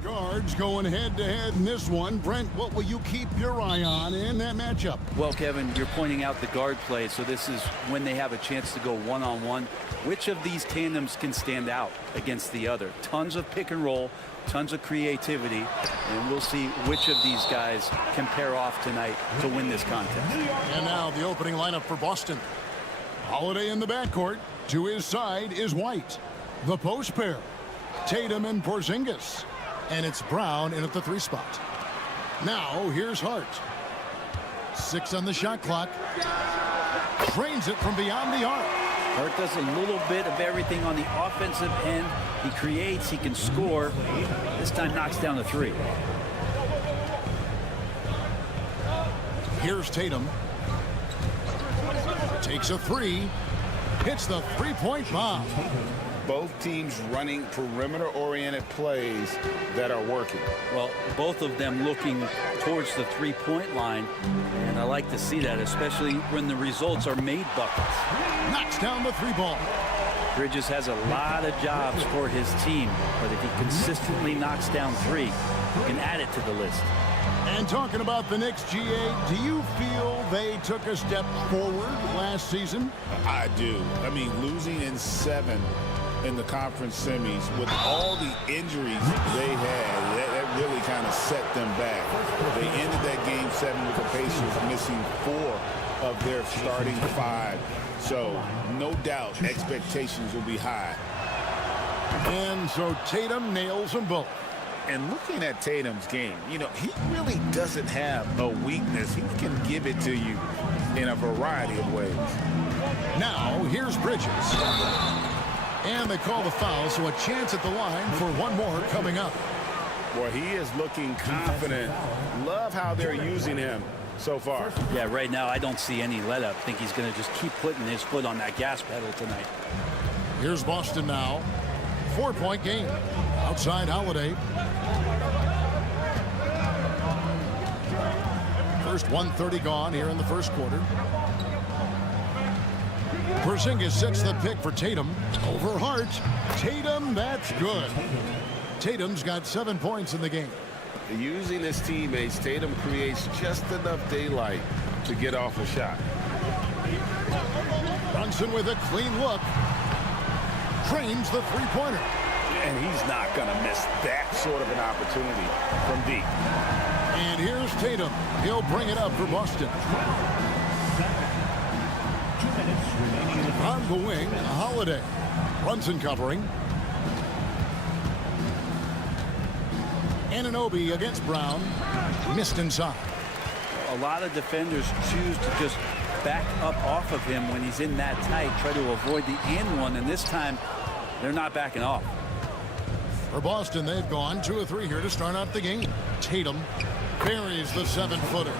Guards going head-to-head in this one. Brent, what will you keep your eye on in that matchup? Well, Kevin, you're pointing out the guard play, so this is when they have a chance to go one-on-one. Which of these tandems can stand out against the other? Tons of pick and roll, tons of creativity, and we'll see which of these guys can pair off tonight to win this contest. And now the opening lineup for Boston. Holiday in the backcourt. To his side is White. The post pair, Tatum and Porzingis. And it's Brown in at the 3 spot. Now here's Hart. 6 on the shot clock. Drains it from beyond the arc. Hart does a little bit of everything on the offensive end. He creates, he can score. This time knocks down the 3. Here's Tatum. Takes a 3. Hits the 3-point bomb. Both teams running perimeter-oriented plays that are working. Well, both of them looking towards the 3-point line, and I like to see that, especially when the results are made buckets. Knocks down the 3 ball. Bridges has a lot of jobs for his team, but if he consistently knocks down 3, he can add it to the list. And talking about the Knicks, GA, do you feel they took a step forward last season? I do. I mean, losing in 7 in the conference semis with all the injuries they had, that really kind of set them back. They ended that game 7 with the Pacers missing 4 of their starting 5. So no doubt expectations will be high. And so Tatum nails them both. And looking at Tatum's game, you know, he really doesn't have a weakness. He can give it to you in a variety of ways. Now here's Bridges. And they call the foul, so a chance at the line for one more coming up. Boy, he is looking confident. Love how they're using him so far. Yeah, right now I don't see any let up. I think he's going to just keep putting his foot on that gas pedal tonight. Here's Boston now. 4-point game. Outside Holiday. First 1:30 gone here in the first quarter. Porzingis sets the pick for Tatum. Over Hart. Tatum, that's good. Tatum's got 7 points in the game. Using his teammates, Tatum creates just enough daylight to get off a shot. Brunson with a clean look. Trains the 3-pointer. And he's not going to miss that sort of an opportunity from deep. And here's Tatum. He'll bring it up for Boston. On the wing, Holiday. Brunson covering. Anunoby against Brown. Missed inside. A lot of defenders choose to just back up off of him when he's in that tight, try to avoid the and one, and this time they're not backing off. For Boston, they've gone 2 of 3 here to start out the game. Tatum buries the 7-footer.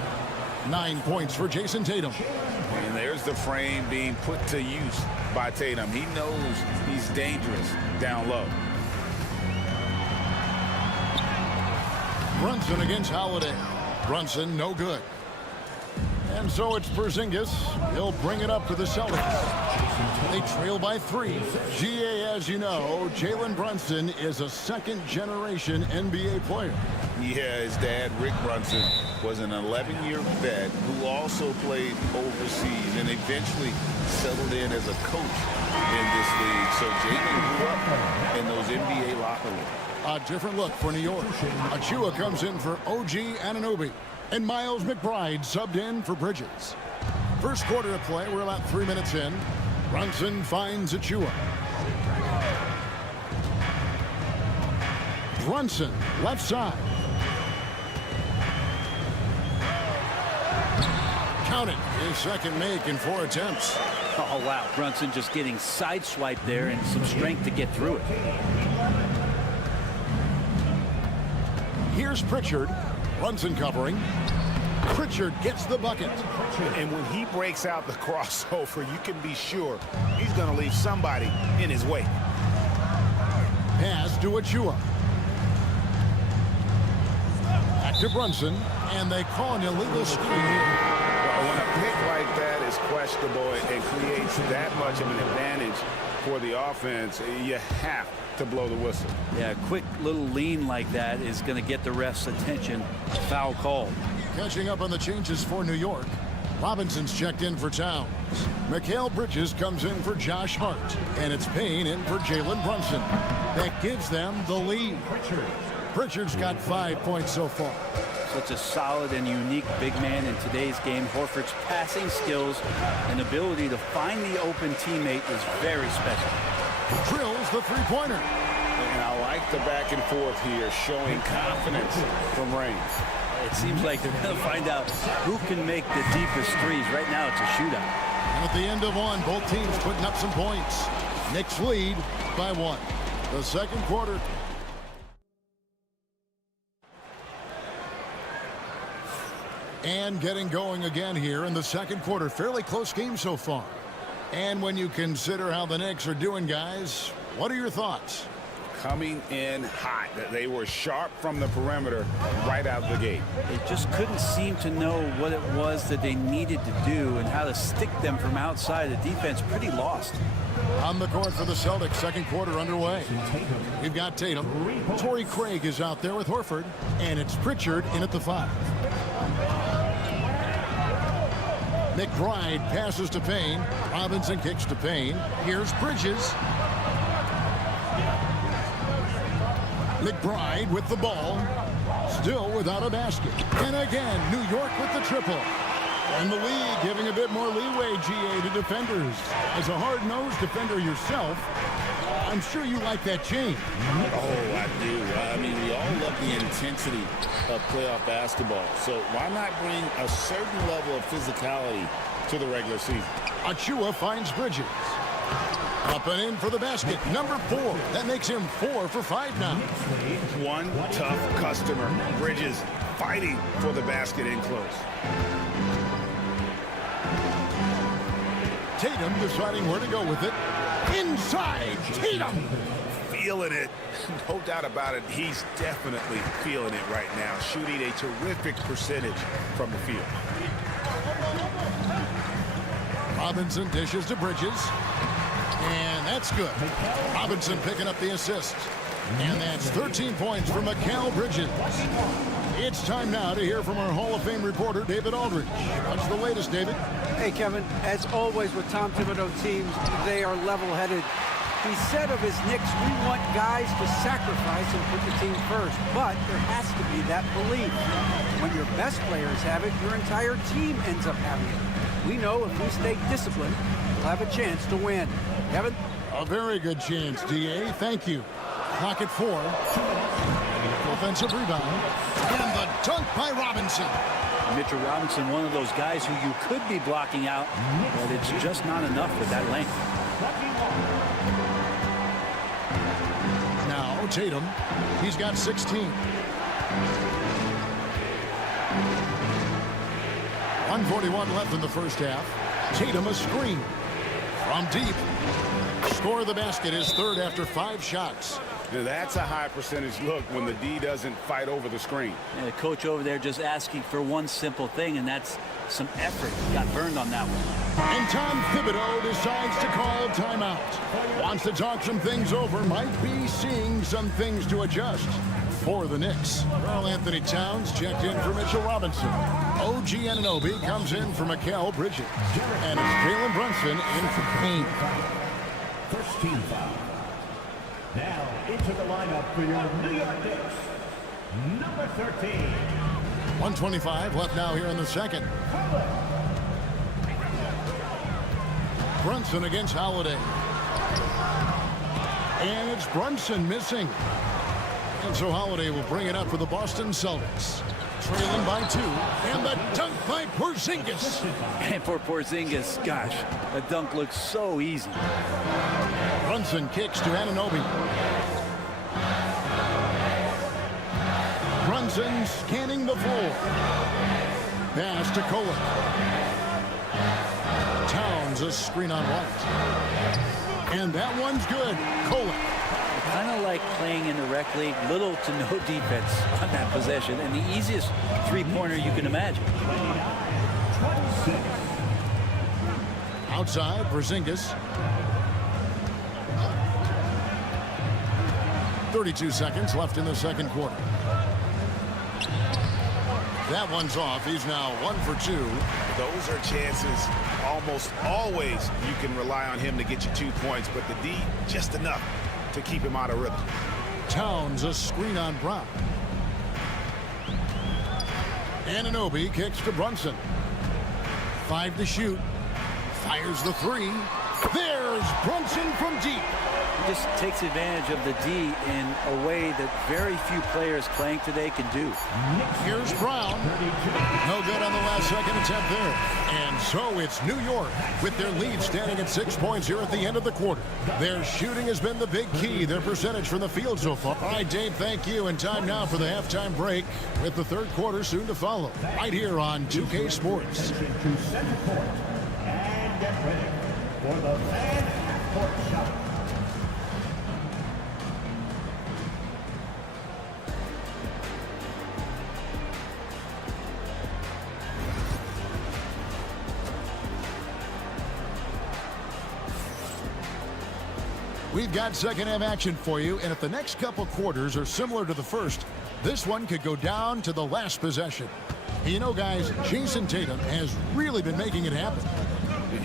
9 points for Jason Tatum. And there's the frame being put to use by Tatum. He knows he's dangerous down low. Brunson against Holiday. Brunson, no good. And so it's Porzingis. He'll bring it up for the Celtics. They trail by 3. GA, as you know, Jalen Brunson is a second-generation NBA player. Yeah, his dad, Rick Brunson, was an 11-year vet who also played overseas and eventually settled in as a coach in this league. So Jalen grew up in those NBA locker rooms. A different look for New York. Achua comes in for OG Anunoby. And Miles McBride subbed in for Bridges. First quarter of play, we're about 3 minutes in. Brunson finds Achua. Brunson, left side. Count it. His second make in 4 attempts. Oh, wow. Brunson just getting sideswiped there and some strength to get through it. Here's Pritchard. Brunson covering. Pritchard gets the bucket. And when he breaks out the crossover, you can be sure he's going to leave somebody in his wake. Pass to Achua. Back to Brunson, and they call an illegal screen here. Well, when a pick like that is questionable and creates that much of an advantage for the offense, you have to blow the whistle. Yeah, a quick little lean like that is going to get the ref's attention. Foul call. Catching up on the changes for New York. Robinson's checked in for Towns. Mikal Bridges comes in for Josh Hart. And it's Payne in for Jalen Brunson. That gives them the lead. Pritchard's got 5 points so far. Such a solid and unique big man in today's game. Horford's passing skills and ability to find the open teammate is very special. Drills the three-pointer. And I like the back and forth here, showing confidence from Reigns. It seems like they're going to find out who can make the deepest threes. Right now, it's a shootout. And at the end of one, both teams putting up some points. Knicks lead by 1. The second quarter. And getting going again here in the second quarter. Fairly close game so far. And when you consider how the Knicks are doing, guys, what are your thoughts? Coming in hot. They were sharp from the perimeter right out of the gate. They just couldn't seem to know what it was that they needed to do and how to stick them from outside. The defense pretty lost. On the court for the Celtics, second quarter underway. We've got Tatum. Torrey Craig is out there with Horford. And it's Pritchard in at the 5. McBride passes to Payne. Robinson kicks to Payne. Here's Bridges. McBride with the ball. Still without a basket. And again, New York with the triple. And the league giving a bit more leeway, GA, to defenders. As a hard-nosed defender yourself, I'm sure you like that change. Oh, I do. I mean, we all love the intensity of playoff basketball. So why not bring a certain level of physicality to the regular season? Achua finds Bridges. Up and in for the basket. Number 4. That makes him 4 for 5 now. One tough customer. Bridges fighting for the basket in close. Tatum deciding where to go with it. Inside, Tatum. Feeling it. No doubt about it. He's definitely feeling it right now. Shooting a terrific percentage from the field. Robinson dishes to Bridges. And that's good. Robinson picking up the assist. And that's 13 points for Mikal Bridges. It's time now to hear from our Hall of Fame reporter, David Aldridge. What's the latest, David? Hey, Kevin. As always with Tom Thibodeau teams, they are level-headed. He said of his Knicks, we want guys to sacrifice and put the team first. But there has to be that belief. When your best players have it, your entire team ends up having it. We know if we stay disciplined, we'll have a chance to win. Kevin? A very good chance, DA. Thank you. Clock at 4. Offensive rebound. And the dunk by Robinson. Mitchell Robinson, one of those guys who you could be blocking out, but it's just not enough with that length. Now Tatum. He's got 16. 1:41 left in the first half. Tatum a screen. From deep. Score the basket, his third after 5 shots. Now, that's a high percentage look when the D doesn't fight over the screen. And the coach over there just asking for one simple thing, and that's some effort. Got burned on that one. And Tom Thibodeau decides to call timeout. Wants to talk some things over. Might be seeing some things to adjust for the Knicks. Karl Anthony Towns checked in for Mitchell Robinson. OG Anunoby comes in for Mikal Bridges. And it's Jalen Brunson in for Payne. First team foul. Now into the lineup for your New York Knicks, number 13. 1:25 left now here in the second. Brunson against Holiday. And it's Brunson missing. And so Holiday will bring it up for the Boston Celtics. Trailing by 2. And the dunk by Porzingis. And for Porzingis, gosh, the dunk looks so easy. Brunson kicks to Anunoby. Brunson scanning the floor. Pass to Kolek. Towns a screen on White. And that one's good. Kolek. Kind of like playing in the rec league, little to no defense on that possession, and the easiest three-pointer you can imagine. Outside, Porzingis. 32 seconds left in the second quarter. That one's off. He's now 1 for 2. Those are chances almost always you can rely on him to get you 2 points, but the D just enough to keep him out of rhythm. Towns a screen on Brown. Anunoby kicks to Brunson. 5 to shoot. Fires the 3. There's Brunson from deep. He just takes advantage of the D in a way that very few players playing today can do. Here's Brown. No good on the last second attempt there. And so it's New York with their lead standing at 6 points here at the end of the quarter. Their shooting has been the big key. Their percentage from the field so far. All right, Dave, thank you. And time now for the halftime break with the third quarter soon to follow. Right here on 2K Sports. To center court and get ready for the fan half-court shot. We've got second half action for you, and if the next couple quarters are similar to the first, this one could go down to the last possession. You know, guys, Jason Tatum has really been making it happen.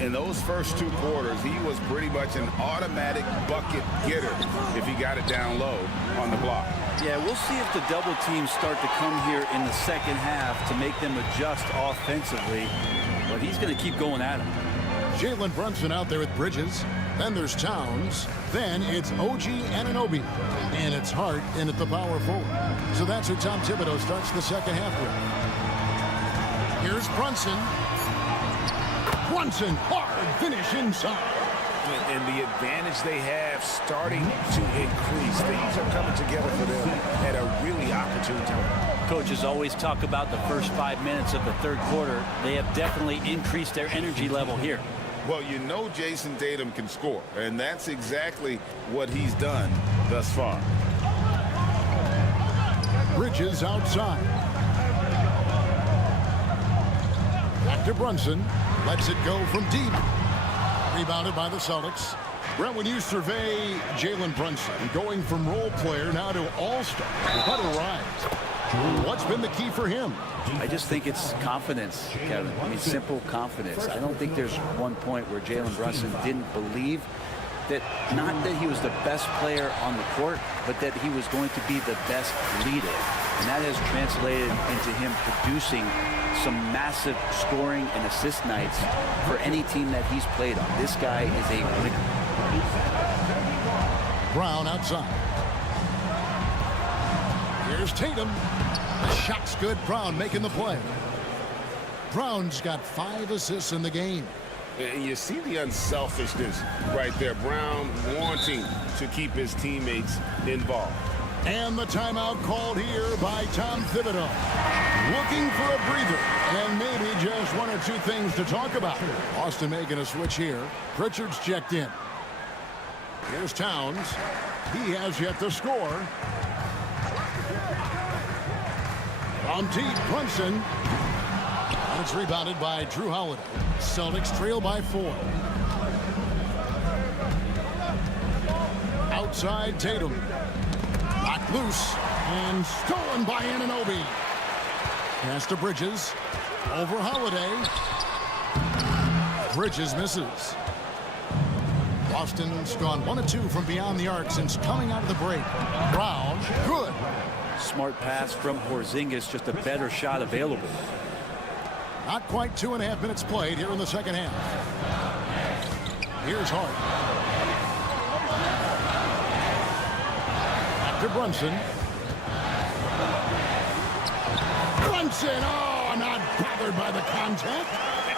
In those first 2 quarters, he was pretty much an automatic bucket getter if he got it down low on the block. Yeah, we'll see if the double teams start to come here in the second half to make them adjust offensively, but he's going to keep going at him. Jalen Brunson out there with Bridges. Then there's Towns. Then it's OG Anunoby. And it's Hart in at the power forward. So that's who Tom Thibodeau starts the second half with. Here's Brunson. Brunson, hard finish inside. And the advantage they have starting to increase. Things are coming together for them at a really opportune time. Coaches always talk about the first 5 minutes of the third quarter. They have definitely increased their energy level here. Well, you know Jason Tatum can score, and that's exactly what he's done thus far. Bridges outside. Back to Brunson. Lets it go from deep. Rebounded by the Celtics. Brent, when you survey Jalen Brunson going from role player now to all-star, what a rise. What's been the key for him? I just think it's confidence, Kevin. I mean, simple confidence. I don't think there's one point where Jalen Brunson didn't believe that, not that he was the best player on the court, but that he was going to be the best leader. And that has translated into him producing some massive scoring and assist nights for any team that he's played on. This guy is a winner. Brown outside. Here's Tatum. The shot's good. Brown making the play. Brown's got 5 assists in the game. And you see the unselfishness right there. Brown wanting to keep his teammates involved. And the timeout called here by Tom Thibodeau. Looking for a breather and maybe just 1 or 2 things to talk about. Austin making a switch here. Pritchard's checked in. Here's Towns. He has yet to score. From deep, Brunson. And it's rebounded by Drew Holiday. Celtics trail by 4. Outside Tatum. Knocked loose and stolen by Anunoby. Pass to Bridges. Over Holiday. Bridges misses. Boston's gone 1 of 2 from beyond the arc since coming out of the break. Brown, good. Smart pass from Porzingis, just a better shot available. Not quite 2.5 minutes played here in the second half. Here's Hart. Back to Brunson. Brunson, oh, not bothered by the contact.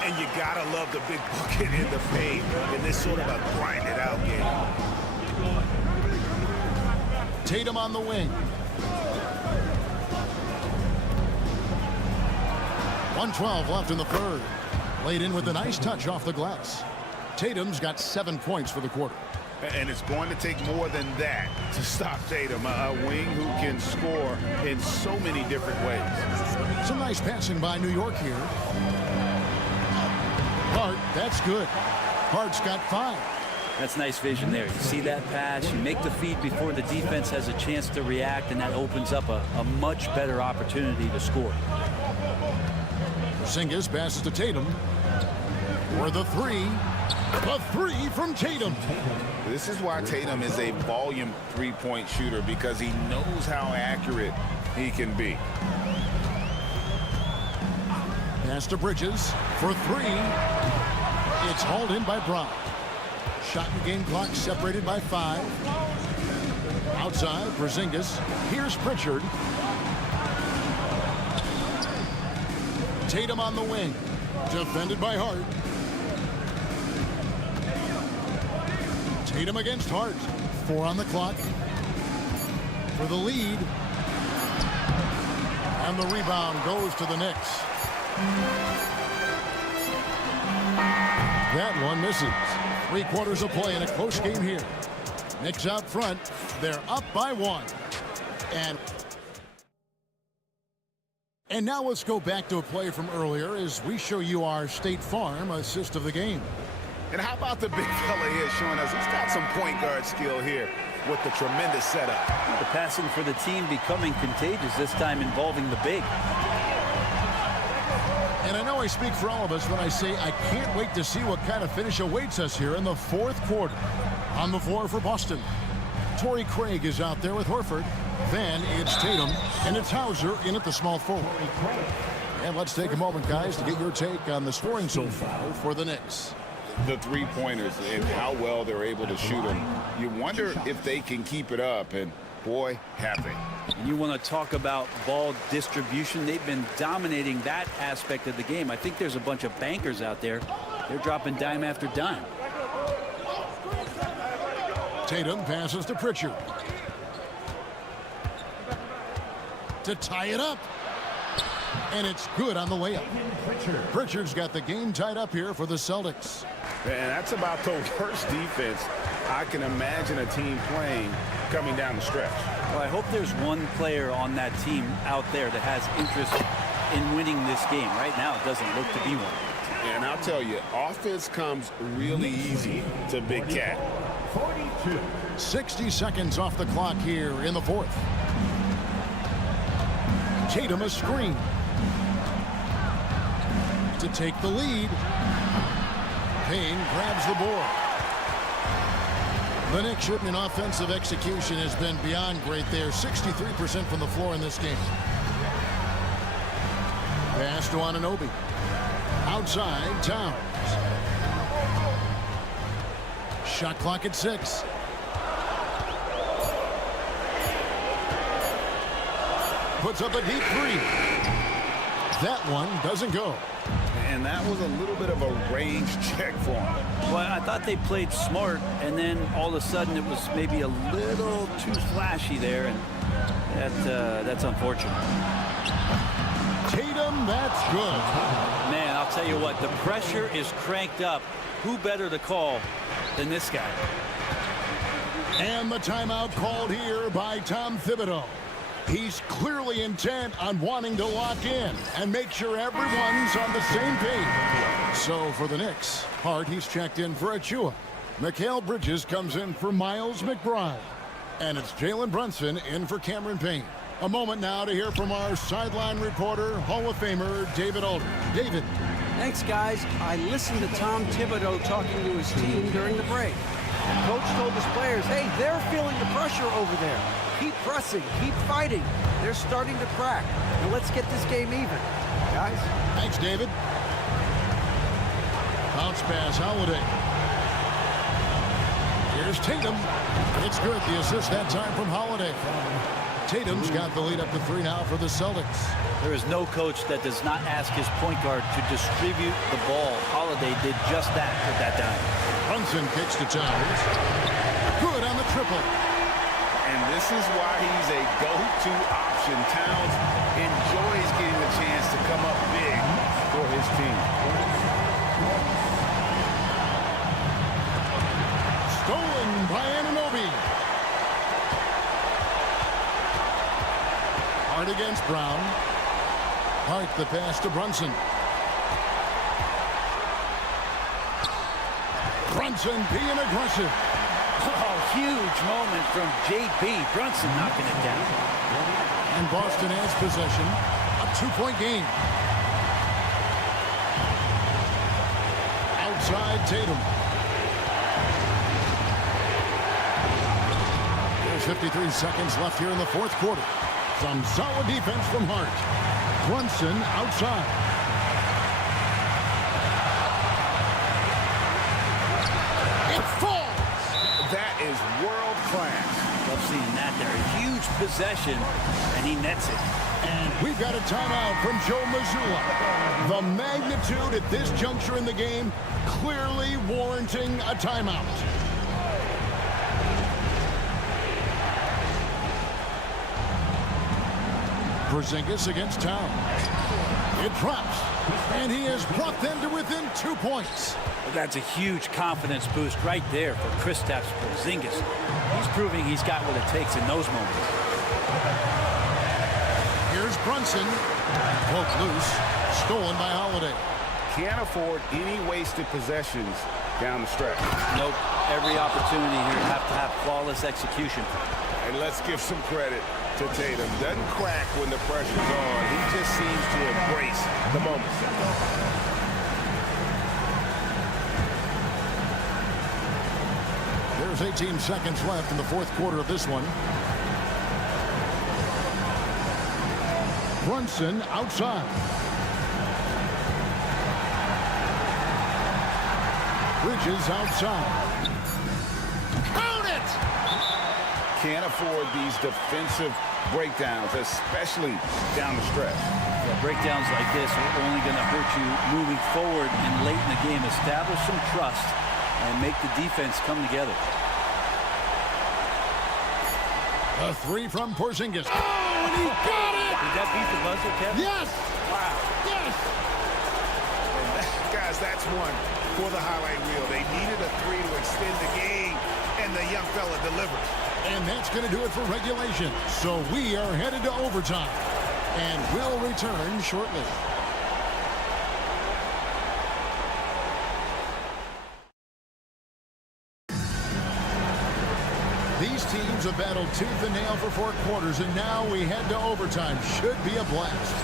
And you gotta love the big bucket in the paint in this sort of a grinded out game. Tatum on the wing. 1:12 left in the third. Laid in with a nice touch off the glass. Tatum's got 7 points for the quarter. And it's going to take more than that to stop Tatum, a wing who can score in so many different ways. Some nice passing by New York here. Hart, that's good. Hart's got 5. That's nice vision there. You see that pass, you make the feed before the defense has a chance to react, and that opens up a much better opportunity to score. Porzingis passes to Tatum for the three. The three from Tatum. This is why Tatum is a volume three-point shooter, because he knows how accurate he can be. Pass to Bridges for three. It's hauled in by Brown. Shot and game clock separated by 5. Outside, Porzingis. Here's Pritchard. Tatum on the wing. Defended by Hart. Tatum against Hart. 4 on the clock. For the lead. And the rebound goes to the Knicks. That one misses. 3 quarters of play in a close game here. Knicks out front. They're up by 1. And now let's go back to a play from earlier as we show you our State Farm assist of the game. And how about the big fella here showing us he's got some point guard skill here with the tremendous setup. The passing for the team becoming contagious, this time involving the big. And I know I speak for all of us when I say I can't wait to see what kind of finish awaits us here in the 4th quarter. On the floor for Boston, Torrey Craig is out there with Horford. Then it's Tatum, and it's Hauser in at the small forward. And let's take a moment, guys, to get your take on the scoring so far for the Knicks. The three-pointers and how well they're able to shoot them. You wonder if they can keep it up, and boy, have they. And you want to talk about ball distribution. They've been dominating that aspect of the game. I think there's a bunch of bankers out there. They're dropping dime after dime. Tatum passes to Pritchard. To tie it up. And it's good on the layup. Pritchard's got the game tied up here for the Celtics. And that's about the worst defense I can imagine a team playing coming down the stretch. Well, I hope there's one player on that team out there that has interest in winning this game. Right now, it doesn't look to be one. And I'll tell you, offense comes really easy to Big Cat. 42. 60 seconds off the clock here in the 4th. Tatum a screen to take the lead. Payne grabs the board. The Knicks shooting in offensive execution has been beyond great there. 63% from the floor in this game. Pass to Anunoby. Outside, Towns. Shot clock at 6. Puts up a deep 3. That one doesn't go. And that was a little bit of a range check for him. Well, I thought they played smart, and then all of a sudden it was maybe a little too flashy there, and that's unfortunate. Tatum, that's good. Man, I'll tell you what, the pressure is cranked up. Who better to call than this guy? And the timeout called here by Tom Thibodeau. He's clearly intent on wanting to lock in and make sure everyone's on the same page. So for the Knicks, Hart, he's checked in for Achua. Mikal Bridges comes in for Miles McBride. And it's Jalen Brunson in for Cameron Payne. A moment now to hear from our sideline reporter, Hall of Famer David Aldridge. David. Thanks, guys. I listened to Tom Thibodeau talking to his team during the break. The coach told his players, hey, they're feeling the pressure over there. Keep pressing, keep fighting. They're starting to crack. Now let's get this game even, guys. Thanks, David. Bounce pass, Holiday. Here's Tatum. It's good. The assist that time from Holiday. Tatum's got the lead up to 3 now for the Celtics. There is no coach that does not ask his point guard to distribute the ball. Holiday did just that with that dime. Brunson kicks to Towns. Good on the triple. And this is why he's a go-to option. Towns enjoys getting the chance to come up big for his team. Stolen by Anunoby. Hart against Brown. Hart the pass to Brunson. Brunson being aggressive. Oh, huge moment from J.B. Brunson knocking it down. And Boston has possession. A 2-point game. Outside Tatum. There's 53 seconds left here in the fourth quarter. Some solid defense from Hart. Brunson outside. It falls. That is world class. Love seeing that there. A huge possession, and he nets it. And we've got a timeout from Joe Mazzulla. The magnitude at this juncture in the game clearly warranting a timeout. Porzingis against Town. It drops, and he has brought them to within 2 points. Well, that's a huge confidence boost right there for Kristaps Porzingis. He's proving he's got what it takes in those moments. Here's Brunson. Poked loose. Stolen by Holiday. Can't afford any wasted possessions down the stretch. Nope. Every opportunity here have to have flawless execution. And let's give some credit to Tatum. Doesn't crack when the pressure's on. He just seems to embrace the moment. There's 18 seconds left in the fourth quarter of this one. Brunson outside. Bridges outside. Count it! Can't afford these defensive breakdowns, especially down the stretch. Yeah, breakdowns like this are only going to hurt you moving forward and late in the game. Establish some trust and make the defense come together. A three from Porzingis. Oh, and he got it! Did that beat the buzzer, Kevin? Yes! Wow. Yes! And guys, that's one for the highlight reel. They needed a three to extend the game, and the young fella delivered. And that's going to do it for regulation. So we are headed to overtime. And we'll return shortly. These teams have battled tooth and nail for 4 quarters, and now we head to overtime. Should be a blast.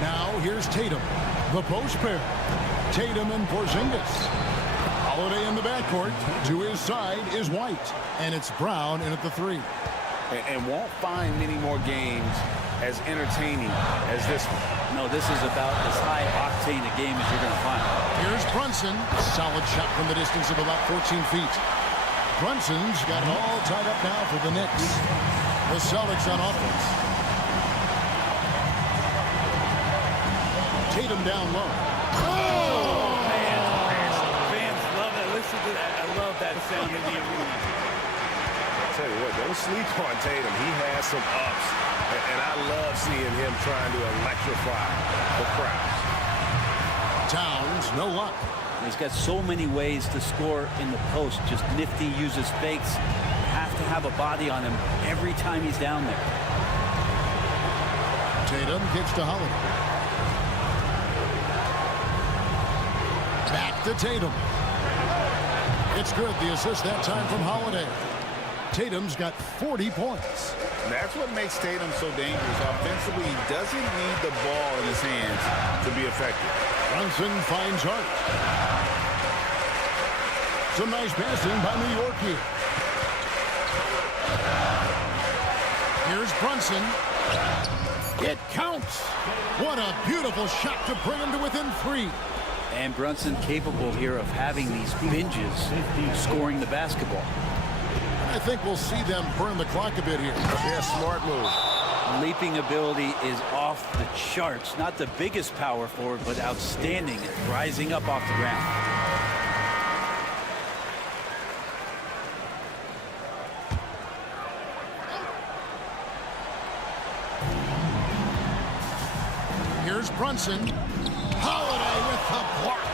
Now here's Tatum, the post pair. Tatum and Porzingis. Holiday in the backcourt. To his side is White, and it's Brown in at the 3. And won't find many more games as entertaining as this one. No, this is about as high octane a game as you're going to find. Here's Brunson. Solid shot from the distance of about 14 feet. Brunson's got it all tied up now for the Knicks. The Celtics on offense. Tatum down low. Oh! Fans love that. Listen to that. I love that sound in the arena. I'll tell you what, don't sleep on Tatum. He has some ups. And I love seeing him trying to electrify the crowd. Towns, no luck. He's got so many ways to score in the post. Just nifty, uses fakes. You have to have a body on him every time he's down there. Tatum gets to Holiday. Back to Tatum. It's good. The assist that time from Holiday. Tatum's got 40 points. And that's what makes Tatum so dangerous. Offensively, he doesn't need the ball in his hands to be effective. Brunson finds Hart. Some nice passing by New York here. Here's Brunson. It counts. What a beautiful shot to bring him to within 3. And Brunson capable here of having these binges, scoring the basketball. I think we'll see them burn the clock a bit here. Yeah, smart move. Leaping ability is off the charts. Not the biggest power forward, but outstanding at rising up off the ground. Here's Brunson. Holiday with the block.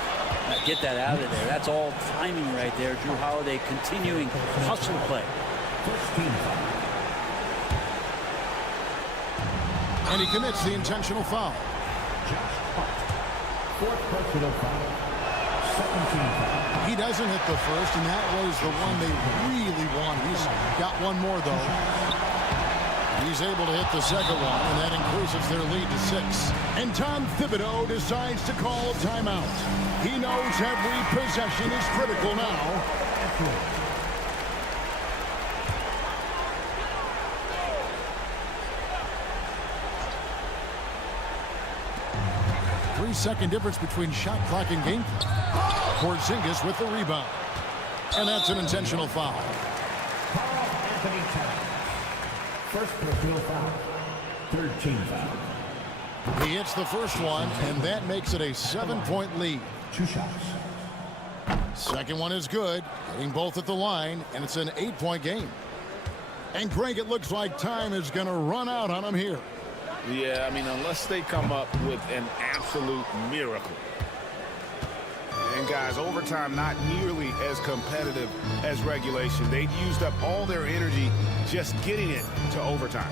Now get that out of there. That's all timing right there. Drew Holiday continuing hustle play. And he commits the intentional foul. Fourth personal foul. 17 foul. He doesn't hit the first, and that was the one they really want. He's got one more, though. He's able to hit the second one, and that increases their lead to 6. And Tom Thibodeau decides to call a timeout. He knows every possession is critical now. 3-second difference between shot clock and game clock. Porzingis with the rebound. And that's an intentional foul. Anthony Towns. First personal foul. 13 foul. He hits the first one, and that makes it a 7-point lead. 2 shots. Second one is good, hitting both at the line, and it's an 8-point game. And Greg, it looks like time is going to run out on him here. Yeah, I mean, unless they come up with an absolute miracle. And guys, overtime not nearly as competitive as regulation. They'd used up all their energy just getting it to overtime.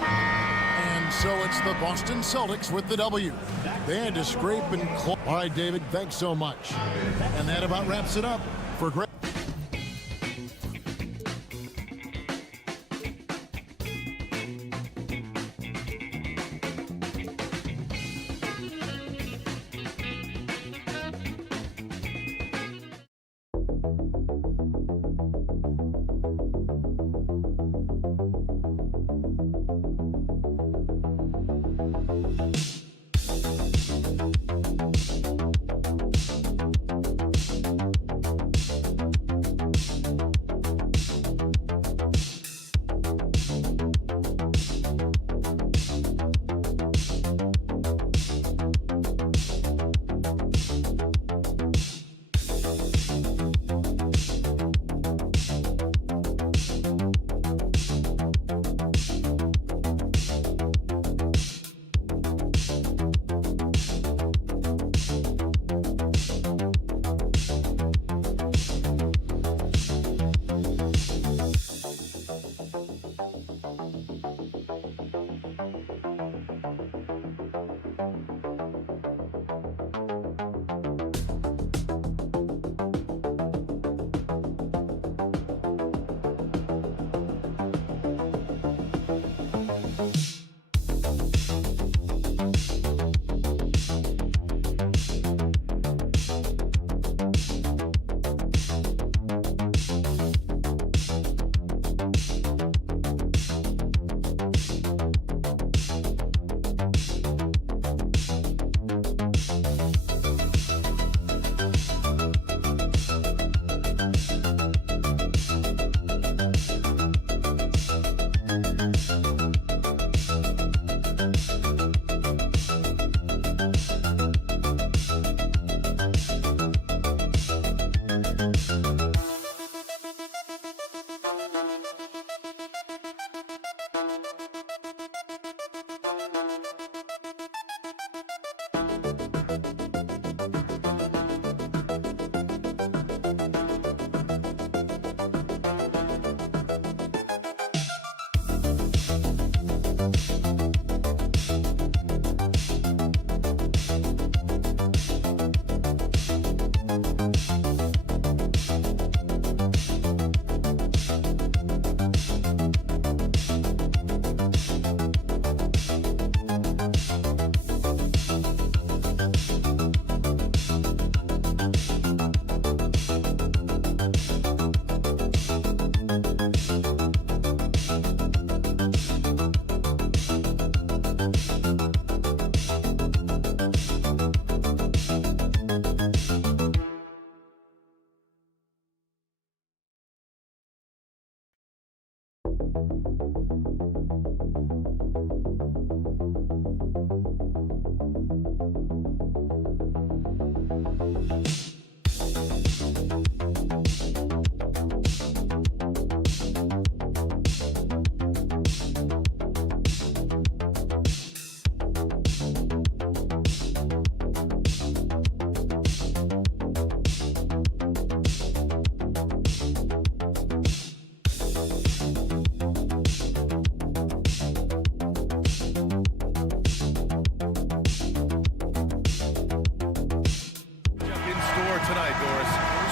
And so it's the Boston Celtics with the W. They had to scrape and claw. All right, David, thanks so much. And that about wraps it up for Greg.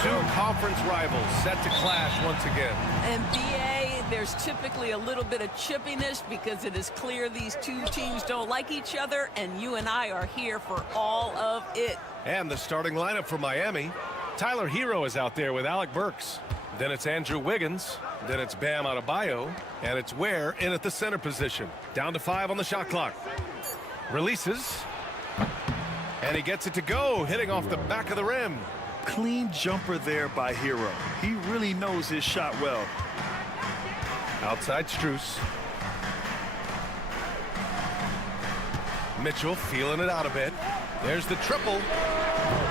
Two conference rivals set to clash once again. And BA, there's typically a little bit of chippiness because it is clear these two teams don't like each other, and you and I are here for all of it. And the starting lineup for Miami. Tyler Hero is out there with Alec Burks. Then it's Andrew Wiggins. Then it's Bam Adebayo. And it's Ware in at the center position. Down to 5 on the shot clock. Releases. And he gets it to go, hitting off the back of the rim. Clean jumper there by Hero. He really knows his shot well. Outside Strus. Mitchell feeling it out a bit. There's the triple.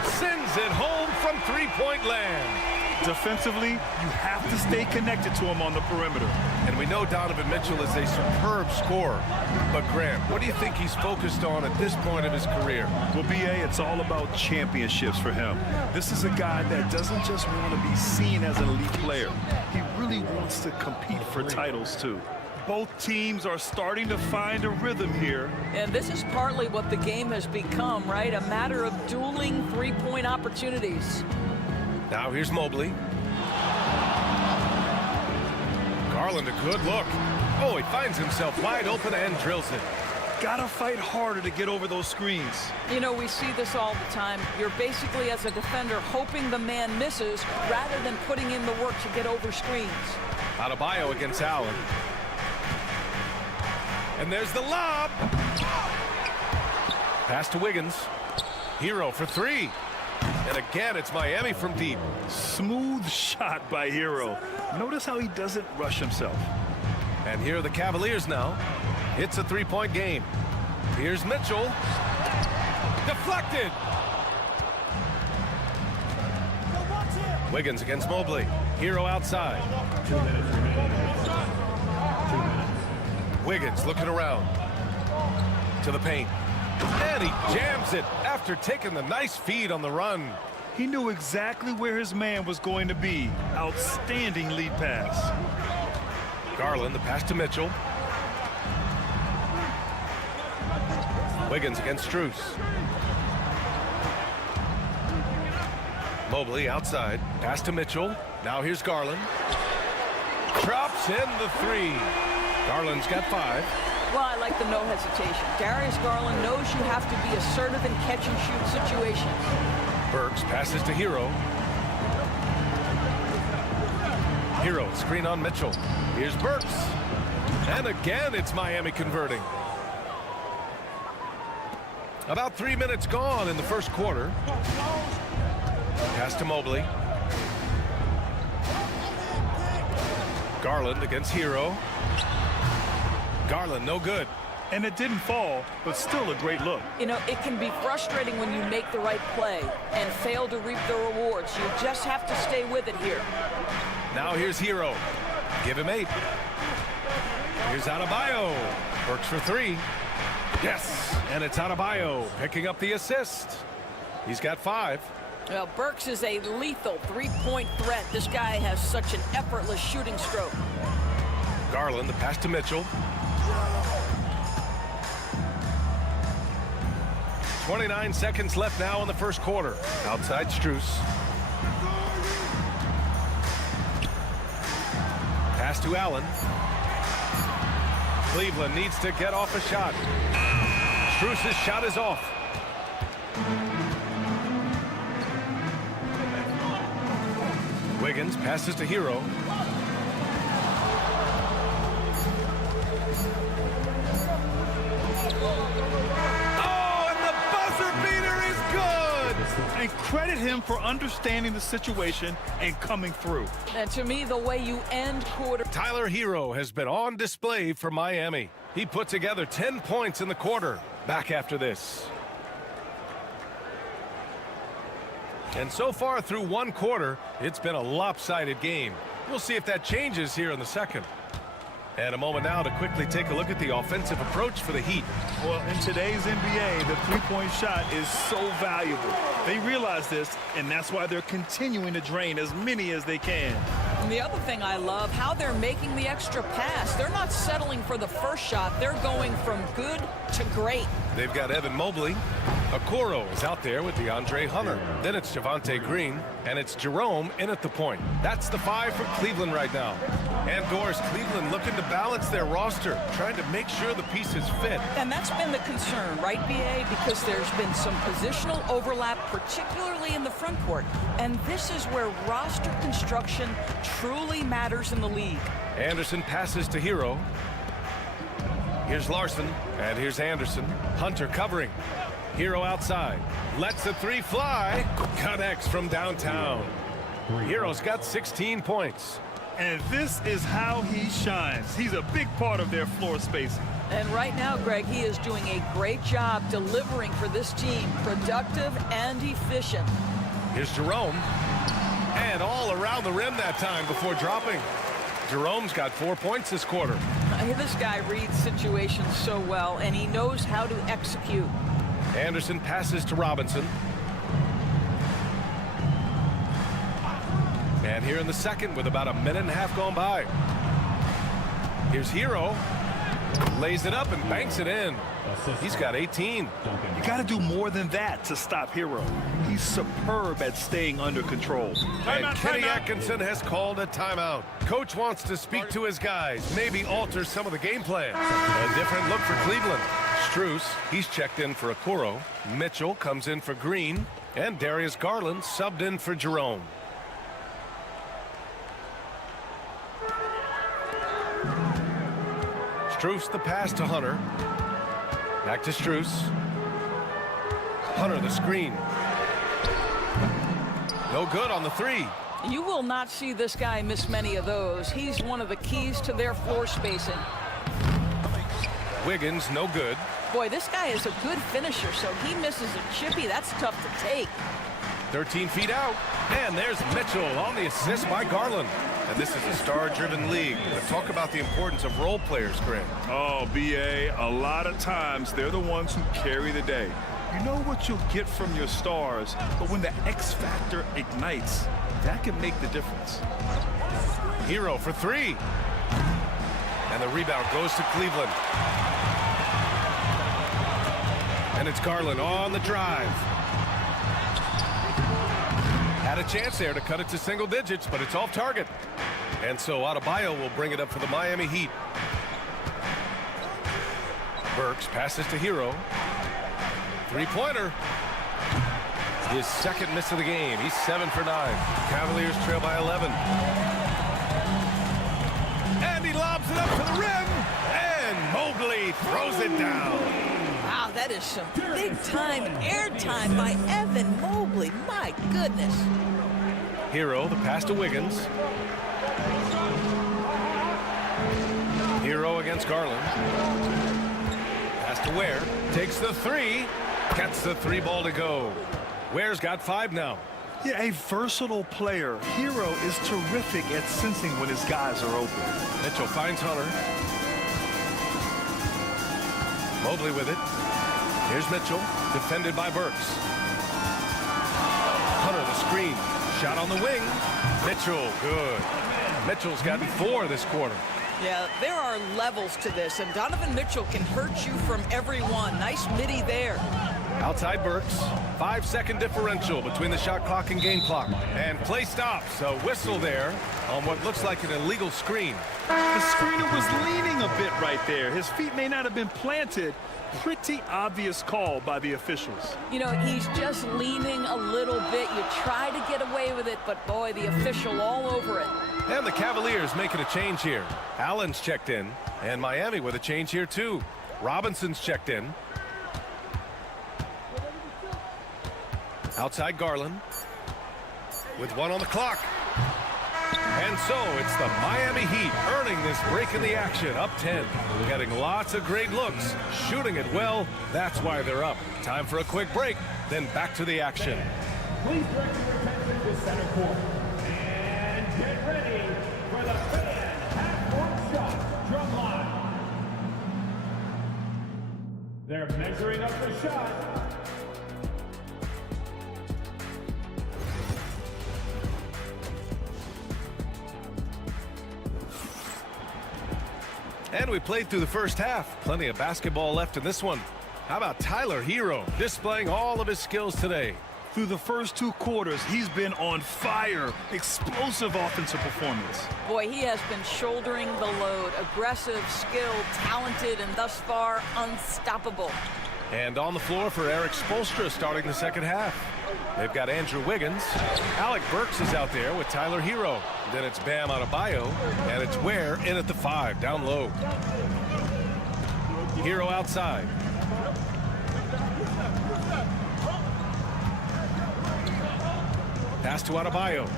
Sends it home from three-point land. Defensively, you have to stay connected to him on the perimeter. And we know Donovan Mitchell is a superb scorer. But Grant, what do you think he's focused on at this point of his career? Well, BA, it's all about championships for him. This is a guy that doesn't just want to be seen as an elite player. He really wants to compete for titles, too. Both teams are starting to find a rhythm here. And this is partly what the game has become, right? A matter of dueling three-point opportunities. Now here's Mobley. Garland, a good look. Oh, he finds himself wide open and drills it. Gotta fight harder to get over those screens. You know, we see this all the time. You're basically, as a defender, hoping the man misses rather than putting in the work to get over screens. Adebayo against Allen. And there's the lob. Pass to Wiggins. Hero for 3. And again, it's Miami from deep. Smooth shot by Hero. Notice how he doesn't rush himself. And here are the Cavaliers now. It's a three-point game. Here's Mitchell. Deflected. Wiggins against Mobley. Hero outside. 2 minutes remaining. 2 minutes. Wiggins looking around. To the paint. And he jams it after taking the nice feed on the run. He knew exactly where his man was going to be. Outstanding lead pass. Garland, the pass to Mitchell. Wiggins against Strus. Mobley outside. Pass to Mitchell. Now here's Garland. Drops in the 3. Garland's got 5. Well, I like the no hesitation. Darius Garland knows you have to be assertive in catch-and-shoot situations. Burks passes to Hero. Hero, screen on Mitchell. Here's Burks. And again, it's Miami converting. About 3 minutes gone in the first quarter. Pass to Mobley. Garland against Hero. Garland, no good. And it didn't fall, but still a great look. You know, it can be frustrating when you make the right play and fail to reap the rewards. You just have to stay with it here. Now here's Hero. Give him 8. Here's Adebayo. Works for 3. Yes, and it's Adebayo picking up the assist. He's got 5. Well, Burks is a lethal three-point threat. This guy has such an effortless shooting stroke. Garland, the pass to Mitchell. 29 seconds left now in the first quarter. Outside Strus. Pass to Allen. Cleveland needs to get off a shot. Strus's shot is off. Wiggins passes to Hero. And credit him for understanding the situation and coming through. And to me, the way you end quarter. Tyler Hero has been on display for Miami. He put together 10 points in the quarter. Back after this. And so far through one quarter, it's been a lopsided game. We'll see if that changes here in the second. And a moment now to quickly take a look at the offensive approach for the Heat. Well, in today's NBA, the three-point shot is so valuable. They realize this, and that's why they're continuing to drain as many as they can. And the other thing I love, how they're making the extra pass. They're not settling for the first shot. They're going from good to great. They've got Evan Mobley. Okoro is out there with DeAndre Hunter. Then it's Javonte Green, and it's Jerome in at the point. That's the 5 for Cleveland right now. And Doris, Cleveland looking to balance their roster, trying to make sure the pieces fit. And that's been the concern, right, BA? Because there's been some positional overlap, particularly in the front court. And this is where roster construction truly matters in the league. Anderson passes to Hero. Here's Larson, and here's Anderson. Hunter covering. Hero outside. Lets the 3 fly. Connects from downtown. Hero's got 16 points. And this is how he shines. He's a big part of their floor spacing. And right now, Greg, he is doing a great job delivering for this team. Productive and efficient. Here's Jerome. And all around the rim that time before dropping. Jerome's got 4 points this quarter. This guy reads situations so well, and he knows how to execute. Anderson passes to Robinson. And here in the second with about a minute and a half gone by. Here's Hero. Lays it up and banks it in. He's got 18. You got to do more than that to stop Hero. He's superb at staying under control. And Kenny Atkinson has called a timeout. Coach wants to speak to his guys, maybe alter some of the game plan. A different look for Cleveland. Strus, he's checked in for Okoro. Mitchell comes in for Green. And Darius Garland subbed in for Jerome. Strus the pass to Hunter. Back to Strus. Hunter the screen. No good on the 3. You will not see this guy miss many of those. He's one of the keys to their floor spacing. Wiggins no good. Boy, this guy is a good finisher, so he misses a chippy. That's tough to take. 13 feet out. And there's Mitchell on the assist by Garland. And this is a star-driven league. But talk about the importance of role players, Greg. Oh, BA, a lot of times they're the ones who carry the day. You know what you'll get from your stars, but when the X factor ignites, that can make the difference. Hero for 3. And the rebound goes to Cleveland. And it's Garland on the drive. Had a chance there to cut it to single digits, but it's off target. And so Adebayo will bring it up for the Miami Heat. Burks passes to Hero. 3-pointer. His second miss of the game. He's 7 for 9. Cavaliers trail by 11. And he lobs it up to the rim. And Mobley throws it down. Wow, that is some big-time airtime by Evan Mobley. My goodness. Hero, the pass to Wiggins. Hero against Garland. Pass to Ware. Takes the 3. Gets the 3 ball to go. Ware's got 5 now. Yeah, a versatile player. Hero is terrific at sensing when his guys are open. Mitchell finds Hunter. Mobley with it. Here's Mitchell, defended by Burks. Hunter the screen. Shot on the wing. Mitchell, good. Mitchell's gotten 4 this quarter. Yeah, there are levels to this, and Donovan Mitchell can hurt you from every one. Nice midi there. Outside Burks. 5-second differential between the shot clock and game clock. And play stops. A whistle there on what looks like an illegal screen. The screener was leaning a bit right there. His feet may not have been planted. Pretty obvious call by the officials. You know, he's just leaning a little bit. You try to get away with it, but boy, the official all over it. And the Cavaliers making a change here. Allen's checked in, and Miami with a change here too. Robinson's checked in. Outside Garland with 1 on the clock. And so it's the Miami Heat earning this break in the action, up 10. Getting lots of great looks, shooting it well. That's why they're up. Time for a quick break, then back to the action. Please direct your attention to center court. And get ready for the fan half-court shot drum line. They're measuring up the shot. And we played through the first half. Plenty of basketball left in this one. How about Tyler Hero displaying all of his skills today? Through the first 2 quarters, he's been on fire. Explosive offensive performance. Boy, he has been shouldering the load. Aggressive, skilled, talented, and thus far unstoppable. And on the floor for Eric Spoelstra starting the second half. They've got Andrew Wiggins. Alec Burks is out there with Tyler Hero. Then it's Bam Adebayo, and it's Ware in at the 5, down low. Hero outside. Pass to Adebayo.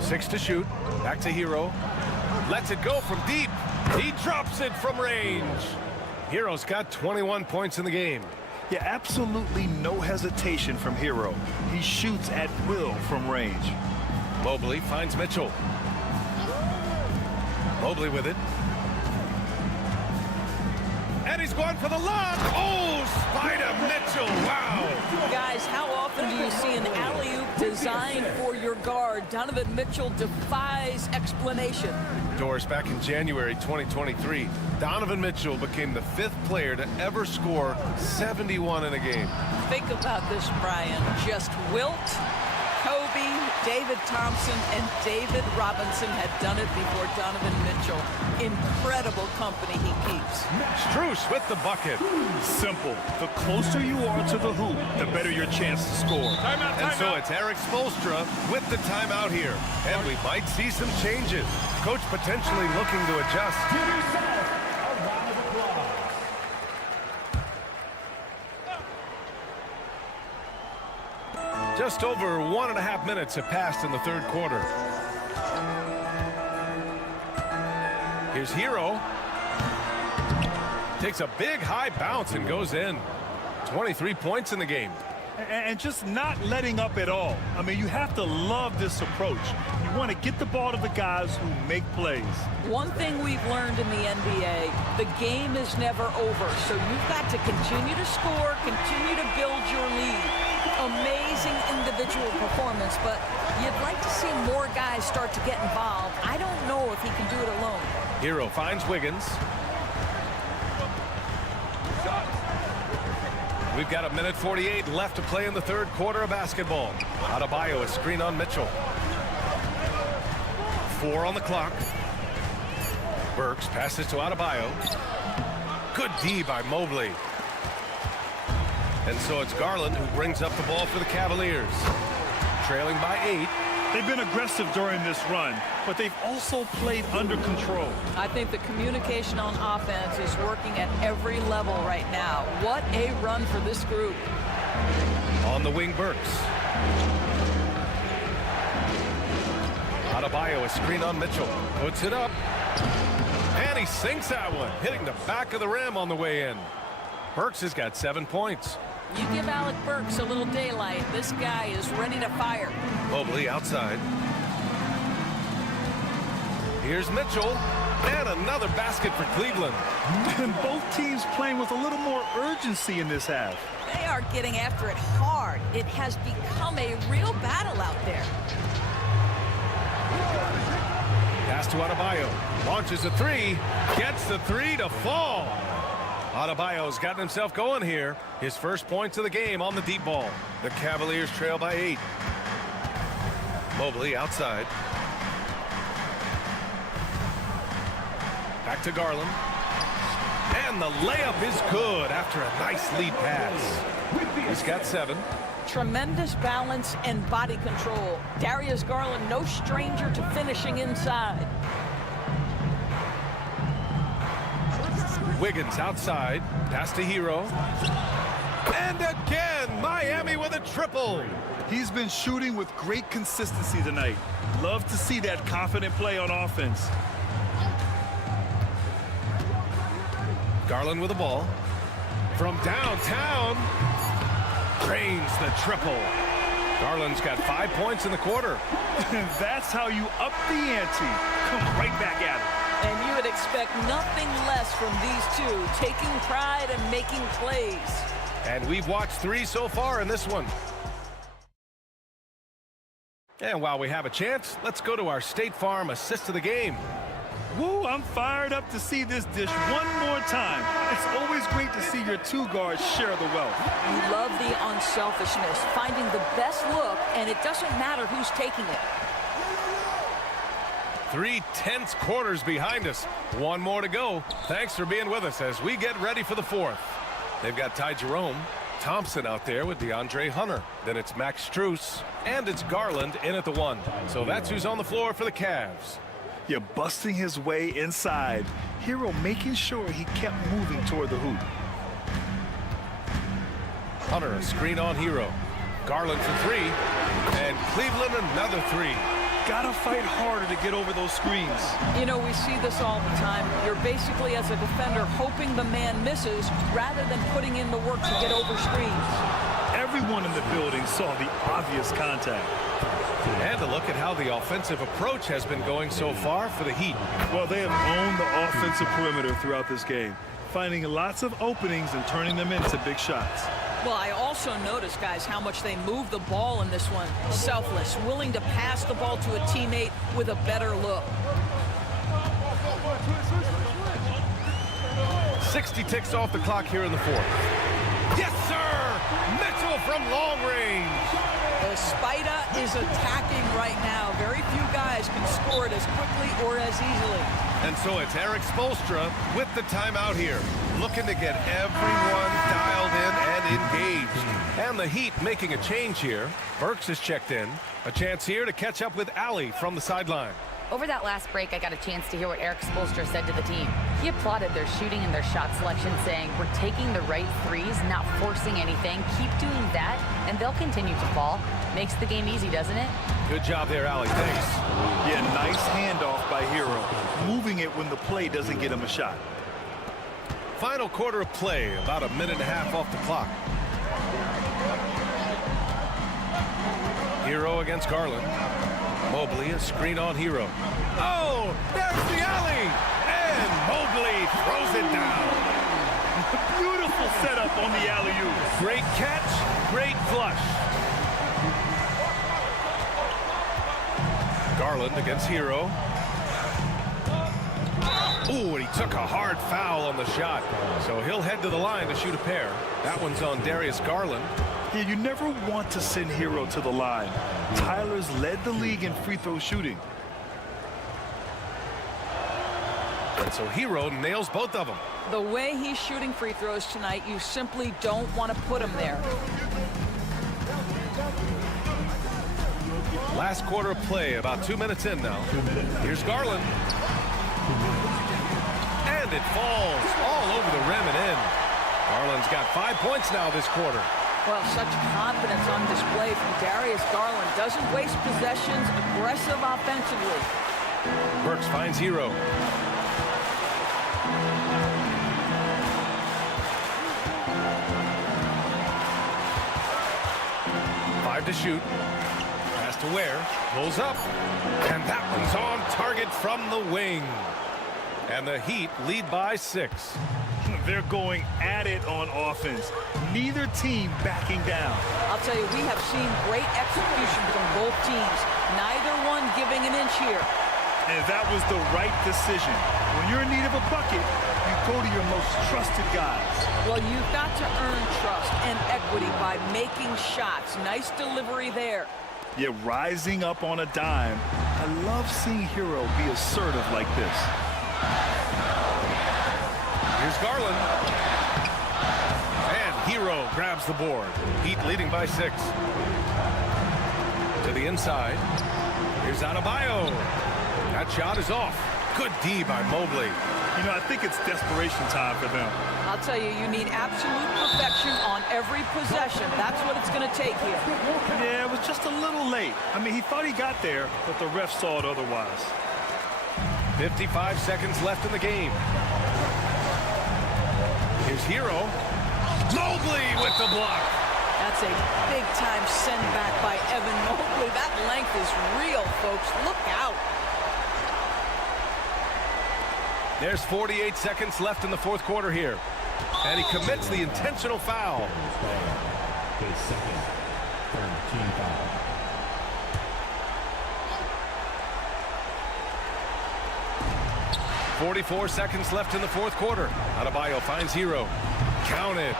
6 to shoot. Back to Hero. Lets it go from deep. He drops it from range. Hero's got 21 points in the game. Yeah, absolutely no hesitation from Hero. He shoots at will from range. Mobley finds Mitchell. Mobley with it. And he's going for the lob. Oh, Spider Mitchell. Wow. Guys, how often do you see an alley-oop designed for your guard? Donovan Mitchell defies explanation. Doors, back in January 2023, Donovan Mitchell became the 5th player to ever score 71 in a game. Think about this, Brian. Just Wilt, Kobe, David Thompson, and David Robinson had done it before Donovan Mitchell. Incredible company he keeps. Strus with the bucket. Simple. The closer you are to the hoop, the better your chance to score. And so it's Eric Spoelstra with the timeout here. And we might see some changes. Coach potentially looking to adjust. Give yourself a round of applause. Just over 1.5 minutes have passed in the third quarter. Here's Hero. Takes a big high bounce and goes in. 23 points in the game. And just not letting up at all. I mean, you have to love this approach. You want to get the ball to the guys who make plays. One thing we've learned in the NBA, the game is never over. So you've got to continue to score, continue to build your lead. Amazing individual performance, but you'd like to see more guys start to get involved. I don't know if he can do it alone. Hero finds Wiggins. We've got 1:48 left to play in the third quarter of basketball. Adebayo, a screen on Mitchell. 4 on the clock. Burks passes to Adebayo. Good D by Mobley. And so it's Garland who brings up the ball for the Cavaliers. Trailing by 8. They've been aggressive during this run, but they've also played under control. I think the communication on offense is working at every level right now. What a run for this group. On the wing, Burks. Adebayo, a screen on Mitchell. Puts it up. And he sinks that one, hitting the back of the rim on the way in. Burks has got 7 points. You give Alec Burks a little daylight. This guy is ready to fire. Mobley outside. Here's Mitchell. And another basket for Cleveland. And both teams playing with a little more urgency in this half. They are getting after it hard. It has become a real battle out there. Pass to Adebayo. Launches a 3. Gets the 3 to fall. Adebayo's gotten himself going here. His first points of the game on the deep ball. The Cavaliers trail by 8. Mobley outside. Back to Garland. And the layup is good after a nice lead pass. He's got 7. Tremendous balance and body control. Darius Garland, no stranger to finishing inside. Wiggins outside. Pass to Hero. And again, Miami with a triple. He's been shooting with great consistency tonight. Love to see that confident play on offense. Garland with the ball. From downtown. Drains the triple. Garland's got 5 points in the quarter. That's how you up the ante. Come right back at it. And you would expect nothing less from these two, taking pride and making plays. And we've watched 3 so far in this one. And while we have a chance, let's go to our State Farm assist of the game. Woo, I'm fired up to see this dish one more time. It's always great to see your two guards share the wealth. You love the unselfishness, finding the best look, and it doesn't matter who's taking it. 3 tense quarters behind us. One more to go. Thanks for being with us as we get ready for the fourth. They've got Ty Jerome, Thompson out there with DeAndre Hunter. Then it's Max Strus, and it's Garland in at the 1. So that's who's on the floor for the Cavs. You're busting his way inside. Hero making sure he kept moving toward the hoop. Hunter, a screen on Hero. Garland for 3, and Cleveland another 3. Gotta fight harder to get over those screens. You know, we see this all the time. You're basically, as a defender, hoping the man misses rather than putting in the work to get over screens. Everyone in the building saw the obvious contact. And a look at how the offensive approach has been going so far for the Heat. Well, they have owned the offensive perimeter throughout this game, finding lots of openings and turning them into big shots. Well, I also noticed, guys, how much they move the ball in this one. Selfless, willing to pass the ball to a teammate with a better look. 60 ticks off the clock here in the fourth. Yes, sir! Mitchell from long range. The Spider is attacking right now. Very few guys can score it as quickly or as easily. And so it's Eric Spoelstra with the timeout here, looking to get everyone dialed in and engaged. And the Heat making a change here. Burks is checked in. A chance here to catch up with Allie from the sideline. Over that last break, I got a chance to hear what Eric Spoelstra said to the team. He applauded their shooting and their shot selection, saying, "We're taking the right threes, not forcing anything. Keep doing that, and they'll continue to fall." Makes the game easy, doesn't it? Good job there, Allie. Thanks. Yeah, nice handoff by Hero, moving it when the play doesn't get him a shot. Final quarter of play, about a minute and a half off the clock. Hero against Garland. Mobley, a screen on Hero. Oh, there's the alley! And Mobley throws it down. Beautiful setup on the alley-oop. Great catch, great flush. Garland against Hero. Ooh, and he took a hard foul on the shot. So he'll head to the line to shoot a pair. That one's on Darius Garland. Yeah, you never want to send Hero to the line. Tyler's led the league in free throw shooting. And so Hero nails both of them. The way he's shooting free throws tonight, you simply don't want to put him there. Last quarter of play, about 2 minutes in now. Here's Garland. And it falls all over the rim and in. Garland's got 5 points now this quarter. Well, such confidence on display from Darius Garland. Doesn't waste possessions, aggressive offensively. Burks finds Hero. Five to shoot. Pass to Ware. Pulls up. And that one's on target from the wing. And the Heat lead by 6. They're going at it on offense. Neither team backing down. I'll tell you, we have seen great execution from both teams. Neither one giving an inch here. And that was the right decision. When you're in need of a bucket, you go to your most trusted guys. Well, you've got to earn trust and equity by making shots. Nice delivery there. Yeah, rising up on a dime. I love seeing Hero be assertive like this. Here's Garland. And Hero grabs the board. Heat leading by 6. To the inside. Here's Adebayo. That shot is off. Good D by Mobley. You know, I think it's desperation time for them. I'll tell you, you need absolute perfection on every possession. That's what it's going to take here. Yeah, it was just a little late. I mean, he thought he got there, but the ref saw it otherwise. 55 seconds left in the game. Here's Hero. Mobley with the block. That's a big-time send back by Evan Mobley. That length is real, folks. Look out. There's 48 seconds left in the fourth quarter here. And he commits the intentional foul. His second, team foul. 44 seconds left in the fourth quarter. Adebayo finds Hero. Count it.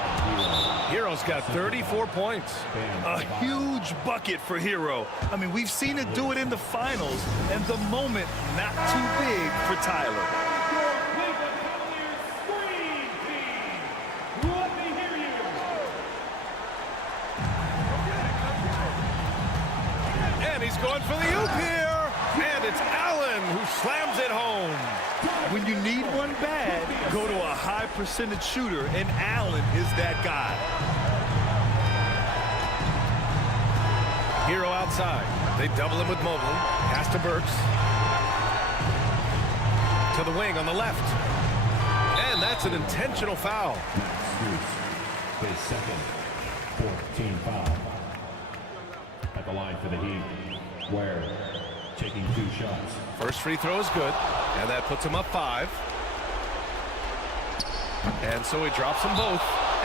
Hero's got 34 points. A huge bucket for Hero. I mean, we've seen it do it in the finals, and the moment not too big for Tyler. Cleveland Cavaliers screen team. Let me hear you. And he's going for the oop here. And it's Allen who slams it home. When you need one bad, go to a high percentage shooter, and Allen is that guy. Hero outside. They double him with Mobley. Pass to Burks. To the wing on the left. And that's an intentional foul. His second 14 foul. At the line for the Heat, Ware taking 2 shots. First free throw is good, and that puts him up 5. And so he drops them both,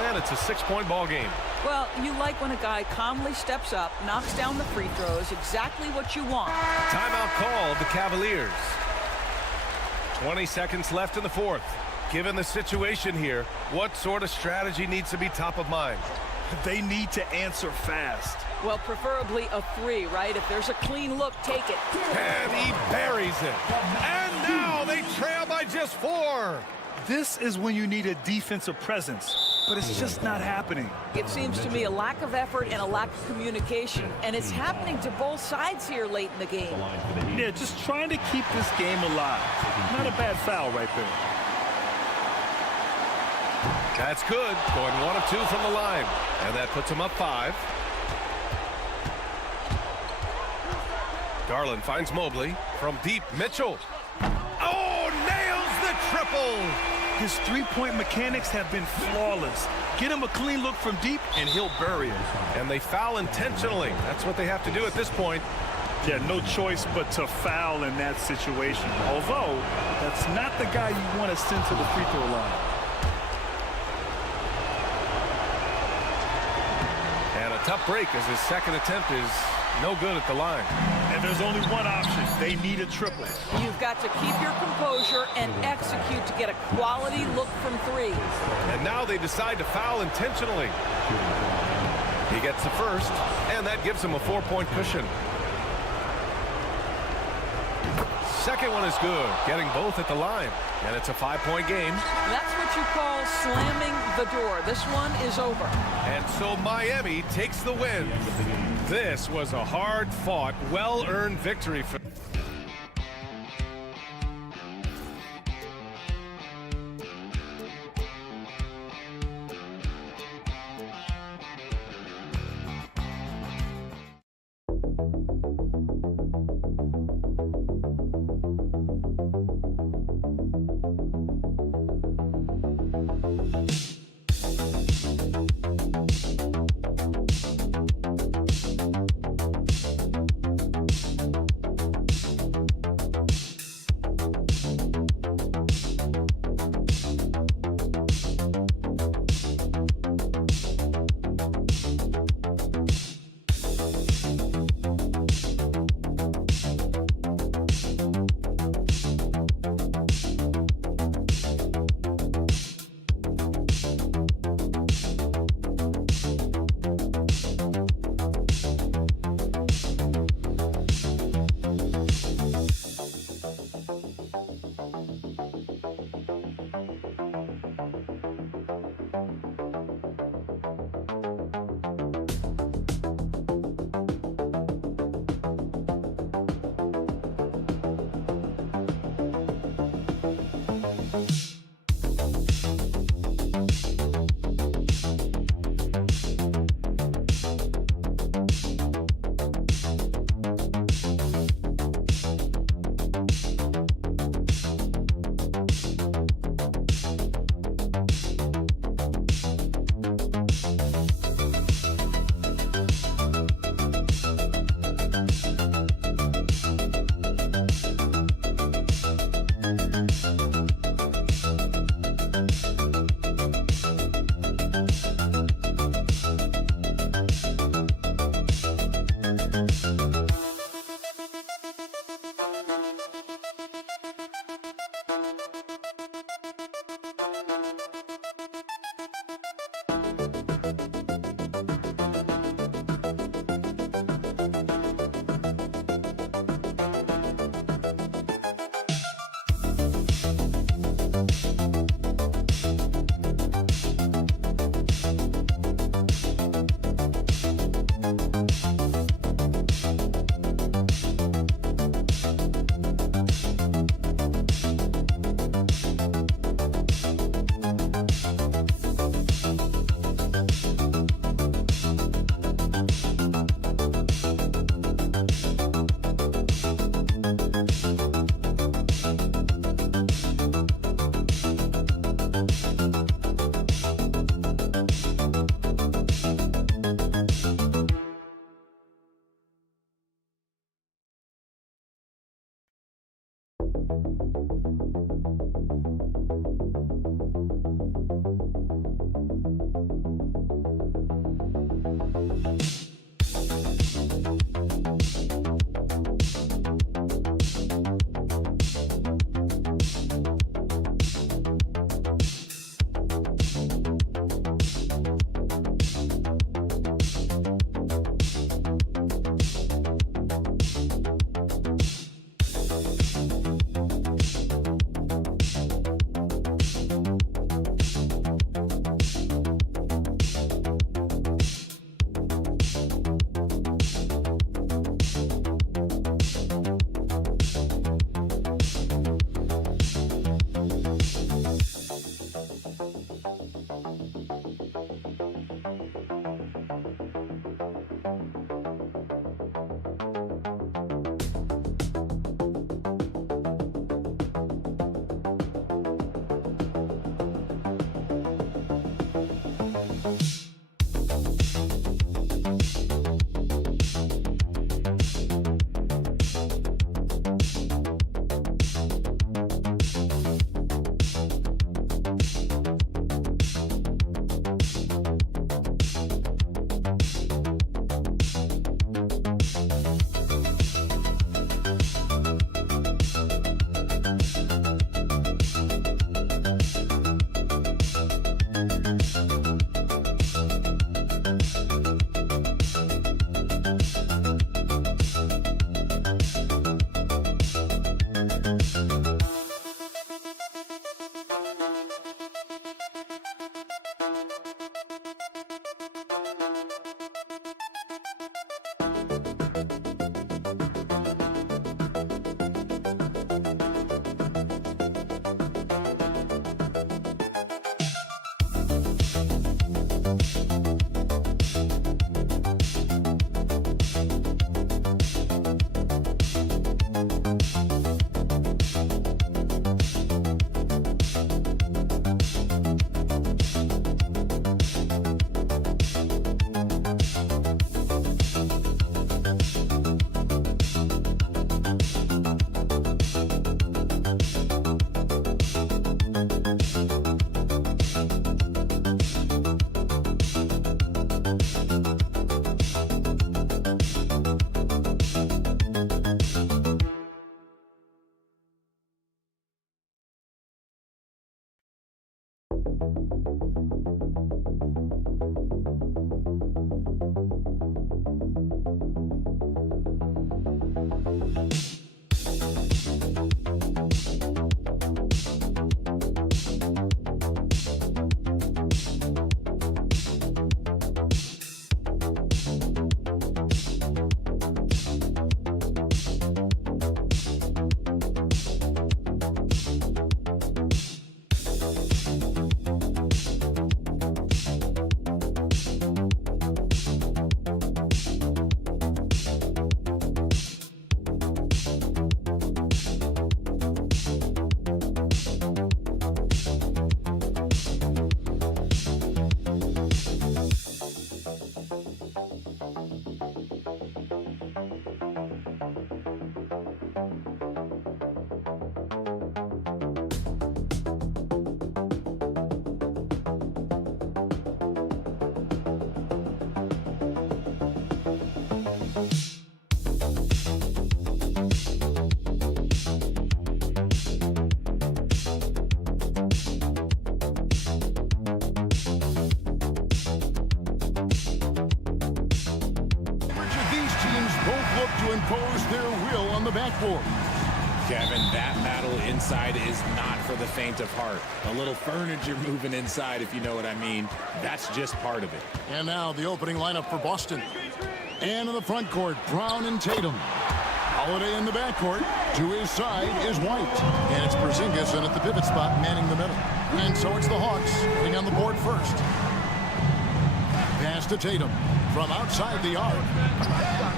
and it's a 6-point ball game. Well, you like when a guy calmly steps up, knocks down the free throws, exactly what you want. Timeout called the Cavaliers. 20 seconds left in the fourth. Given the situation here, what sort of strategy needs to be top of mind? They need to answer fast. Well, preferably a 3, right? If there's a clean look, take it. And he buries it. And now they trail by just 4. This is when you need a defensive presence, but it's just not happening. It seems to me a lack of effort and a lack of communication, and it's happening to both sides here late in the game. Yeah, just trying to keep this game alive. Not a bad foul right there. That's good. Going 1 of 2 from the line. And that puts him up 5. Garland finds Mobley. From deep, Mitchell. Oh, nails the triple. His three-point mechanics have been flawless. Get him a clean look from deep, and he'll bury it. And they foul intentionally. That's what they have to do at this point. Yeah, no choice but to foul in that situation. Although, that's not the guy you want to send to the free throw line. And a tough break as his second attempt is no good at the line. And there's only one option. They need a triple. You've got to keep your composure and execute to get a quality look from 3. And now they decide to foul intentionally. He gets the first, and that gives him a 4-point cushion. Second one is good, getting both at the line. And it's a 5-point game. That's what you call slamming the door. This one is over. And so Miami takes the win. This was a hard-fought, well-earned victory for impose their will on the backboard. Kevin, that battle inside is not for the faint of heart. A little furniture moving inside, if you know what I mean. That's just part of it. And now the opening lineup for Boston. And in the front court, Brown and Tatum. Holiday in the backcourt. To his side is White. And it's Porzingis in at the pivot spot, manning the middle. And so it's the Hawks getting on the board first. Pass to Tatum from outside the arc.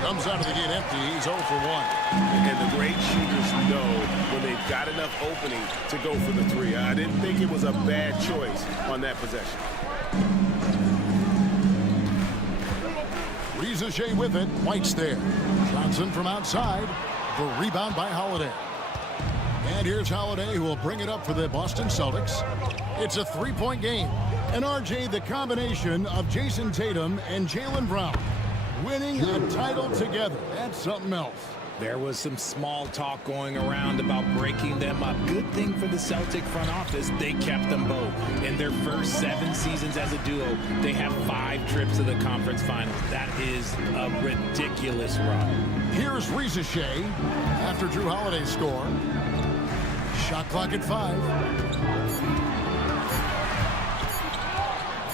Comes out of the gate empty. He's 0 for 1. And the great shooters know when they've got enough opening to go for the three. I didn't think it was a bad choice on that possession. Riza with it. White's there. Johnson from outside. The rebound by Holiday. And here's Holiday, who will bring it up for the Boston Celtics. It's a three-point game. And RJ, the combination of Jason Tatum and Jaylen Brown winning a title together. That's something else. There was some small talk going around about breaking them up. Good thing for the Celtic front office, they kept them both. In their first 7 seasons as a duo, they have 5 trips to the conference finals. That is a ridiculous run. Here's Riza after Drew Holiday's score. Shot clock at 5.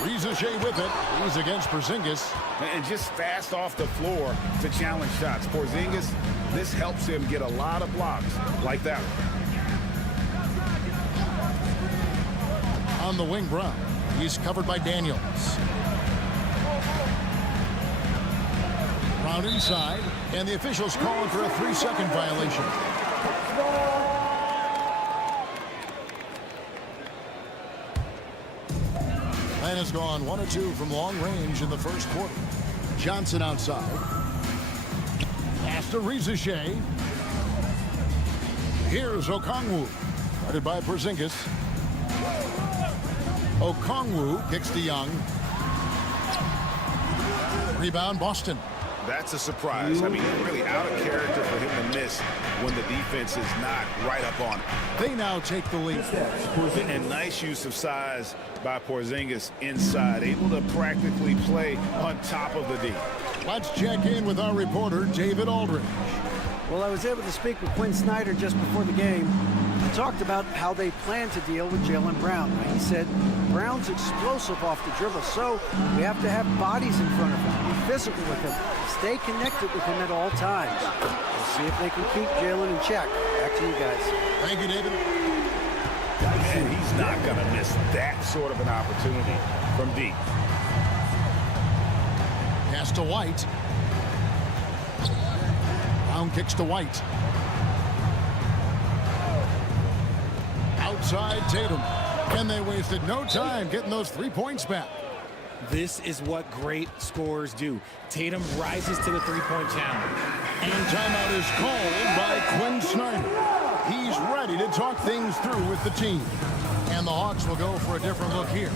Riza with it. He's against Porzingis. And just fast off the floor to challenge shots. Porzingis, this helps him get a lot of blocks like that one. On the wing, Brown. He's covered by Daniels. Brown inside, and the officials calling for a 3-second violation. Atlanta's gone 1 of 2 from long range in the first quarter. Johnson outside. Pass to Riza. Here's Okongwu. Guarded by Porzingis. Okongwu kicks to Young. Rebound, Boston. That's a surprise. I mean, really out of character for him to miss when the defense is not right up on it. They now take the lead. And nice use of size by Porzingis inside, able to practically play on top of the D. Let's check in with our reporter, David Aldridge. Well, I was able to speak with Quinn Snyder just before the game. He talked about how they plan to deal with Jaylen Brown. He said Brown's explosive off the dribble, so we have to have bodies in front of him, be physical with him, stay connected with him at all times. We'll see if they can keep Jaylen in check. Back to you guys. Thank you, David. And he's not going to miss that sort of an opportunity from deep. Pass to White. Brown kicks to White. Outside Tatum. And they wasted no time getting those 3 points back. This is what great scorers do. Tatum rises to the three-point challenge. And timeout is called by Quinn Snyder. He's ready to talk things through with the team. And the Hawks will go for a different look here.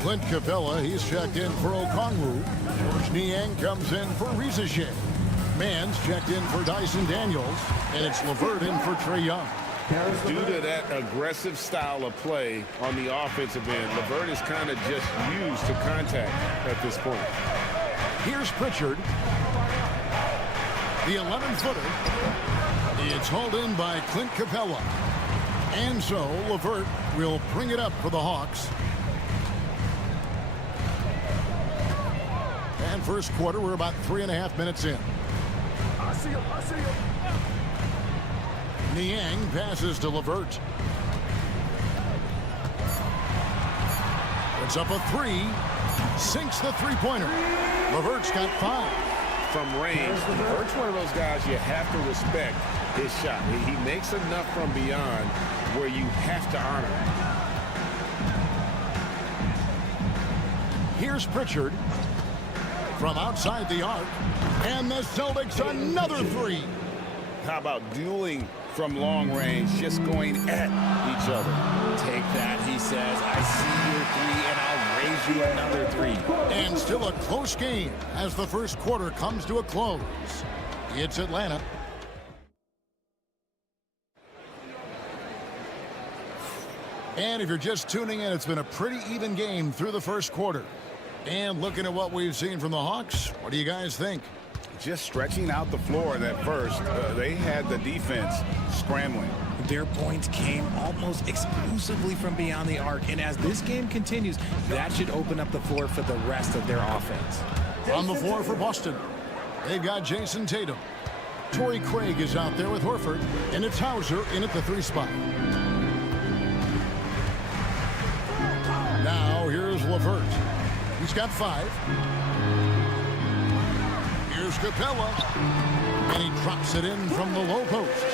Clint Capella, he's checked in for Okongwu. George Niang comes in for Riza. Mann's checked in for Dyson Daniels. And it's LeVert in for Trae Young. Due to that aggressive style of play on the offensive end, LeVert is kind of just used to contact at this point. Here's Pritchard. The 11-footer. It's hauled in by Clint Capella. And so LeVert will bring it up for the Hawks. And first quarter, we're about 3.5 minutes in. I see him. Niang passes to LeVert. Puts up a 3. Sinks the three-pointer. LeVert's got 5. From range, LeVert's one of those guys you have to respect his shot. He makes enough from beyond where you have to honor him. Here's Pritchard from outside the arc. And the Celtics another 3. How about dueling from long range, just going at each other? Take that, he says. I see your 3, and I'll raise you another 3. And still a close game as the first quarter comes to a close. It's Atlanta. And if you're just tuning in, it's been a pretty even game through the first quarter. And looking at what we've seen from the Hawks, what do you guys think? just stretching out the floor in that first. They had the defense scrambling. Their points came almost exclusively from beyond the arc, and as this game continues, that should open up the floor for the rest of their offense. On the floor for Boston, they've got Jason Tatum. Torrey Craig is out there with Horford, and it's Hauser in at the 3 spot. Now here's LeVert. He's got 5. Here's Capella, and he drops it in from the low post.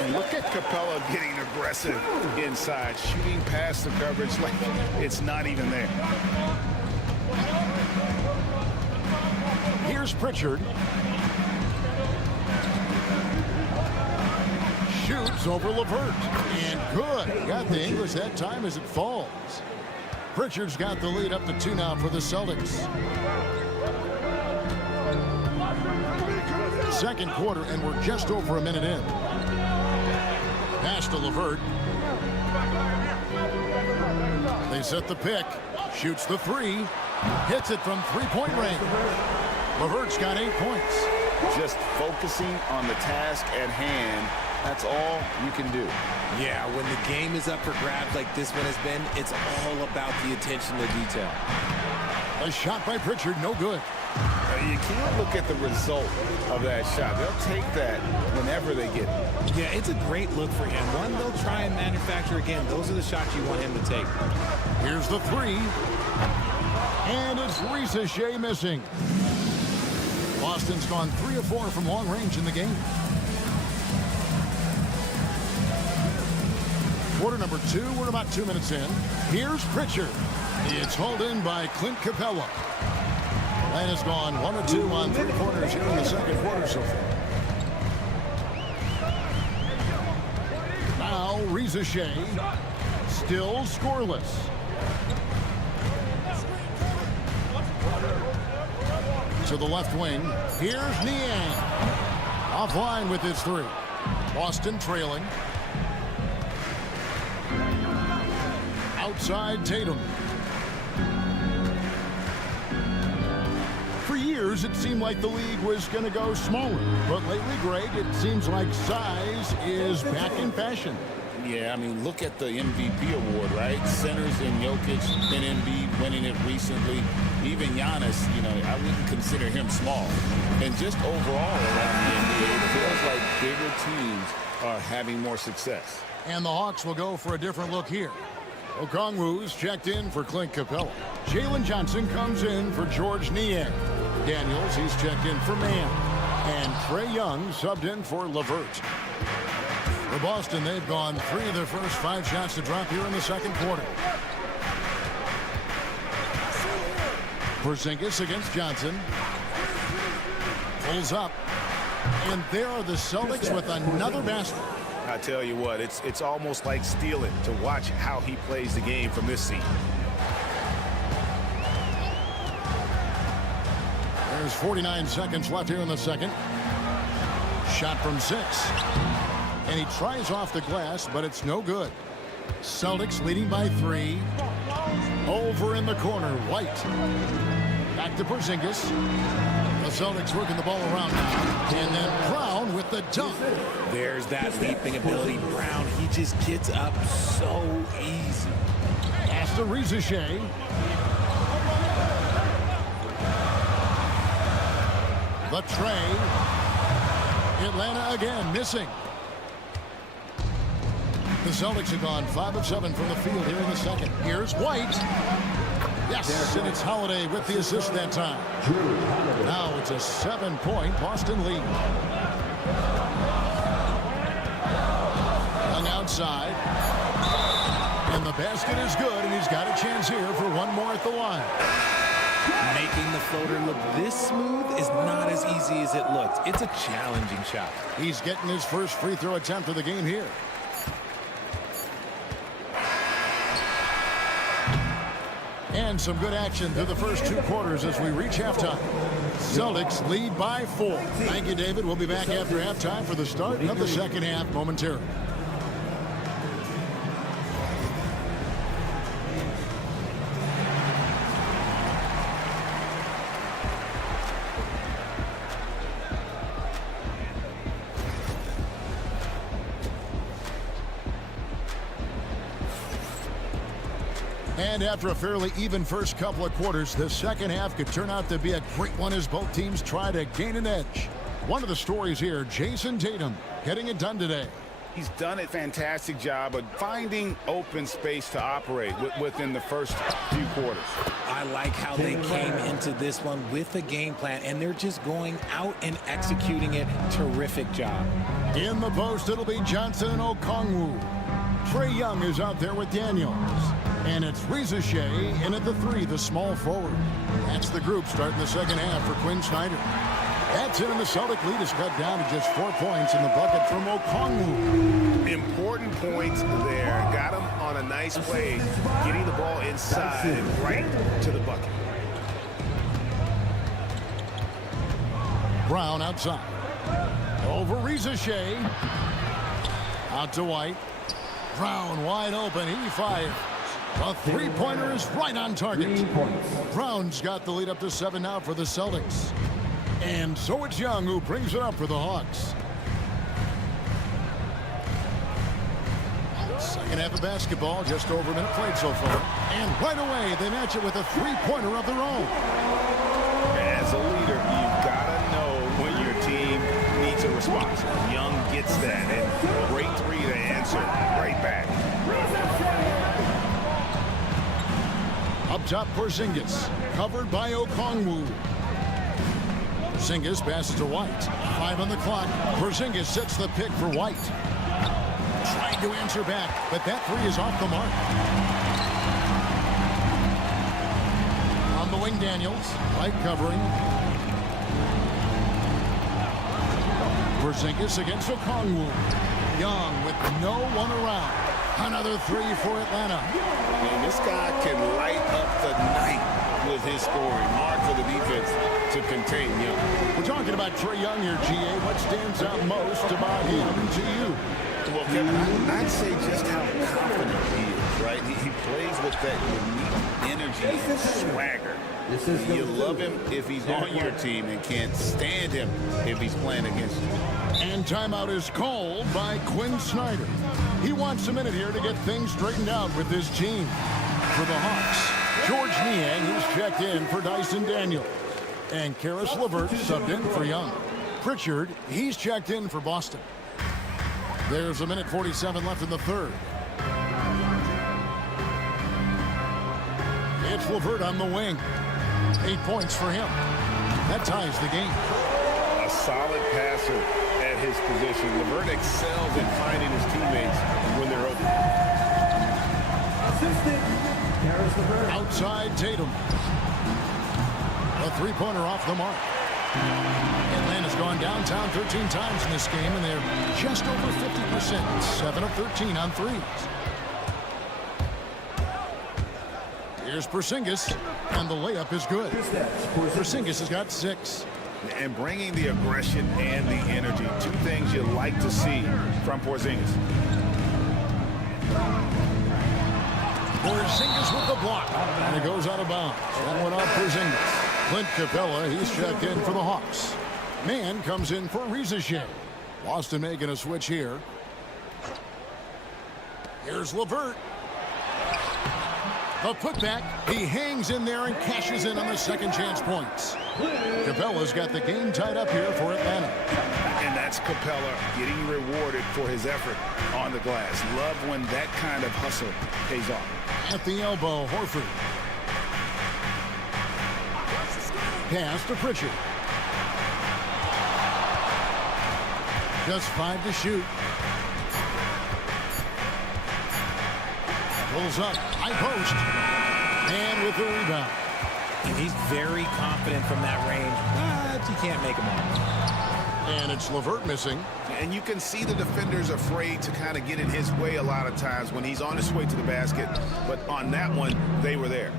And look at Capella getting aggressive inside, shooting past the coverage like it's not even there. Here's Pritchard. Shoots over LeVert. And good. Got the English that time as it falls. Pritchard's got the lead up to 2 now for the Celtics. Second quarter, and we're just over a minute in. Pass to LeVert. They set the pick. Shoots the 3. Hits it from 3-point range. LeVert's got 8 points. Just focusing on the task at hand. That's all you can do. Yeah, when the game is up for grabs like this one has been, it's all about the attention to detail. A shot by Pritchard, no good. You can't look at the result of that shot. They'll take that whenever they get it. Yeah, it's a great look for him. One they'll try and manufacture again. Those are the shots you want him to take. Here's the 3. And it's Risa Shea missing. Boston's gone 3 of 4 from long range in the game. Quarter number 2, we're about 2 minutes in. Here's Pritchard. It's hauled in by Clint Capella. And has gone 1 of 2 on 3 quarters in the second quarter so far. Now Risa Shea, still scoreless. To the left wing, here's Niang. Offline with his 3. Boston trailing. Outside Tatum. For years, it seemed like the league was going to go smaller. But lately, Greg, it seems like size is back in fashion. Yeah, I mean, look at the MVP award, right? Centers in Jokic and Embiid winning it recently. Even Giannis, I wouldn't consider him small. And just overall around the NBA, it feels like bigger teams are having more success. And the Hawks will go for a different look here. Okongwu's checked in for Clint Capella. Jalen Johnson comes in for George Niang. Daniels, he's checked in for Mann. And Trae Young subbed in for LeVert. For Boston, they've gone 3 of their first 5 shots to drop here in the second quarter. Porzingis against Johnson. Pulls up. And there are the Celtics with another basket. I tell you what, it's almost like stealing to watch how he plays the game from this seat. There's 49 seconds left here in the second. Shot from 6. And he tries off the glass, but it's no good. Celtics leading by 3. Over in the corner, White. Back to Porzingis. The Celtics working the ball around now. And then Brown with the dunk. There's that leaping ability. Brown, he just gets up so easy. Pass to Risa Shea. The tray. Atlanta again missing. The Celtics have gone 5 of 7 from the field here in the second. Here's White. Yes, and it's Holiday with the assist that time. Now it's a 7-point Boston lead. Young outside. And the basket is good, and he's got a chance here for one more at the line. Making the floater look this smooth is not as easy as it looks. It's a challenging shot. He's getting his first free throw attempt of the game here. And some good action through the first 2 quarters as we reach halftime. Celtics lead by 4. Thank you, David. We'll be back after halftime for the start of the second half momentarily. And after a fairly even first couple of quarters, the second half could turn out to be a great one as both teams try to gain an edge. One of the stories here, Jason Tatum, getting it done today. He's done a fantastic job of finding open space to operate within the first few quarters. I like how they came into this one with a game plan, and they're just going out and executing it. Terrific job. In the post, it'll be Johnson and Okongwu. Trae Young is out there with Daniels. And it's Reza Shea in at the 3, the small forward. That's the group starting the second half for Quinn Snyder. That's it, and the Celtic lead is cut down to just 4 points in the bucket from Okongwu. Important points there. Got him on a nice play, getting the ball inside and right to the bucket. Brown outside. Over Reza Shea. Out to White. Brown wide open. He fires. A three-pointer is right on target. Brown's got the lead up to 7 now for the Celtics. And so it's Young who brings it up for the Hawks. Second half of basketball, just over a minute played so far. And right away, they match it with a three-pointer of their own. As a leader, you've got to know when your team needs a response. Young gets that, and great three to answer right back. Up top, Porzingis, covered by Okongwu. Porzingis passes to White. 5 on the clock. Porzingis sets the pick for White. Trying to answer back, but that 3 is off the mark. On the wing, Daniels. White covering. Porzingis against Okongwu. Young with no one around. Another 3 for Atlanta. And this guy can light up the night with his scoring. Hard for the defense to contain Young. We're talking about Trae Young here, GA. What stands out most about him to you? Well, Kevin, I'd say just how confident he is, right? He plays with that unique energy and swagger. You love him if he's on your team and can't stand him if he's playing against you. And timeout is called by Quinn Snyder. He wants a minute here to get things straightened out with his team. For the Hawks, George Niang is checked in for Dyson Daniels. And Karis LeVert subbed in for Young. Pritchard, he's checked in for Boston. There's a minute 47 left in the third. It's LeVert on the wing. 8 points for him. That ties the game. A solid passer at his position. LeVert excels in finding his teammates when they're open. Outside Tatum. A three-pointer off the mark. Atlanta's gone downtown 13 times in this game, and they're just over 50%. 7 of 13 on threes. Here's Porzingis, and the layup is good. Porzingis has got 6. And bringing the aggression and the energy. 2 things you like to see from Porzingis. Porzingis with the block, and it goes out of bounds. That one off Porzingis. Clint Capella, he's checked in for the Hawks. Mann comes in for Reza Shea. Boston making a switch here. Here's LeVert. The putback. He hangs in there and cashes in on the second chance points. Capella's got the game tied up here for Atlanta. And that's Capella getting rewarded for his effort on the glass. Love when that kind of hustle pays off. At the elbow, Horford. Pass to Pritchard. Just 5 to shoot. Pulls up, high post. And with the rebound. And he's very confident from that range, but you can't make him all. And it's LeVert missing. And you can see the defenders afraid to kind of get in his way a lot of times when he's on his way to the basket. But on that one, they were there.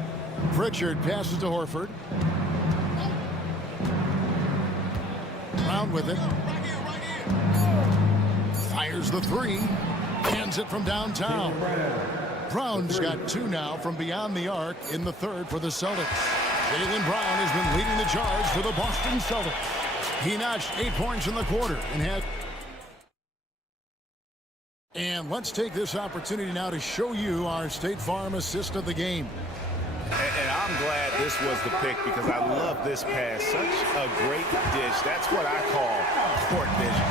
Pritchard passes to Horford. Brown with it. Fires the 3. Hands it from downtown. Brown's got 2 now from beyond the arc in the third for the Celtics. Jaylen Brown has been leading the charge for the Boston Celtics. He notched 8 points in the quarter and had... And let's take this opportunity now to show you our State Farm assist of the game. And I'm glad this was the pick because I love this pass. Such a great dish. That's what I call court vision.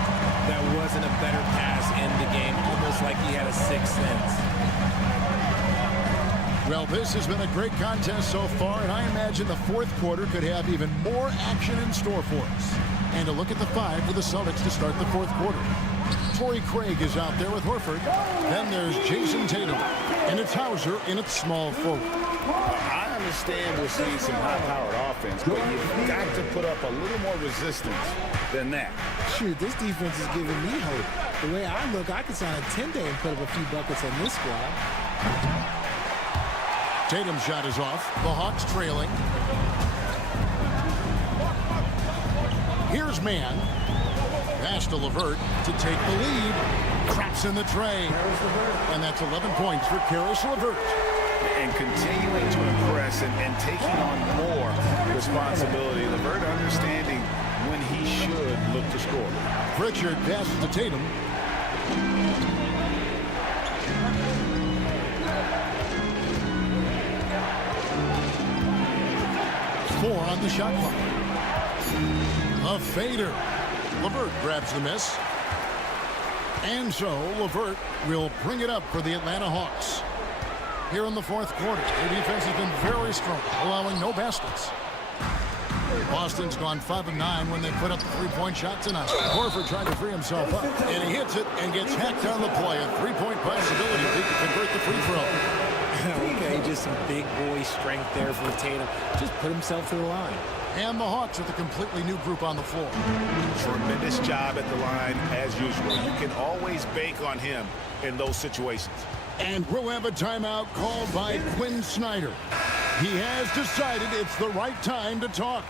That wasn't a better pass in the game, almost like he had a sixth sense. Well, this has been a great contest so far, and I imagine the fourth quarter could have even more action in store for us. And a look at the five for the Celtics to start the fourth quarter. Torrey Craig is out there with Horford. Then there's Jason Tatum. And it's Hauser in its small forward. I understand we're seeing some high-powered offense, but you've got to put up a little more resistance than that. Shoot, this defense is giving me hope. The way I look, I could sign a 10-day and put up a few buckets on this squad. Tatum's shot is off. The Hawks trailing. Here's Mann. Pass to LeVert to take the lead. Traps in the tray. And that's 11 points for Karis LeVert. And continuing to impress and taking on more responsibility. LeVert understanding when he should look to score. Pritchard passes to Tatum. Four on the shot clock. A fader. LeVert grabs the miss. And so LeVert will bring it up for the Atlanta Hawks. Here in the fourth quarter, their defense has been very strong, allowing no baskets. Boston's gone 5 of 9 when they put up the three-point shot tonight. Horford trying to free himself up, and he hits it and gets hacked on the play. A three-point possibility if he can convert the free throw. Okay, just some big boy strength there from Tatum. Just put himself to the line. And the Hawks with a completely new group on the floor. Tremendous job at the line as usual. You can always bank on him in those situations. And we'll have a timeout called by Quinn Snyder. He has decided it's the right time to talk.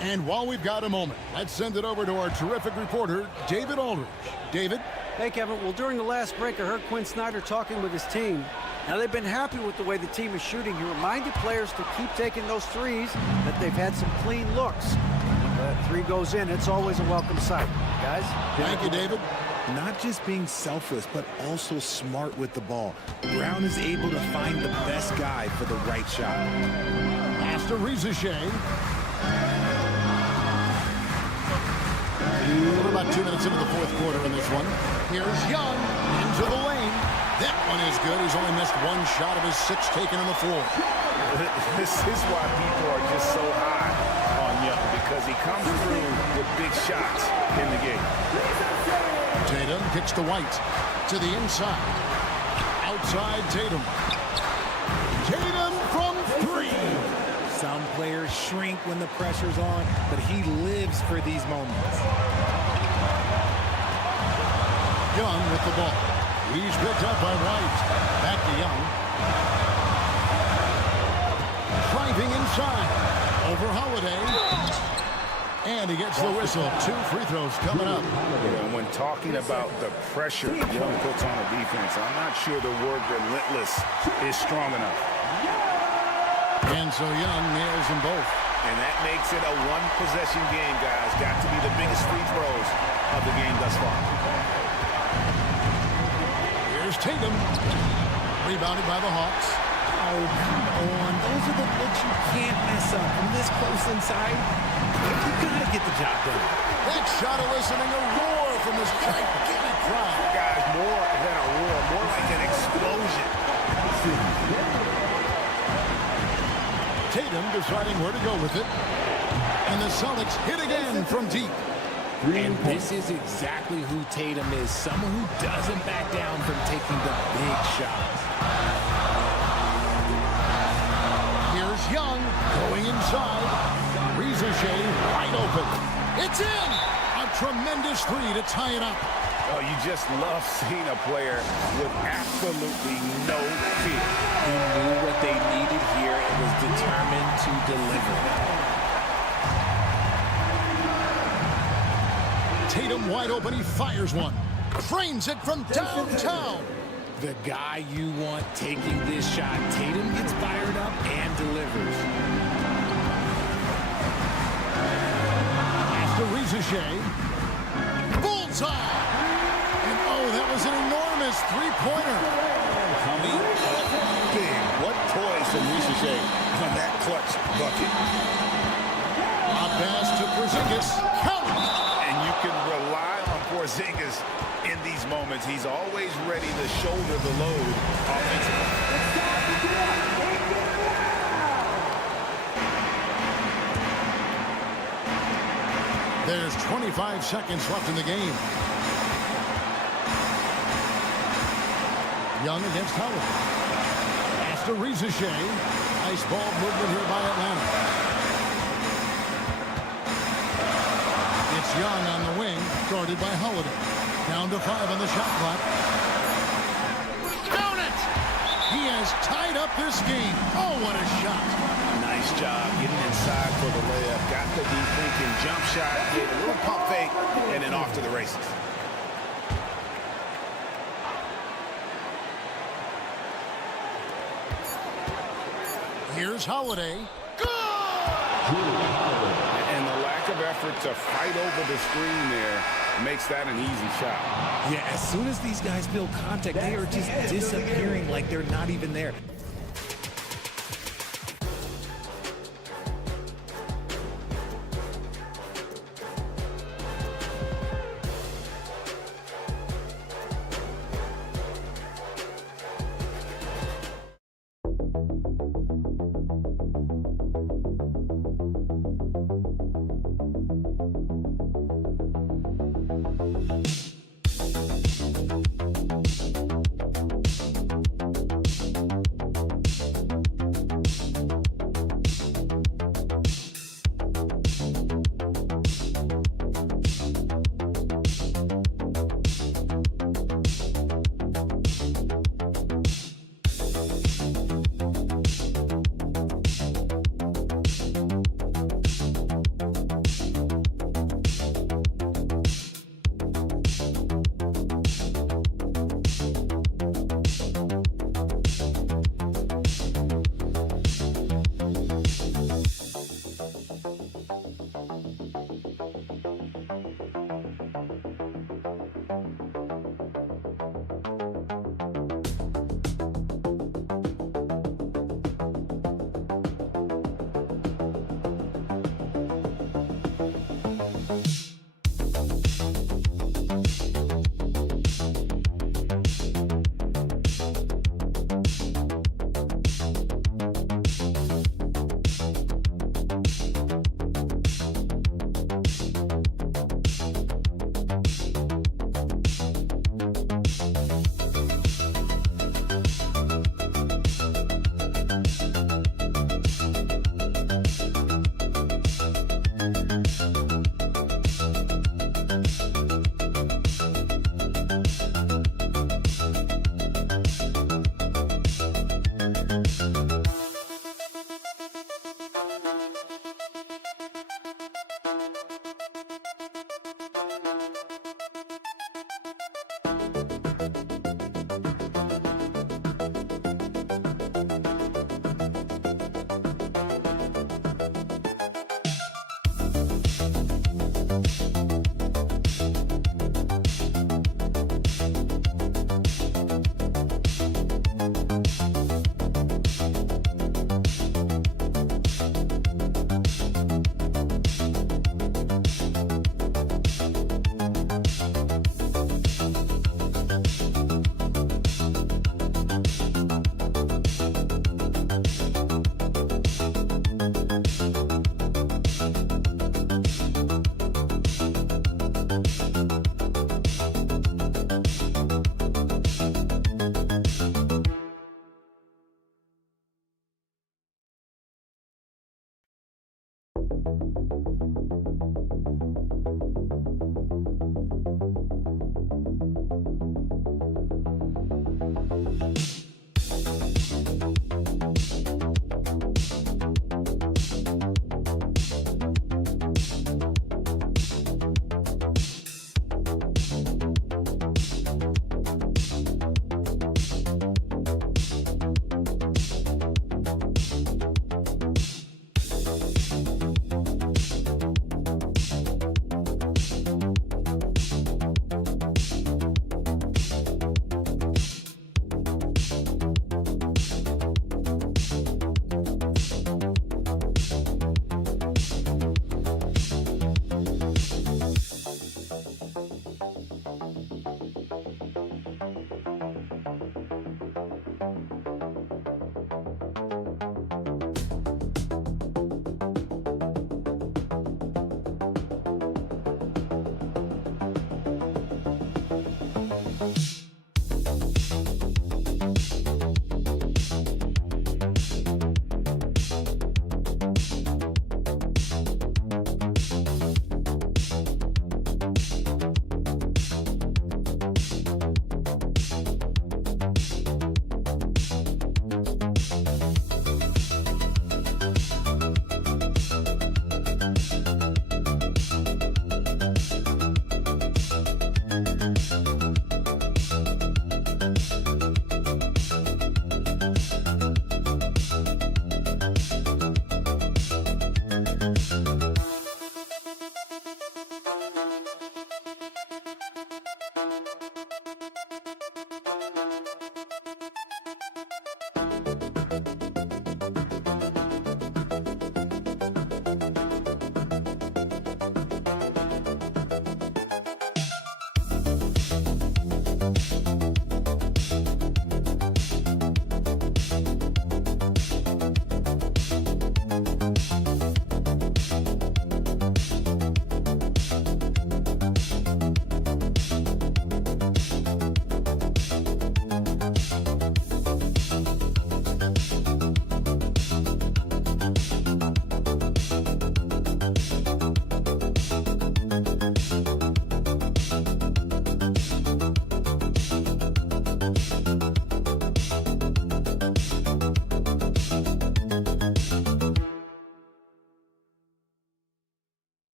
And while we've got a moment, let's send it over to our terrific reporter, David Aldridge. David? Hey, Kevin. Well, during the last break, I heard Quinn Snyder talking with his team. Now, they've been happy with the way the team is shooting. He reminded players to keep taking those threes, that they've had some clean looks. When that three goes in, it's always a welcome sight. Guys? Thank you, David. Not just being selfless, but also smart with the ball. Brown is able to find the best guy for the right shot. Pass to Rizichet. We're about 2 minutes into the fourth quarter in this one. Here's Young into the lane. That one is good. He's only missed one shot of his 6 taken on the floor. This is why people are just so high on Young, because he comes through with big shots in the game. Tatum kicks to White. To the inside. Outside Tatum. Tatum from 3. Some players shrink when the pressure's on, but he lives for these moments. Young with the ball. He's picked up by White. Back to Young. Driving inside. Over Holiday. And he gets the whistle. 2 free throws coming up. And when talking about the pressure Young puts on a defense, I'm not sure the word relentless is strong enough. And so Young nails them both. And that makes it a one-possession game, guys. Got to be the biggest free throws of the game thus far. Here's Tatum. Rebounded by the Hawks. Oh, come on. Those are the looks you can't mess up. From this close inside, you gotta get the job done. That shot eliciting a roar from this gigantic crowd. Guys, more than a roar, more like an explosion. Tatum deciding where to go with it. And the Celtics hit again from deep. And this is exactly who Tatum is. Someone who doesn't back down from taking the big shots. Here's Young going inside. Rizichet wide open. It's in! A tremendous 3 to tie it up. Oh, you just love seeing a player with absolutely no fear. He knew what they needed here and was determined to deliver. Tatum wide open. He fires one. Frames it from downtown. The guy you want taking this shot. Tatum gets fired up and delivers. After Rizichet. Bullseye! And oh, that was an enormous three-pointer. Coming up big. What poise from Shea on that clutch bucket. A pass to Porzingis. Count. And you can rely on Porzingis in these moments. He's always ready to shoulder the load offensively. There's 25 seconds left in the game. Young against Howard. Pass to Shea. Nice ball movement here by Atlanta. It's Young on the wing, guarded by Holiday. Down to 5 on the shot clock. Down it! He has tied up this game. Oh, what a shot. Nice job getting inside for the layup. Got the deep thinking jump shot, gave a little pump fake, and then off to the races. Here's Holiday. And the lack of effort to fight over the screen there makes that an easy shot. Yeah, as soon as these guys feel contact, they are just disappearing like they're not even there.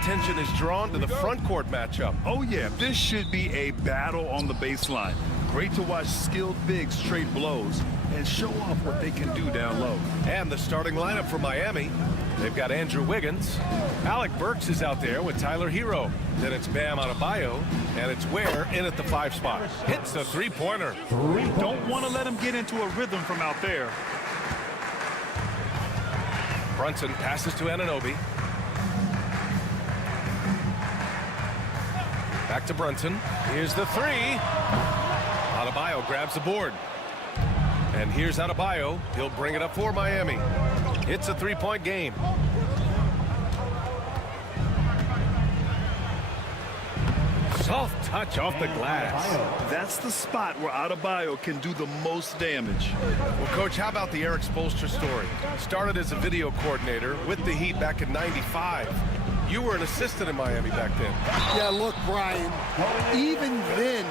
Attention is drawn to the front court matchup. Oh yeah, this should be a battle on the baseline. Great to watch skilled bigs trade blows and show off what they can do down low. And the starting lineup for Miami. They've got Andrew Wiggins. Alec Burks is out there with Tyler Hero. Then it's Bam Adebayo, and it's Ware in at the 5 spot. Hits a three-pointer. Don't want to let him get into a rhythm from out there. Brunson passes to Anunoby. Back to Brunson. Here's the 3. Adebayo grabs the board. And here's Adebayo. He'll bring it up for Miami. It's a 3-point game. Soft touch off the glass. That's the spot where Adebayo can do the most damage. Well, Coach, how about the Eric Spoelstra story? Started as a video coordinator with the Heat back in '95. You were an assistant in Miami back then. Yeah, look, Brian, even then,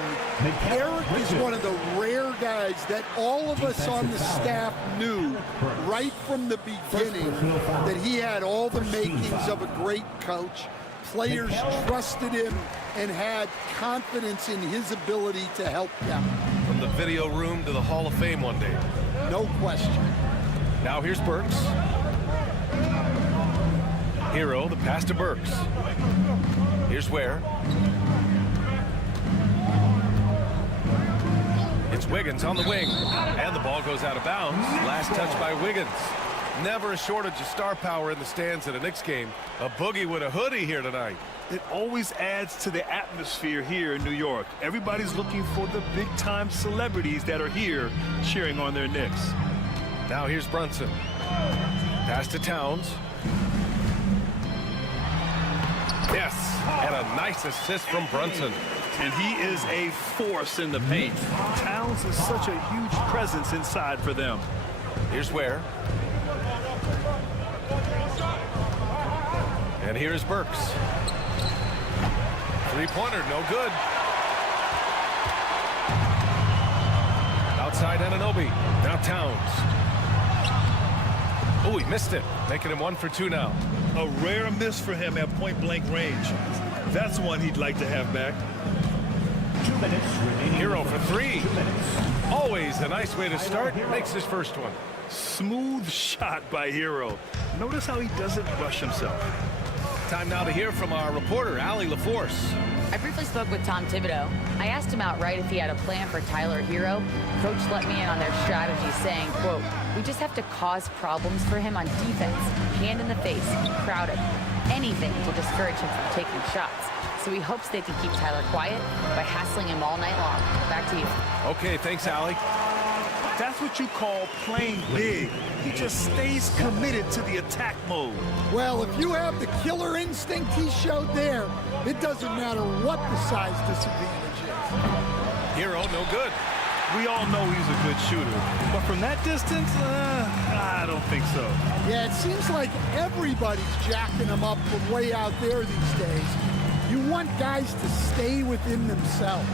Eric is one of the rare guys that all of us on the staff knew right from the beginning that he had all the makings of a great coach. Players trusted him and had confidence in his ability to help them. From the video room to the Hall of Fame one day. No question. Now here's Burks. Hero, the pass to Burks. Here's Ware. It's Wiggins on the wing. And the ball goes out of bounds. Last touch by Wiggins. Never a shortage of star power in the stands at a Knicks game. A boogie with a hoodie here tonight. It always adds to the atmosphere here in New York. Everybody's looking for the big-time celebrities that are here cheering on their Knicks. Now here's Brunson. Pass to Towns. Yes, and a nice assist from Brunson. And he is a force in the paint. Towns is such a huge presence inside for them. Here's Ware. And here's Burks. Three-pointer, no good. Outside Anunoby. Now Towns. Oh, he missed it. Making him 1 for 2 now. A rare miss for him at point-blank range. That's one he'd like to have back. 2 minutes remaining. Hero for 3. Always a nice way to start. Makes his first one. Smooth shot by Hero. Notice how he doesn't rush himself. Time now to hear from our reporter, Allie LaForce. I briefly spoke with Tom Thibodeau. I asked him outright if he had a plan for Tyler Hero. Coach let me in on their strategy, saying, quote, "We just have to cause problems for him on defense. Hand in the face, crowd him, anything to discourage him from taking shots. So he hopes they can keep Tyler quiet by hassling him all night long." Back to you. Okay, thanks, Allie. That's what you call playing big. He just stays committed to the attack mode. Well, if you have the killer instinct he showed there, it doesn't matter what the size disadvantage is. Hero, no good. We all know he's a good shooter, but from that distance, I don't think so. Yeah, it seems like everybody's jacking him up from way out there these days. You want guys to stay within themselves.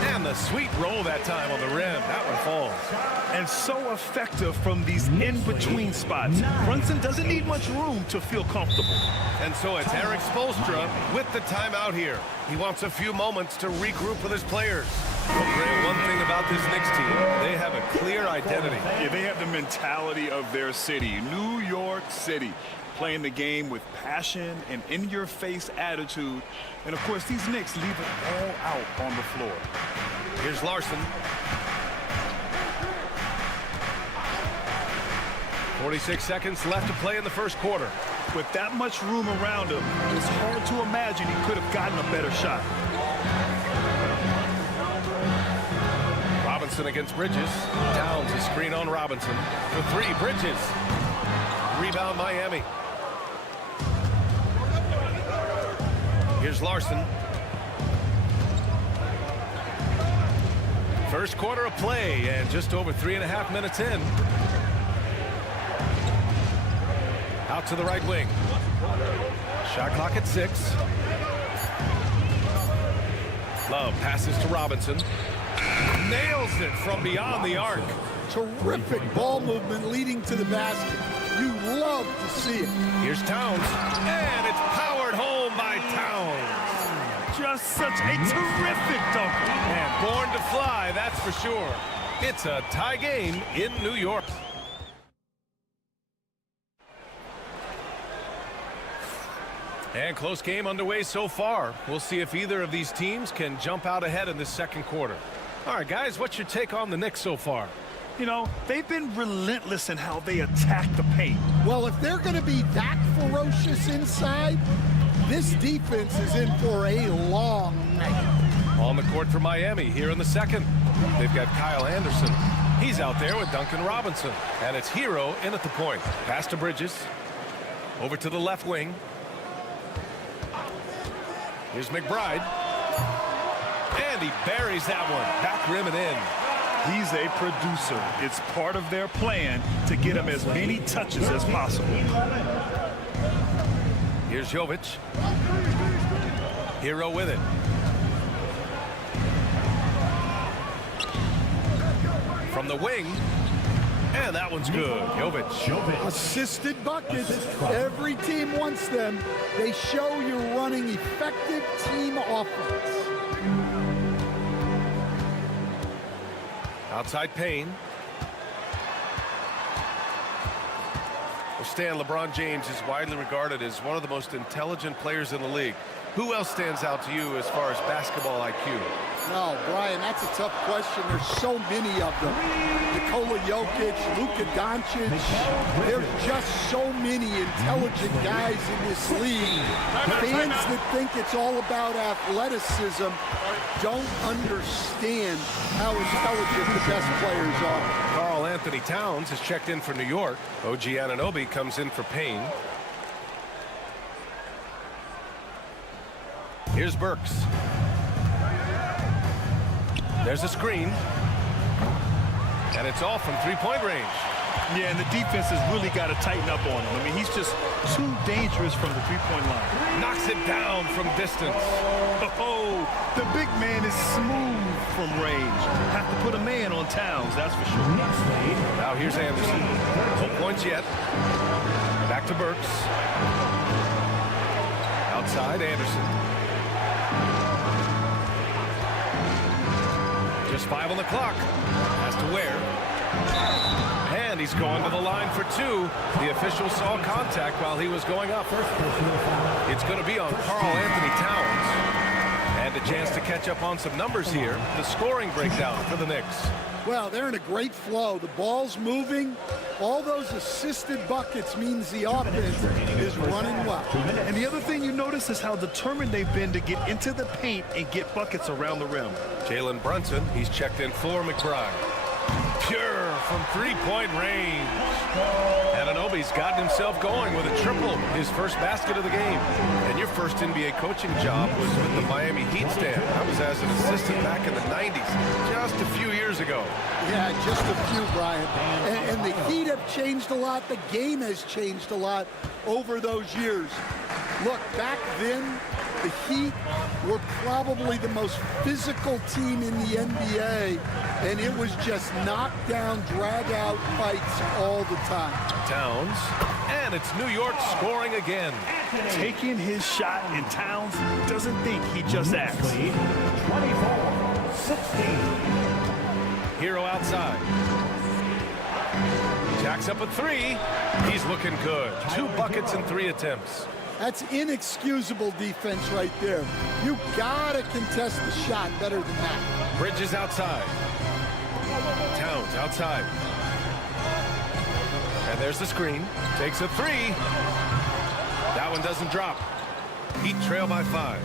And the sweet roll that time on the rim. That one falls. And so effective from these in-between spots. Brunson doesn't need much room to feel comfortable. And so it's Eric Spoelstra with the timeout here. He wants a few moments to regroup with his players. Well, Grant, one thing about this Knicks team, they have a clear identity. Yeah, they have the mentality of their city, New York City, playing the game with passion and in-your-face attitude. And, of course, these Knicks leave it all out on the floor. Here's Larson. 46 seconds left to play in the first quarter. With that much room around him, it's hard to imagine he could have gotten a better shot. Robinson against Bridges. Downs a screen on Robinson. For three, Bridges. Rebound Miami. Here's Larson. First quarter of play and just over 3.5 minutes in. Out to the right wing. Shot clock at 6. Love passes to Robinson. Nails it from beyond the arc. Terrific ball movement leading to the basket. You love to see it. Here's Towns. And it's powered home by Towns. Just such a terrific dunk. And born to fly, that's for sure. It's a tie game in New York. And close game underway so far. We'll see if either of these teams can jump out ahead in this second quarter. All right, guys, what's your take on the Knicks so far? You know, they've been relentless in how they attack the paint. Well, if they're going to be that ferocious inside, this defense is in for a long night. On the court for Miami here in the second. They've got Kyle Anderson. He's out there with Duncan Robinson. And it's Hero in at the point. Pass to Bridges. Over to the left wing. Here's McBride. And he buries that one. Back rim and in. He's a producer. It's part of their plan to get him as many touches as possible. Here's Jovic. Hero with it. From the wing. And that one's good. Jovic. Assisted buckets. Every team wants them. They show you're running effective team offense. Outside Payne. Well, Stan, LeBron James is widely regarded as one of the most intelligent players in the league. Who else stands out to you as far as basketball IQ? No, Brian, that's a tough question. There's so many of them. Nikola Jokic, Luka Doncic. There's just so many intelligent guys in this league. Fans that think it's all about athleticism don't understand how intelligent the best players are. Karl Anthony Towns has checked in for New York. OG Anunoby comes in for Payne. Here's Burks. There's a screen. And it's all from three-point range. Yeah, and the defense has really got to tighten up on him. I mean, he's just too dangerous from the three-point line. Knocks it down from distance. Oh, the big man is smooth from range. Have to put a man on Towns, that's for sure. Now here's Anderson. No points yet. Back to Burks. Outside, Anderson. Just 5 on the clock. Has to wear. And he's going to the line for 2. The official saw contact while he was going up. It's going to be on Karl Anthony Towns. And a chance to catch up on some numbers here. The scoring breakdown for the Knicks. Well, they're in a great flow. The ball's moving. All those assisted buckets means the offense is running well. And the other thing you notice is how determined they've been to get into the paint and get buckets around the rim. Jalen Brunson, he's checked in for McBride. Pure from three-point range. Anunoby's gotten himself going with a triple, his first basket of the game. And your first NBA coaching job was with the Miami Heat, Stan. I was as an assistant back in the 90s, just a few years ago. Yeah, just a few, Brian. And the Heat have changed a lot. The game has changed a lot over those years. Look, back then, the Heat were probably the most physical team in the NBA, and it was just knockdown, drag-out fights all the time. Towns, and it's New York scoring again. Taking his shot, and Towns doesn't think he just asked. 24-16. Hero outside. Jacks up a three. He's looking good. 2 buckets and 3 attempts. That's inexcusable defense right there. You gotta contest the shot better than that. Bridges outside. Towns outside. And there's the screen. Takes a 3. That one doesn't drop. Heat trail by 5.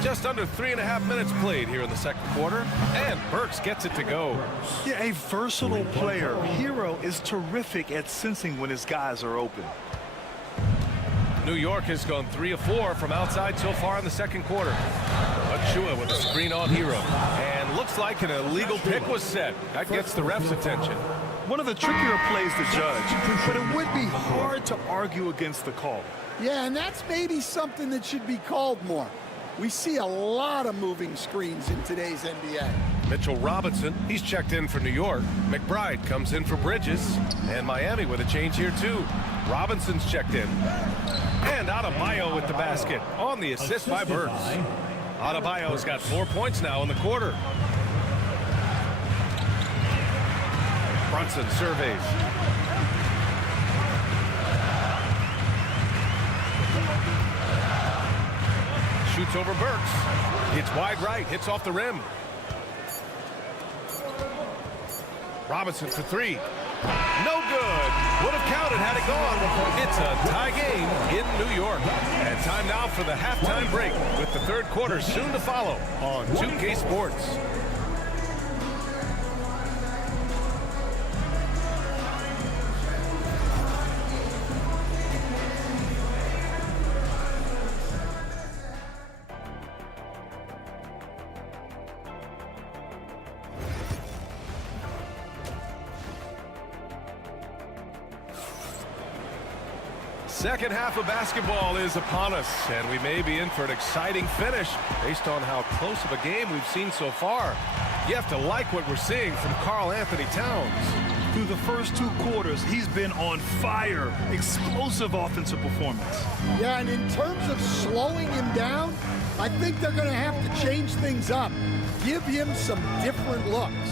Just under 3.5 minutes played here in the second quarter, and Burks gets it to go. Yeah, a versatile player. Hero is terrific at sensing when his guys are open. New York has gone 3 of 4 from outside so far in the second quarter. Achua with a screen on Hero, and looks like an illegal pick was set. That gets the ref's attention. One of the trickier plays to judge, but it would be hard to argue against the call. Yeah, and that's maybe something that should be called more. We see a lot of moving screens in today's NBA. Mitchell Robinson, he's checked in for New York. McBride comes in for Bridges. And Miami with a change here too. Robinson's checked in. And Adebayo with the basket on the assist by Burks. Adebayo's got 4 points now in the quarter. Brunson surveys. Shoots over Burks. It's wide right. Hits off the rim. Robinson for 3. No good. Would have counted had it gone. It's a tie game in New York. And time now for the halftime break with the third quarter soon to follow on 2K Sports. Second half of basketball is upon us, and we may be in for an exciting finish based on how close of a game we've seen so far. You have to like what we're seeing from Karl Anthony Towns. Through the first 2 quarters, he's been on fire. Explosive offensive performance. Yeah, and in terms of slowing him down, I think they're going to have to change things up. Give him some different looks.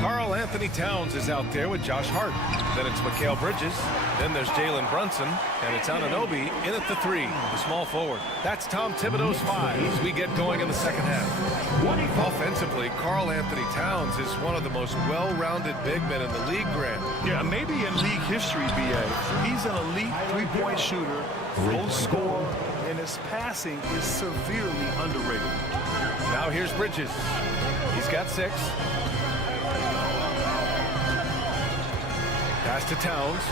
Karl Anthony Towns is out there with Josh Hart. Then it's Mikal Bridges. Then there's Jalen Brunson. And it's Anunoby in at the 3, the small forward. That's Tom Thibodeau's 5 as we get going in the second half. Offensively, Karl Anthony Towns is one of the most well-rounded big men in the league, Grant. Yeah, maybe in league history, B.A. He's an elite 3-point shooter, goal scorer, and his passing is severely underrated. Now here's Bridges. He's got 6. Pass to Towns.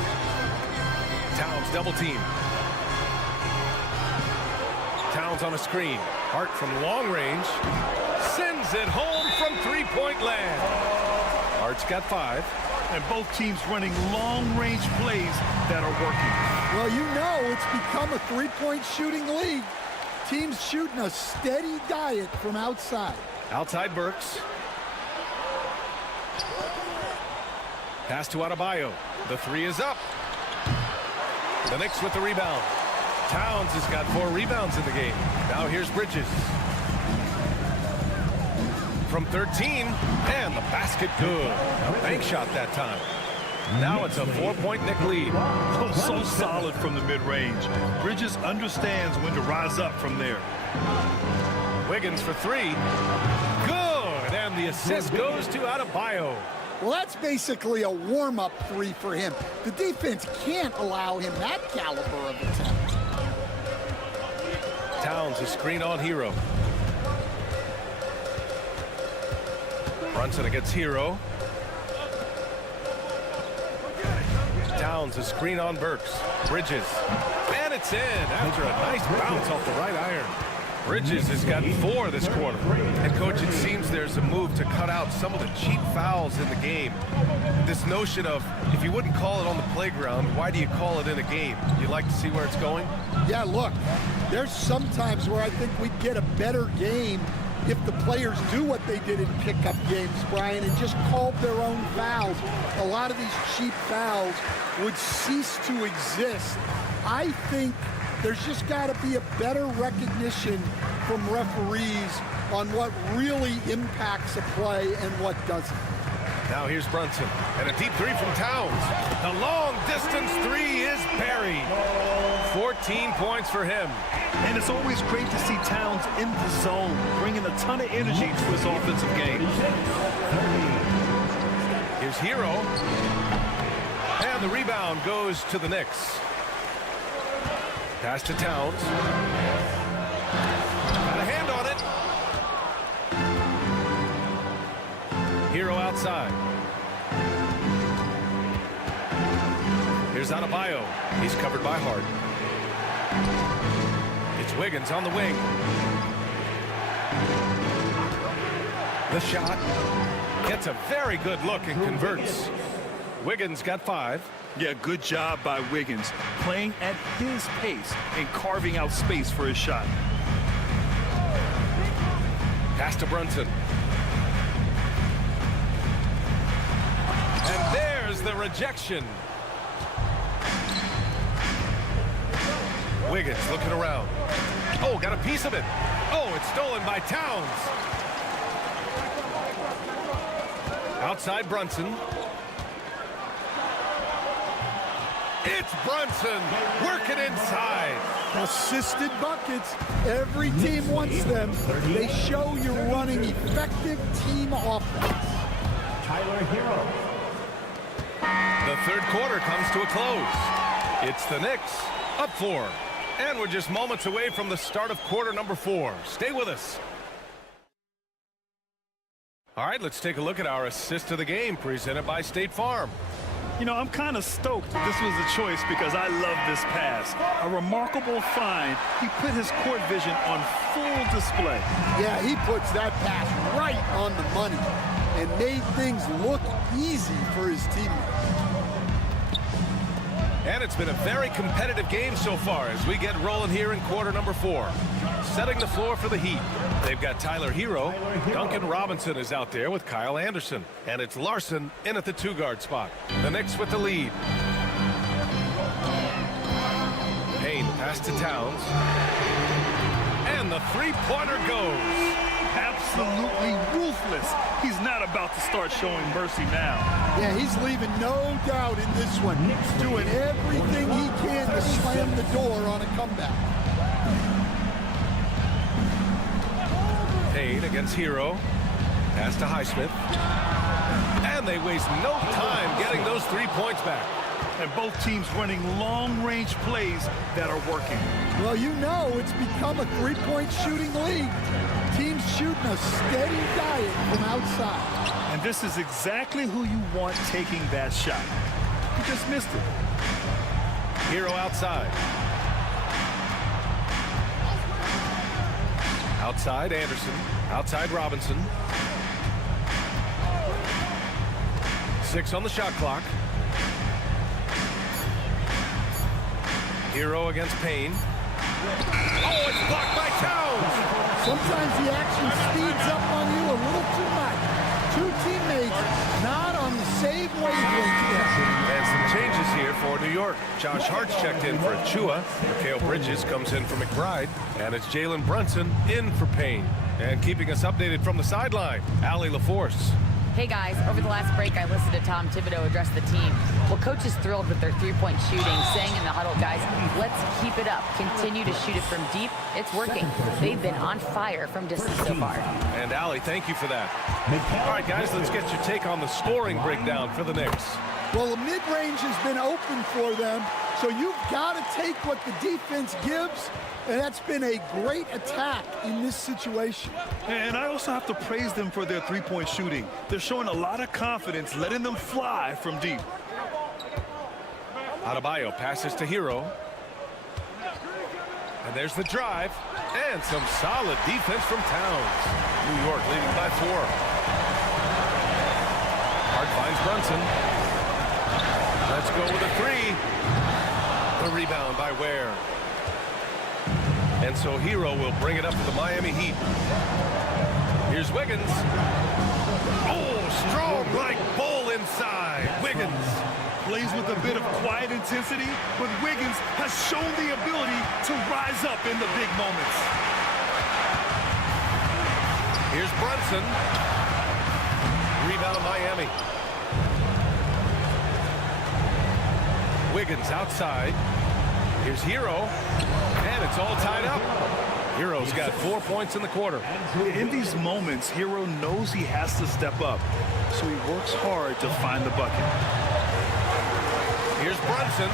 Towns double team. Towns on a screen. Hart from long range. Sends it home from 3-point land. Hart's got 5. And both teams running long-range plays that are working. Well, you know it's become a 3-point shooting league. Teams shooting a steady diet from outside. Outside Burks. Pass to Adebayo. The 3 is up. The Knicks with the rebound. Towns has got 4 rebounds in the game. Now here's Bridges. From 13, and the basket good. Bank shot that time. Now it's a 4-point Knick lead. Oh, so solid from the mid-range. Bridges understands when to rise up from there. Wiggins for 3. Good, and the assist goes to Adebayo. Well, that's basically a warm-up 3 for him. The defense can't allow him that caliber of attempt. Towns a screen on Hero. Brunson against Hero. Towns a screen on Burks. Bridges. And it's in after a nice bounce off the right iron. Bridges has got 4 this quarter. And, Coach, it seems there's a move to cut out some of the cheap fouls in the game. This notion of, if you wouldn't call it on the playground, why do you call it in a game? You like to see where it's going? Yeah, look, there's some times where I think we'd get a better game if the players do what they did in pickup games, Brian, and just called their own fouls. A lot of these cheap fouls would cease to exist. I think there's just got to be a better recognition from referees on what really impacts a play and what doesn't. Now here's Brunson, and a deep 3 from Towns. The long-distance 3 is buried. 14 points for him. And it's always great to see Towns in the zone, bringing a ton of energy to his offensive game. Here's Hero. And the rebound goes to the Knicks. Pass to Towns. Got a hand on it. Hero outside. Here's Adebayo. He's covered by Hart. It's Wiggins on the wing. The shot. Gets a very good look and converts. Wiggins got 5. Yeah, good job by Wiggins, playing at his pace and carving out space for his shot. Pass to Brunson. And there's the rejection. Wiggins looking around. Oh, got a piece of it. Oh, it's stolen by Towns. Outside Brunson. It's Brunson working inside. Assisted buckets. Every team wants them. They show you're running effective team offense. Tyler Hero. The third quarter comes to a close. It's the Knicks up 4. And we're just moments away from the start of quarter number 4. Stay with us. All right, let's take a look at our assist of the game presented by State Farm. You know, I'm kind of stoked this was a choice because I love this pass. A remarkable find. He put his court vision on full display. Yeah, he puts that pass right on the money and made things look easy for his teammates. And it's been a very competitive game so far as we get rolling here in quarter number 4. Setting the floor for the Heat. They've got Tyler Hero. Duncan Robinson is out there with Kyle Anderson. And it's Larson in at the 2-guard spot. The Knicks with the lead. Payne pass to Towns. And the 3-pointer goes. Absolutely ruthless. He's not about to start showing mercy now. Yeah, he's leaving no doubt in this one. Doing everything he can to slam the door on a comeback. Payne against Hero. Pass to Highsmith. And they waste no time getting those 3 points back. And both teams running long-range plays that are working. Well, you know it's become a 3-point shooting league. Teams shooting a steady diet from outside. And this is exactly who you want taking that shot. You just missed it. Hero outside. Outside Anderson. Outside Robinson. 6 on the shot clock. Hero against Payne. Oh, it's blocked by Towns. Sometimes the action speeds up on you a little too much. Two teammates not on the same wavelength yet. And some changes here for New York. Josh Hart's checked in for Achua. Mikal Bridges comes in for McBride. And it's Jalen Brunson in for Payne. And keeping us updated from the sideline, Allie LaForce. Hey guys, over the last break I listened to Tom Thibodeau address the team. Well, coach is thrilled with their 3-point shooting, saying in the huddle, guys, let's keep it up. Continue to shoot it from deep. It's working. They've been on fire from distance so far. And Allie, thank you for that. All right, guys, let's get your take on the scoring breakdown for the Knicks. Well, the mid-range has been open for them, So you've got to take what the defense gives, and that's been a great attack in this situation. And I also have to praise them for their three-point shooting. They're showing a lot of confidence, letting them fly from deep. Adebayo passes to Hero. And there's the drive. And some solid defense from Towns. New York leading by 4. Hart finds Brunson. Let's go with a 3. The rebound by Ware. And so Hero will bring it up to the Miami Heat. Here's Wiggins. Oh, strong like bull inside. Wiggins plays with a bit of quiet intensity, but Wiggins has shown the ability to rise up in the big moments. Here's Brunson. Rebound Miami. Wiggins outside. Here's Hero. And it's all tied up. Hero's got 4 points in the quarter. In these moments, Hero knows he has to step up, so he works hard to find the bucket. Here's Brunson.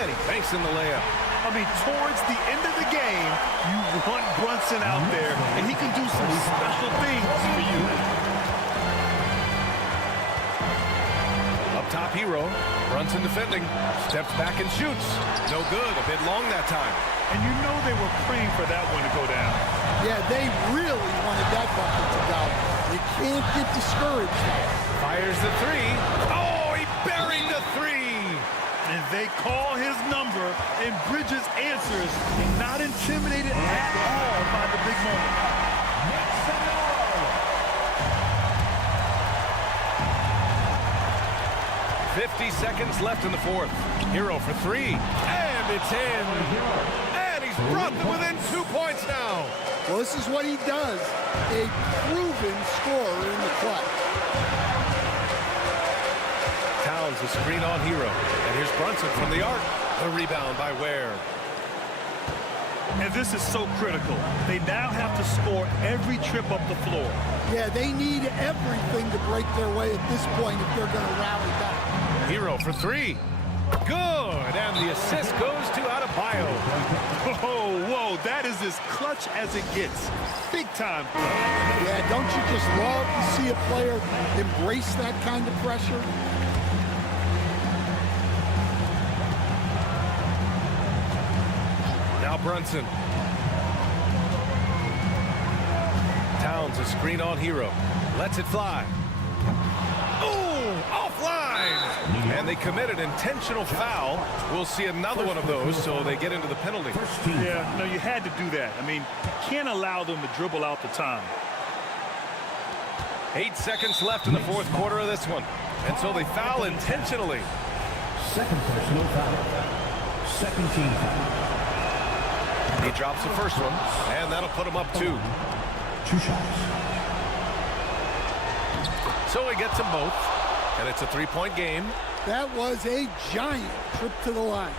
And he banks in the layup. I mean, towards the end of the game, you want Brunson out there, and he can do some special things for you. Up top, Hero. Brunson defending. Steps back and shoots. No good. A bit long that time. And you know they were praying for that one to go down. Yeah, they really wanted that bucket to go. You can't get discouraged. Fires the 3. Oh, he buried the 3. And they call his number, and Bridges answers, not intimidated at all by the big moment. 50 seconds left in the fourth. Hero for 3. And it's in. And he's brought them within 2 points now. Well, this is what he does. A proven scorer in the clutch. Towns a screen on Hero. And here's Brunson from the arc. The rebound by Ware. And this is so critical. They now have to score every trip up the floor. Yeah, they need everything to break their way at this point if they're going to rally back. Hero for 3. Good. And the assist goes to Adebayo. Whoa, that is as clutch as it gets. Big time. Yeah, don't you just love to see a player embrace that kind of pressure? Now Brunson. Towns a screen on Hero. Lets it fly. Oh, offline. And they commit an intentional foul. We'll see another one of those, so they get into the penalty. Yeah, no, you had to do that. I mean, you can't allow them to dribble out the time. 8 seconds left in the fourth quarter of this one. And so they foul intentionally. Second personal foul. Second team foul. He drops the first one, and that'll put him up 2. 2 shots. So he gets them both, and it's a 3-point game. That was a giant trip to the line.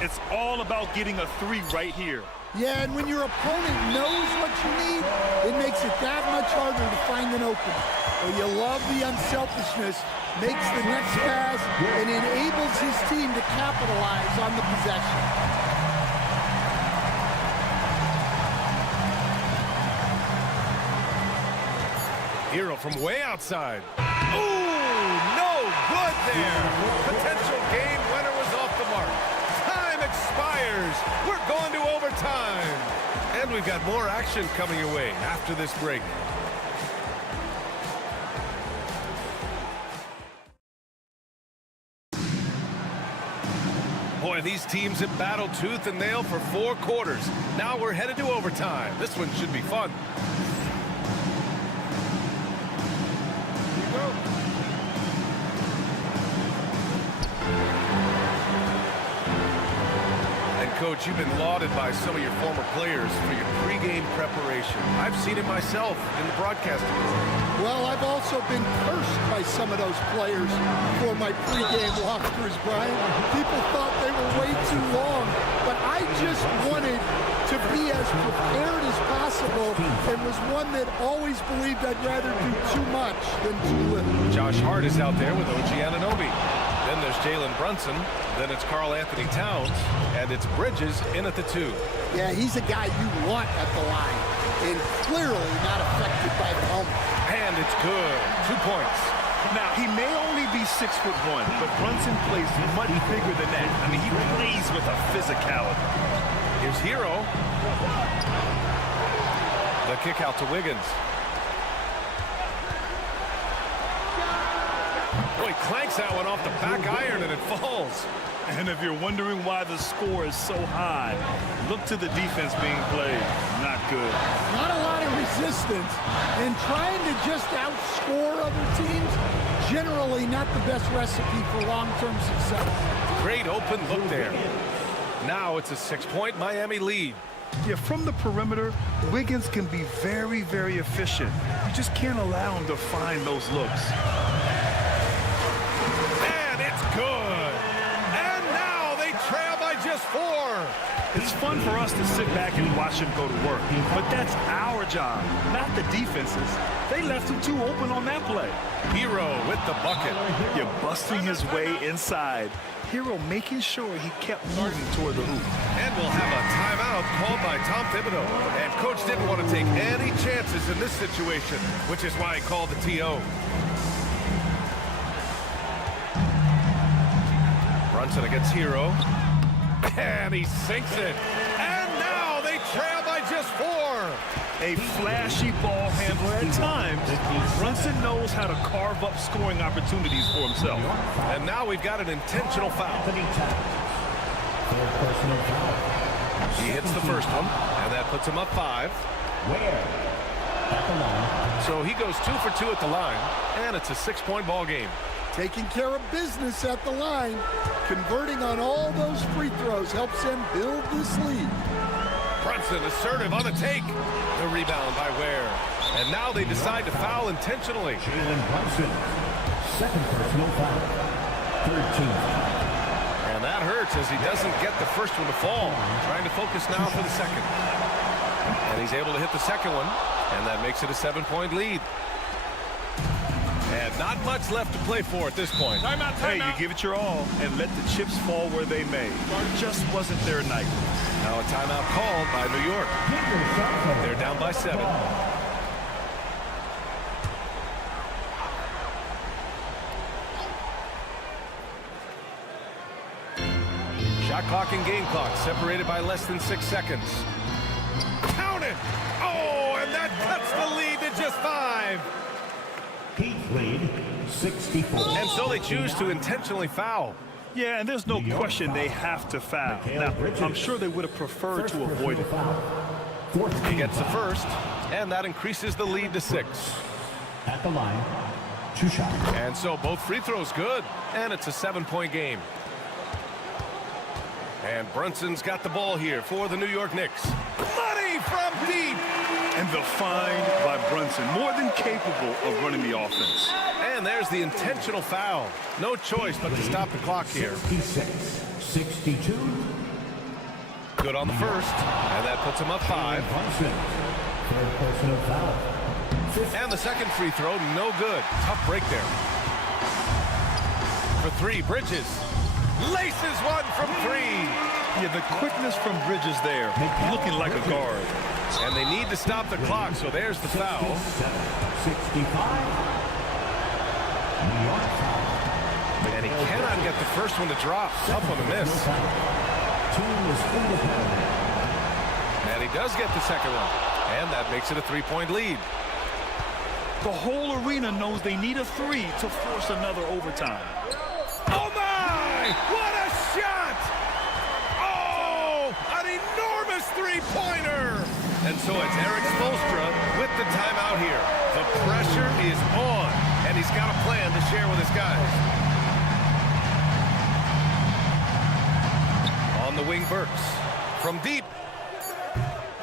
It's all about getting a 3 right here. Yeah, and when your opponent knows what you need, it makes it that much harder to find an opening. Well, you love the unselfishness, makes the next pass, and enables his team to capitalize on the possession. Hero from way outside. Ooh, no good there. Potential game winner was off the mark. Time expires. We're going to overtime. And we've got more action coming your way after this break. Boy, these teams have battled tooth and nail for 4 quarters. Now we're headed to overtime. This one should be fun. Coach, you've been lauded by some of your former players for your pregame preparation. I've seen it myself in the broadcasting room. Well, I've also been cursed by some of those players for my pregame walkthroughs, Brian. People thought they were way too long, but I just wanted to be as prepared as possible and was one that always believed I'd rather do too much than too little. Josh Hart is out there with OG Anunoby. Then there's Jalen Brunson. Then it's Karl Anthony Towns. And it's Bridges in at the 2. Yeah, he's a guy you want at the line, and clearly not affected by the moment. And it's good. 2 points. Now, he may only be 6'1", but Brunson plays much bigger than that. I mean, he plays with a physicality. Here's Hero. The kick out to Wiggins. Oh, he clanks that one off the back iron and it falls. And if you're wondering why the score is so high, look to the defense being played. Not good. Not a lot of resistance, and trying to just outscore other teams, generally not the best recipe for long-term success. Great open look there. Now it's a 6-point Miami lead. Yeah, from the perimeter, Wiggins can be very, very efficient. You just can't allow him to find those looks. And it's good. And now they trail by just 4. It's fun for us to sit back and watch him go to work, but that's our job, not the defense's. They left him too open on that play. Hero with the bucket. You're busting his way inside. Hero making sure he kept moving toward the hoop. And we'll have a timeout called by Tom Thibodeau. And coach didn't want to take any chances in this situation, which is why he called the TO. Brunson against Hero. And he sinks it. And now they trail by just 4. A flashy ball handler at times. Brunson knows how to carve up scoring opportunities for himself. And now we've got an intentional foul. He hits the first one, and that puts him up 5. So he goes 2 for 2 at the line, and it's a 6-point ball game. Taking care of business at the line, converting on all those free throws helps them build this lead. Brunson assertive on the take. The rebound by Ware. And now they decide to foul intentionally. Jalen Brunson, second personal foul. 13. And that hurts as he doesn't get the first one to fall. Trying to focus now for the second. And he's able to hit the second one. And that makes it a 7-point lead. And not much left to play for at this point. Timeout. Hey, you give it your all and let the chips fall where they may. Just wasn't their night. Now a timeout called by New York. They're down by 7. Shot clock and game clock separated by less than 6 seconds. Count it! Oh, and that cuts the lead to just 5. Heat lead, 64. And so they choose to intentionally foul. Yeah, and there's no question they have to foul. Now, I'm sure they would have preferred to avoid it. He gets the first, and that increases the lead to 6. At the line, 2 shots. And so both free throws good, and it's a 7-point game. And Brunson's got the ball here for the New York Knicks. Money from deep! And the find by Brunson, more than capable of running the offense. And there's the intentional foul. No choice but to stop the clock here. 66-62. Good on the first, and that puts him up 5. Brunson, third personal foul. And the second free throw, no good. Tough break there. For 3, Bridges. Laces one from 3. Yeah, the quickness from Bridges there, looking like a guard. And they need to stop the clock, so there's the foul. 65. New York foul. And he cannot get the first one to drop. Tough one to miss. And he does get the second one. And that makes it a 3-point lead. The whole arena knows they need a 3 to force another overtime. Oh, my! What a shot! Oh, an enormous 3-pointer! And so it's Eric Spoelstra with the timeout here. The pressure is on, and he's got a plan to share with his guys. On the wing, Burks. From deep.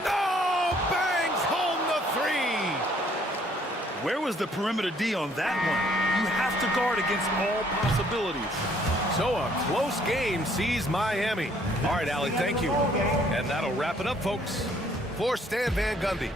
No! Bangs home the 3! Where was the perimeter D on that one? You have to guard against all possibilities. So a close game sees Miami. All right, Allie, thank you. And that'll wrap it up, folks. For Stan Van Gundy.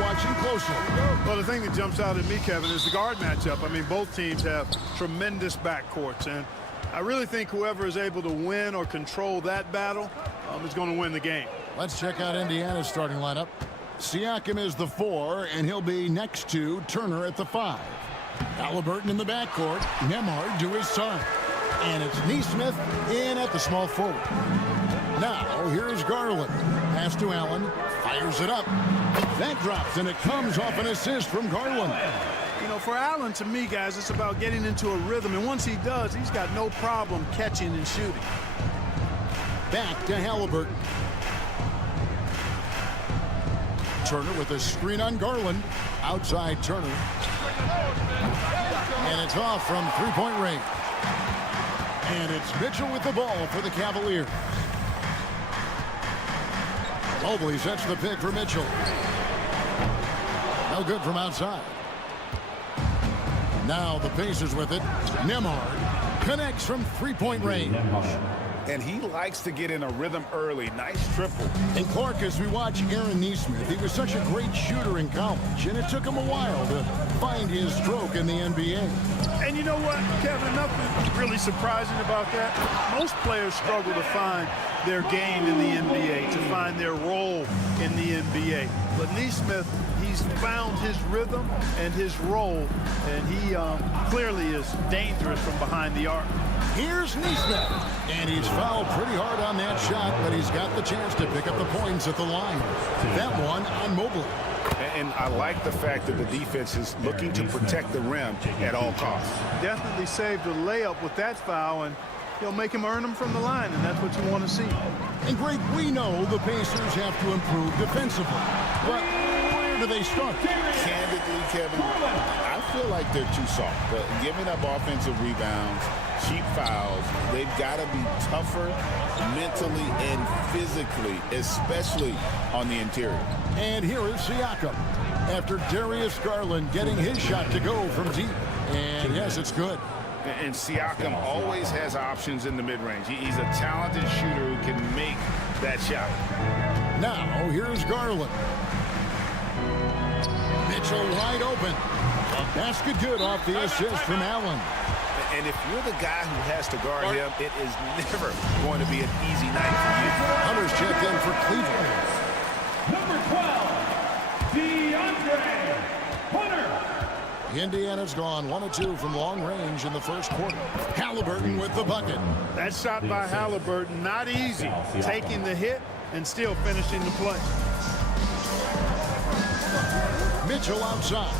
Watching closely. Well, the thing that jumps out at me, Kevin, is the guard matchup. I mean, both teams have tremendous backcourts, and I really think whoever is able to win or control that battle is going to win the game. Let's check out Indiana's starting lineup. Siakam is the 4, and he'll be next to Turner at the 5. Halliburton in the backcourt, Nembhard to his side. And it's Nesmith in at the small forward. Now, here's Garland. Pass to Allen, fires it up. That drops, and it comes off an assist from Garland. You know, for Allen, to me, guys, it's about getting into a rhythm. And once he does, he's got no problem catching and shooting. Back to Halliburton. Turner with a screen on Garland. Outside Turner. And it's off from three-point range. And it's Mitchell with the ball for the Cavaliers. Mobley sets the pick for Mitchell. No good from outside. Now the Pacers with it. Nembhard connects from three-point range. And he likes to get in a rhythm early. Nice triple. And Clark, as we watch Aaron Nesmith, he was such a great shooter in college, and it took him a while to find his stroke in the NBA. And you know what, Kevin, nothing really surprising about that. Most players struggle to find their game in the NBA, to find their role in the NBA. But Nesmith, he's found his rhythm and his role, and he clearly is dangerous from behind the arc. Here's Nesmith, and he's fouled pretty hard on that shot, but he's got the chance to pick up the points at the line. That one on Mobley. And I like the fact that the defense is looking to protect the rim at all costs. Definitely saved a layup with that foul, and he'll make him earn them from the line, and that's what you want to see. And Greg, we know the Pacers have to improve defensively, but where do they start? Candidly, Kevin, I feel like they're too soft. But giving up offensive rebounds, cheap fouls, they've got to be tougher mentally and physically, especially on the interior. And here is Siakam after Darius Garland getting his shot to go from deep. And yes, it's good. And Siakam always has options in the mid-range. He's a talented shooter who can make that shot. Now, here's Garland. Mitchell wide open. A basket good off the assist from Allen. And if you're the guy who has to guard him, it is never going to be an easy night for you. Hunter's checked in for Cleveland. Number 12, DeAndre Hunter. Indiana's gone 1 of 2 from long range in the first quarter. Halliburton with the bucket. That shot by Halliburton, not easy. Taking the hit and still finishing the play. Mitchell outside.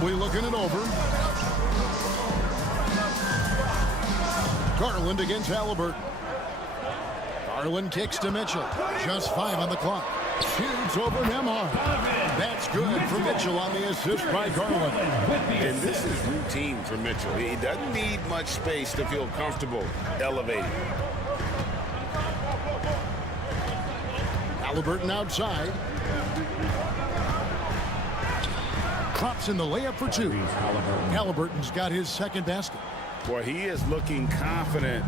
Probably looking it over. Garland against Halliburton. Garland kicks to Mitchell. Just 5 on the clock. Shoots over Nembhard. That's good for Mitchell on the assist by Garland. And this is routine for Mitchell. He doesn't need much space to feel comfortable elevating. Halliburton outside. Drops in the layup for 2. Halliburton's got his second basket. Boy, he is looking confident.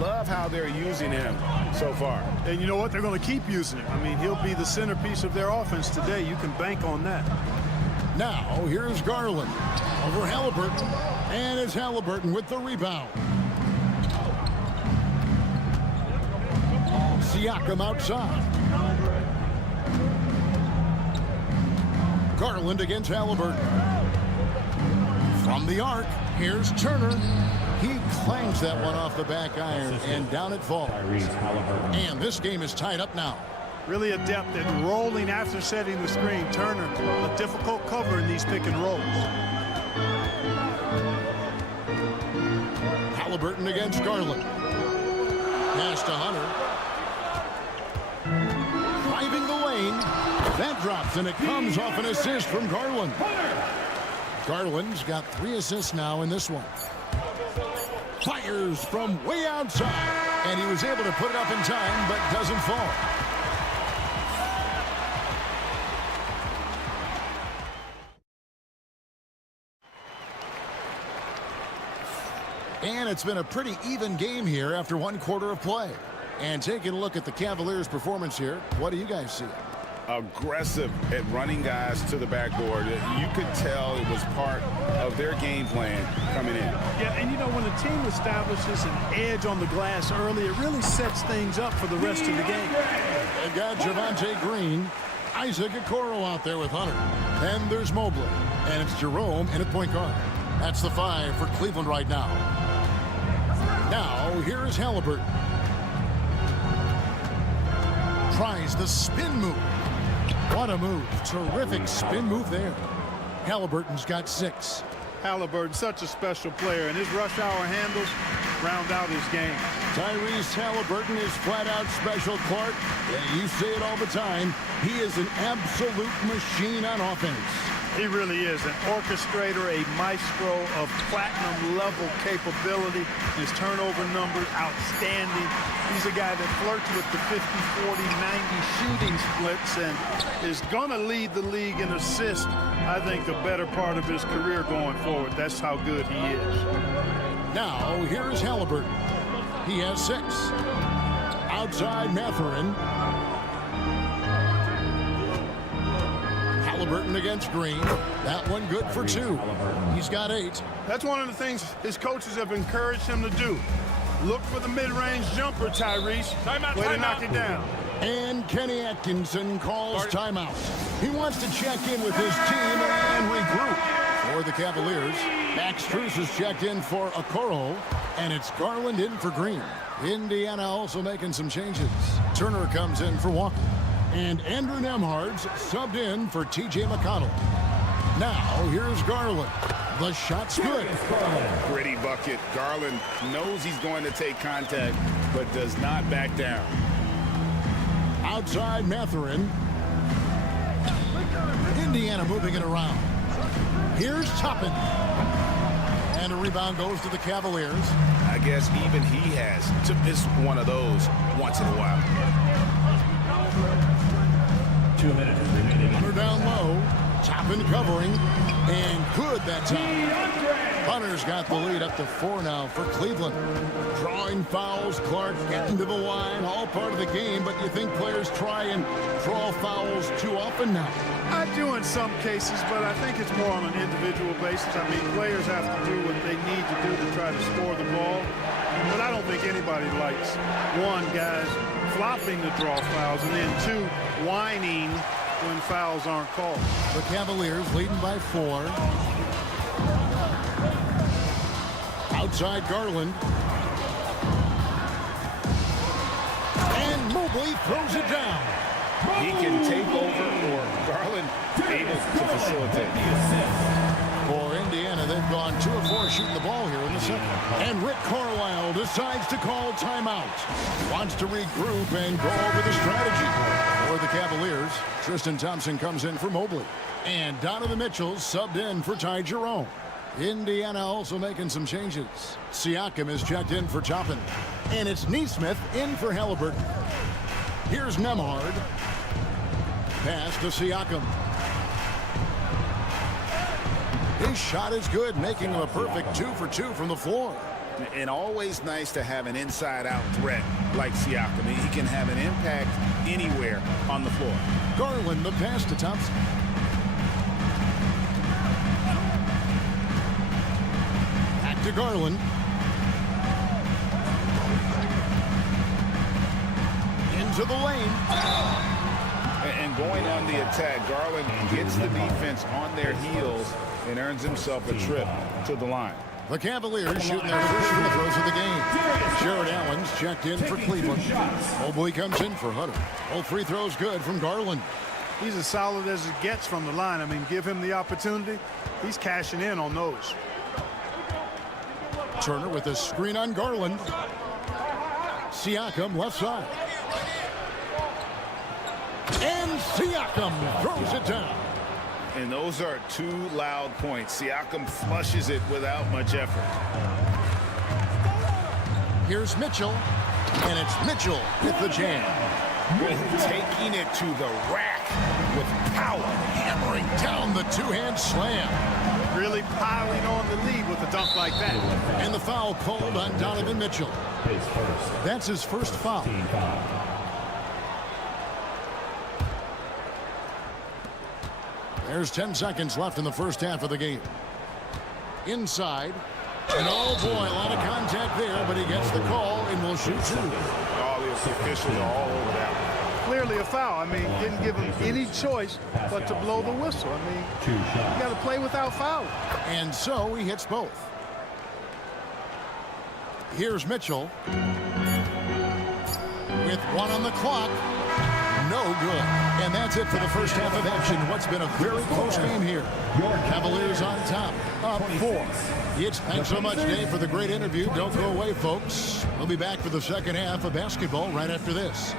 Love how they're using him so far. And you know what? They're going to keep using him. I mean, he'll be the centerpiece of their offense today. You can bank on that. Now, here's Garland over Halliburton. And it's Halliburton with the rebound. Siakam outside. Garland against Halliburton. From the arc, here's Turner. He clangs that one off the back iron, and down it falls. And this game is tied up now. Really adept at rolling after setting the screen. Turner, a difficult cover in these pick and rolls. Halliburton against Garland. Pass to Hunter. Driving the lane. That drops, and it comes off an assist from Garland. Garland's got 3 assists now in this one. Fires from way outside, and he was able to put it up in time, but doesn't fall. And it's been a pretty even game here after 1 quarter of play. And taking a look at the Cavaliers' performance here, what do you guys see? Aggressive at running guys to the backboard. You could tell it was part of their game plan coming in. Yeah, and you know, when a team establishes an edge on the glass early, it really sets things up for the rest of the game. They've got Javonte Green, Isaac Okoro out there with Hunter. Then there's Mobley, and it's Jerome in at point guard. That's the 5 for Cleveland right now. Now, here's Halliburton. Tries the spin move. What a move. Terrific spin move there. Halliburton's got 6. Halliburton, such a special player, and his rush hour handles round out his game. Tyrese Halliburton is flat-out special, Clark. Yeah, you say it all the time. He is an absolute machine on offense. He really is an orchestrator, a maestro of platinum-level capability. His turnover numbers, outstanding. He's a guy that flirts with the 50, 40, 90 shooting splits and is going to lead the league in assists, I think, the better part of his career going forward. That's how good he is. Now, here's Halliburton. He has 6. Outside Mathurin. Halliburton against Green. That one good for 2. He's got 8. That's one of the things his coaches have encouraged him to do. Look for the mid-range jumper, Tyrese. Way to knock it down. And Kenny Atkinson calls timeout. He wants to check in with his team and regroup. For the Cavaliers, Max Strus is checked in for Okoro, and it's Garland in for Green. Indiana also making some changes. Turner comes in for Walker. And Andrew Nembhard's subbed in for T.J. McConnell. Now, here's Garland. The shot's good. Gritty bucket. Garland knows he's going to take contact, but does not back down. Outside Mathurin. Indiana moving it around. Here's Toppin. And a rebound goes to the Cavaliers. I guess even he has to miss one of those once in a while. 2 minutes remaining. Hunter down low. Toppin covering. And good that time. Hunter's got the lead up to 4 now for Cleveland. Drawing fouls, Clark getting to the line, all part of the game, but you think players try and draw fouls too often now? I do in some cases, but I think it's more on an individual basis. I mean, players have to do what they need to do to try to score the ball. But I don't think anybody likes, 1, guys flopping to draw fouls, and then 2, whining when fouls aren't called. The Cavaliers leading by 4. Outside Garland. And Mobley throws it down. He can take over, or Garland able to facilitate. shooting the ball here in the second. And Rick Carlisle decides to call timeout. Wants to regroup and go over the strategy. For the Cavaliers, Tristan Thompson comes in for Mobley. And Donovan Mitchell subbed in for Ty Jerome. Indiana also making some changes. Siakam is checked in for Toppin. And it's Neesmith in for Halliburton. Here's Nembhard. Pass to Siakam. His shot is good, making him a perfect 2 for 2 from the floor. And always nice to have an inside-out threat like Siakam. He can have an impact anywhere on the floor. Garland, the pass to Thompson. Back to Garland. Into the lane. And going on the attack, Garland gets the defense on their heels and earns himself a trip to the line. The Cavaliers shooting their first free throws of the game. Jared Allen's checked in for Cleveland. Mobley comes in for Hunter. All free throws good from Garland. He's as solid as it gets from the line. I mean, give him the opportunity. He's cashing in on those. Turner with a screen on Garland. Siakam left side. And Siakam throws it down. And those are 2 loud points. Siakam flushes it without much effort. Here's Mitchell. And it's Mitchell with the jam. Taking it to the rack with power. Hammering down the two-hand slam. Really piling on the lead with a dunk like that. And the foul called on Donovan Mitchell. That's his first foul. There's 10 seconds left in the first half of the game. Inside. And oh boy, a lot of contact there, but he gets the call and will shoot 2. All the officials are all over that. Clearly a foul. I mean, didn't give him any choice but to blow the whistle. I mean, you got to play without foul. And so he hits both. Here's Mitchell. With 1 on the clock. No good. And that's it for the first half of action. What's been a very close game here. Cavaliers on top, up 4. Thanks so much, Dave, for the great interview. Don't go away, folks. We'll be back for the second half of basketball right after this.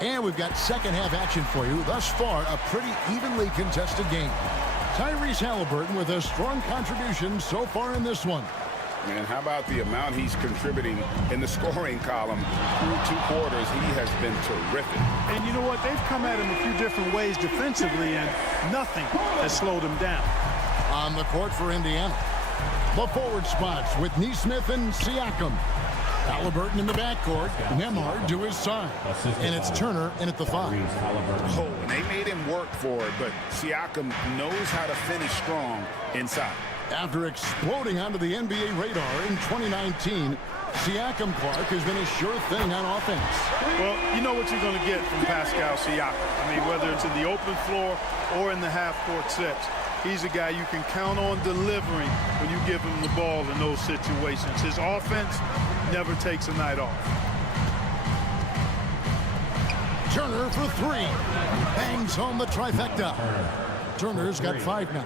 And we've got second half action for you. Thus far, a pretty evenly contested game. Tyrese Halliburton with a strong contribution so far in this one. Man, how about the amount he's contributing in the scoring column through 2 quarters? He has been terrific. And you know what? They've come at him a few different ways defensively, and nothing has slowed him down. On the court for Indiana. The forward spots with Neesmith and Siakam. Halliburton in the backcourt. Nembhard to his side. And it's Turner in at the 5. Oh, and they made him work for it, but Siakam knows how to finish strong inside. After exploding onto the NBA radar in 2019, Siakam Clark has been a sure thing on offense. Well, you know what you're going to get from Pascal Siakam. I mean, whether it's in the open floor or in the half-court sets, he's a guy you can count on delivering when you give him the ball in those situations. His offense never takes a night off. Turner for 3. Bangs home the trifecta. Turner's got 5 now.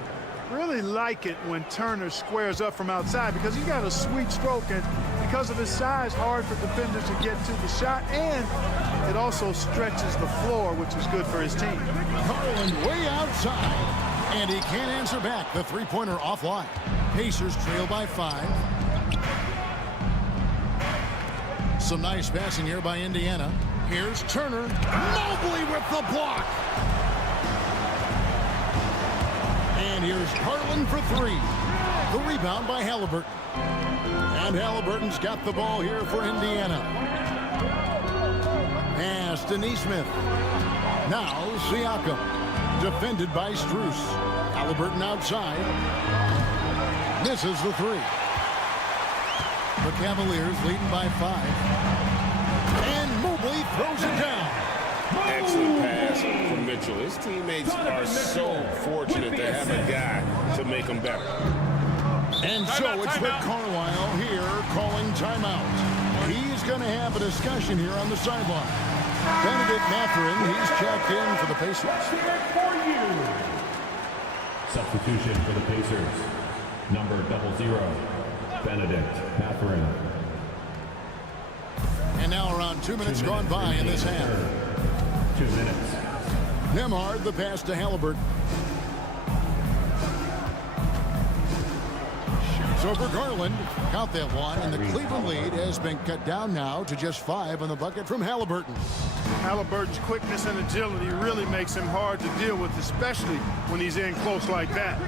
Really like it when Turner squares up from outside because he got a sweet stroke, and because of his size, hard for defenders to get to the shot, and it also stretches the floor, which is good for his team. Garland way outside, and he can't answer back. The three-pointer offline. Pacers trail by 5. Some nice passing here by Indiana. Here's Turner. Mobley with the block. And here's Garland for 3. The rebound by Halliburton. And Halliburton's got the ball here for Indiana. Pass to Neesmith. Now Siakam. Defended by Strus. Halliburton outside. Misses the 3. The Cavaliers leading by 5. And Mobley throws it down. Excellent pass from Mitchell. His teammates are so fortunate to have a guy to make them better. And so it's Rick Carlisle here calling timeout. He's going to have a discussion here on the sideline. Benedict Mathurin, he's checked in for the Pacers. Substitution for the Pacers. Number 00, Benedict Mathurin. And now around 2 minutes gone by in this half. 2 minutes. Nembhard, the pass to Halliburton. Shoots over Garland. Count that one, and the Cleveland lead has been cut down now to just 5 on the bucket from Halliburton. Halliburton's quickness and agility really makes him hard to deal with, especially when he's in close like that.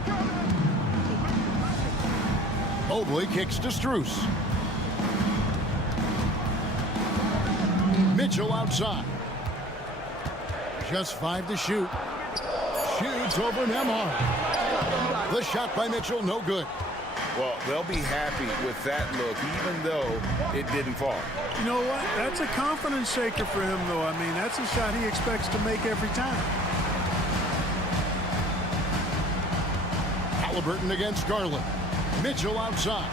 Mobley kicks to Strus. Mitchell outside. Just 5 to shoot. Shoots over Nembhard. The shot by Mitchell, no good. Well, they'll be happy with that look, even though it didn't fall. You know what? That's a confidence shaker for him, though. I mean, that's a shot he expects to make every time. Halliburton against Garland. Mitchell outside.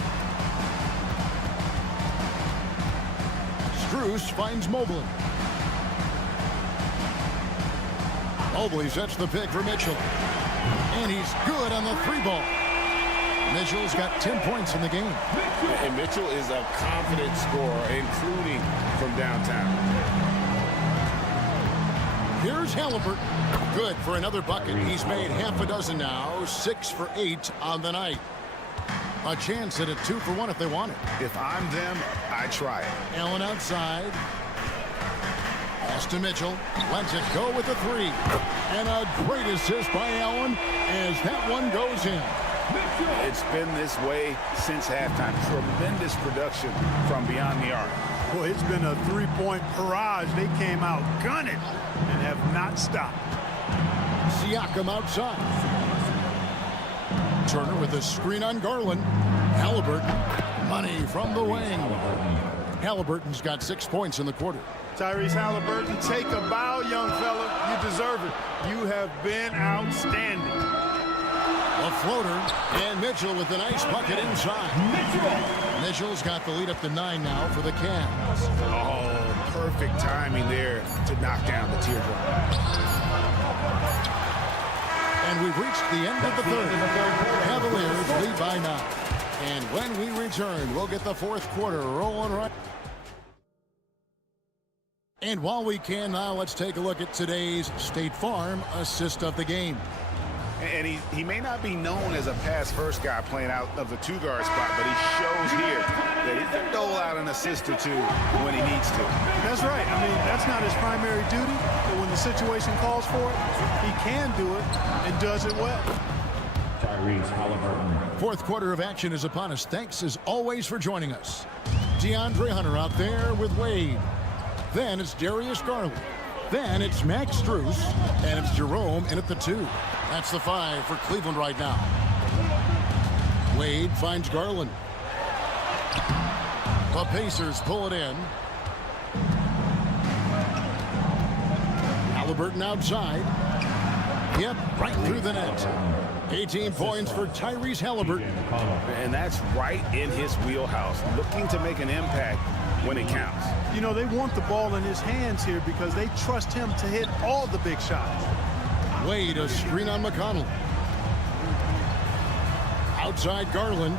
Strus finds Mobley. Mobley sets the pick for Mitchell. And he's good on the 3-ball. Mitchell's got 10 points in the game. And Mitchell is a confident scorer, including from downtown. Here's Halliburton. Good for another bucket. He's made half a dozen now. 6 for 8 on the night. A chance at a 2 for 1 if they want it. If I'm them, I try it. Allen outside. Pass to Mitchell. Lets it go with the 3. And a great assist by Allen as that one goes in. It's been this way since halftime. Tremendous production from beyond the arc. Boy, it's been a 3-point barrage. They came out gunning and have not stopped. Siakam outside. Turner with a screen on Garland. Halliburton. Money from the wing. Halliburton's got 6 points in the quarter. Tyrese Halliburton, take a bow, young fella. You deserve it. You have been outstanding. A floater, and Mitchell with a nice bucket inside. Mitchell's got the lead up to 9 now for the Cavs. Oh, perfect timing there to knock down the teardrop. And we've reached the end of the third. Cavaliers lead by 9. And when we return, we'll get the fourth quarter rolling right. And while we can now, let's take a look at today's State Farm assist of the game. And he may not be known as a pass-first guy playing out of the 2-guard spot, but he shows here that he can dole out an assist or 2 when he needs to. That's right. I mean, that's not his primary duty, but when the situation calls for it, he can do it and does it well. Tyrese Halliburton. Fourth quarter of action is upon us. Thanks as always for joining us. DeAndre Hunter out there with Wade. Then it's Darius Garland. Then it's Max Strus, and it's Jerome in at the 2. That's the 5 for Cleveland right now. Wade finds Garland. The Pacers pull it in. Halliburton outside. Yep, right through the net. 18 points for Tyrese Halliburton. And that's right in his wheelhouse, looking to make an impact when it counts. You know, they want the ball in his hands here because they trust him to hit all the big shots. Wade, a screen on McConnell. Outside Garland.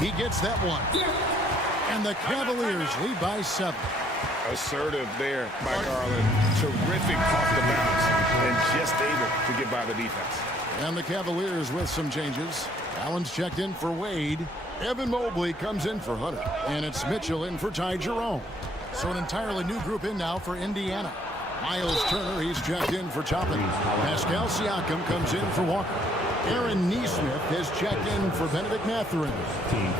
He gets that one. And the Cavaliers lead by 7. Assertive there by Garland. Terrific off the bounce and just able to get by the defense. And the Cavaliers with some changes. Allen's checked in for Wade. Evan Mobley comes in for Hunter. And it's Mitchell in for Ty Jerome. So an entirely new group in now for Indiana. Miles Turner, he's checked in for Toppin. Pascal Siakam comes in for Walker. Aaron Nesmith has checked in for Benedict Mathurin.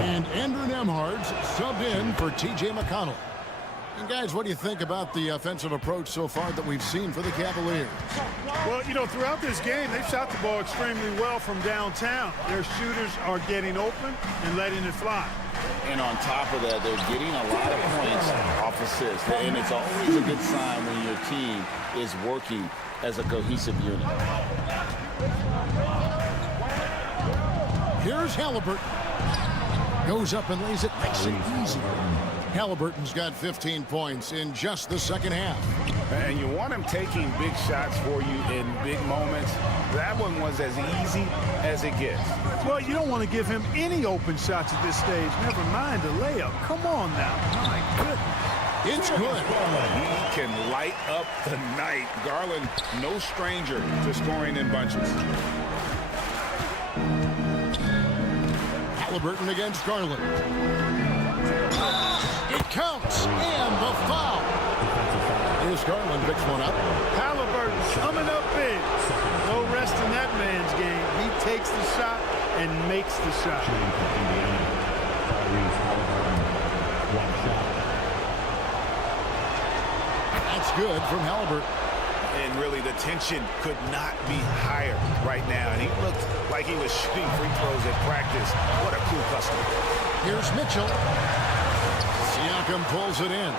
And Andrew Nembhard's subbed in for T.J. McConnell. And guys, what do you think about the offensive approach so far that we've seen for the Cavaliers? Well, you know, throughout this game, they've shot the ball extremely well from downtown. Their shooters are getting open and letting it fly. And on top of that, they're getting a lot of points off assists. And it's always a good sign when your team is working as a cohesive unit. Here's Halliburton. Goes up and lays it nice and easy. Halliburton's got 15 points in just the second half. And you want him taking big shots for you in big moments. That one was as easy as it gets. Well, you don't want to give him any open shots at this stage. Never mind a layup. Come on now. My goodness. It's good. He can light up the night. Garland, no stranger to scoring in bunches. Halliburton against Garland. It counts, and the foul. Here's Garland, picks one up. Halliburton coming up big. No rest in that man's game. He takes the shot and makes the shot. That's good from Halliburton. And really, the tension could not be higher right now. And he looked like he was shooting free throws at practice. What a cool customer. Here's Mitchell. Siakam pulls it in.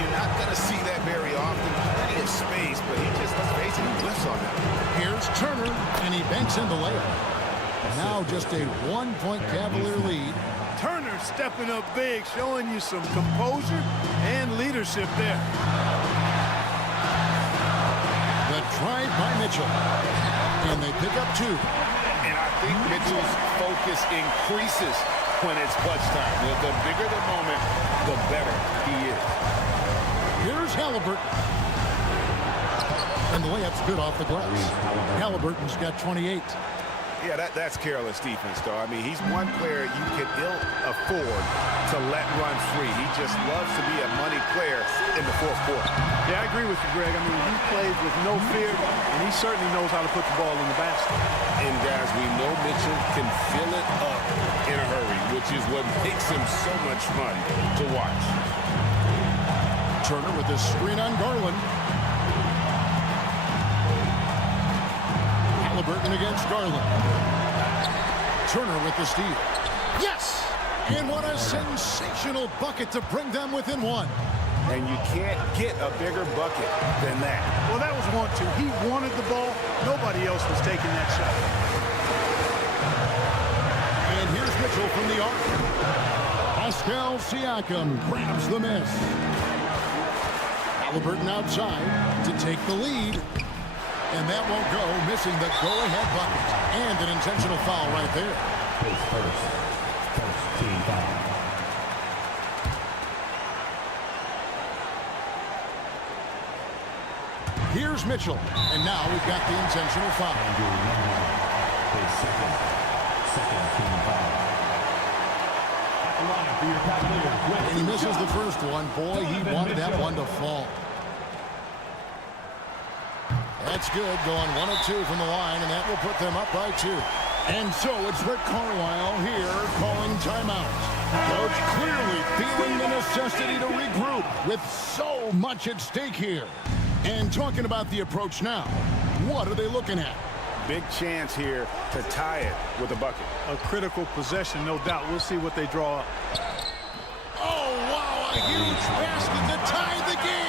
You're not going to see that very often. Plenty of space, but he just, let's face it, he whiffs on that. Here's Turner, and he banks in the layup. Now just a 1-point Cavalier lead. Turner stepping up big, showing you some composure and leadership there. The drive by Mitchell. And they pick up 2. And I think Mitchell's focus increases when it's clutch time. The bigger the moment, the better he is. Here's Halliburton. And the layup's good off the glass. Halliburton's got 28. Yeah, that's careless defense, though. I mean, he's one player you can ill afford to let run free. He just loves to be a money player in the fourth quarter. Yeah, I agree with you, Greg. I mean, he plays with no fear, and he certainly knows how to put the ball in the basket. And, guys, we know Mitchell can fill it up in a hurry, which is what makes him so much fun to watch. Turner with the screen on Garland. Halliburton against Garland. Turner with the steal. Yes! And what a sensational bucket to bring them within 1. And you can't get a bigger bucket than that. Well, that was 1-2. He wanted the ball. Nobody else was taking that shot. And here's Mitchell from the arc. Pascal Siakam grabs the miss. Halliburton outside to take the lead. And that won't go, missing the go-ahead bucket. And an intentional foul right there. His first team foul. Here's Mitchell. And now we've got the intentional foul. His second team foul. At the line for your Cavaliers. And he misses the first one. Boy, he wanted that one to fall. That's good, going 1 of 2 from the line, and that will put them up by 2. And so it's Rick Carlisle here calling timeout. Coach clearly feeling the necessity to regroup with so much at stake here. And talking about the approach now, what are they looking at? Big chance here to tie it with a bucket. A critical possession, no doubt. We'll see what they draw up. Oh, wow, a huge basket to tie the game.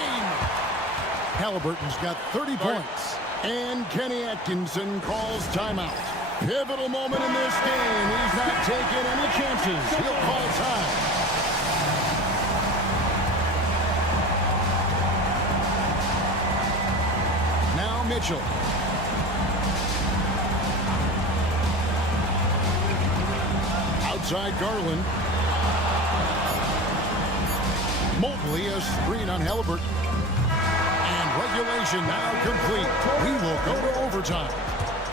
Halliburton's got 30 points. And Kenny Atkinson calls timeout. Pivotal moment in this game. He's not taking any chances. He'll call time. Now Mitchell. Outside Garland. Mobley a screen on Halliburton. Regulation now complete. We will go to overtime.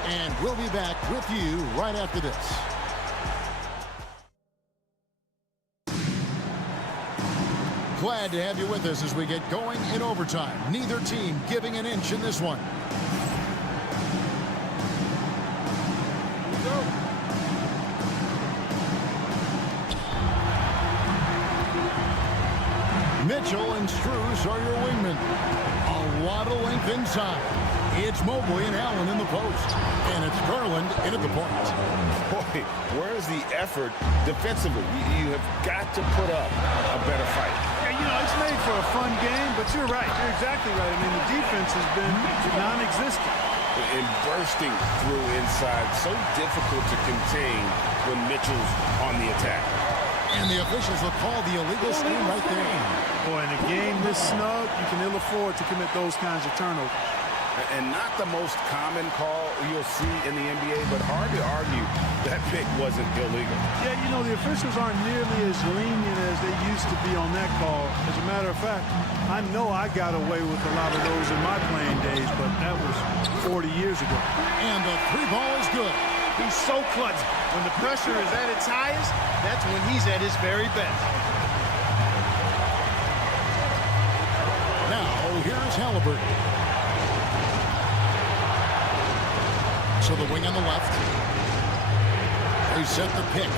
And we'll be back with you right after this. Glad to have you with us as we get going in overtime. Neither team giving an inch in this one. Mitchell and Strus are your wingmen. A lot of length inside. It's Mobley and Allen in the post. And it's Garland in at the point. Boy, where's the effort defensively? You have got to put up a better fight. Yeah, you know, it's made for a fun game, but you're right. You're exactly right. I mean, the defense has been non-existent. And bursting through inside, so difficult to contain when Mitchell's on the attack. And the officials will call the illegal screen right there. Boy, in a game this snug, you can ill afford to commit those kinds of turnovers. And not the most common call you'll see in the NBA, but hard to argue that pick wasn't illegal. Yeah, you know, the officials aren't nearly as lenient as they used to be on that call. As a matter of fact, I know I got away with a lot of those in my playing days, but that was 40 years ago. And the three ball is good. He's so clutch. When the pressure is at its highest, that's when he's at his very best. Now, here's Halliburton. So the wing on the left. They set the pick.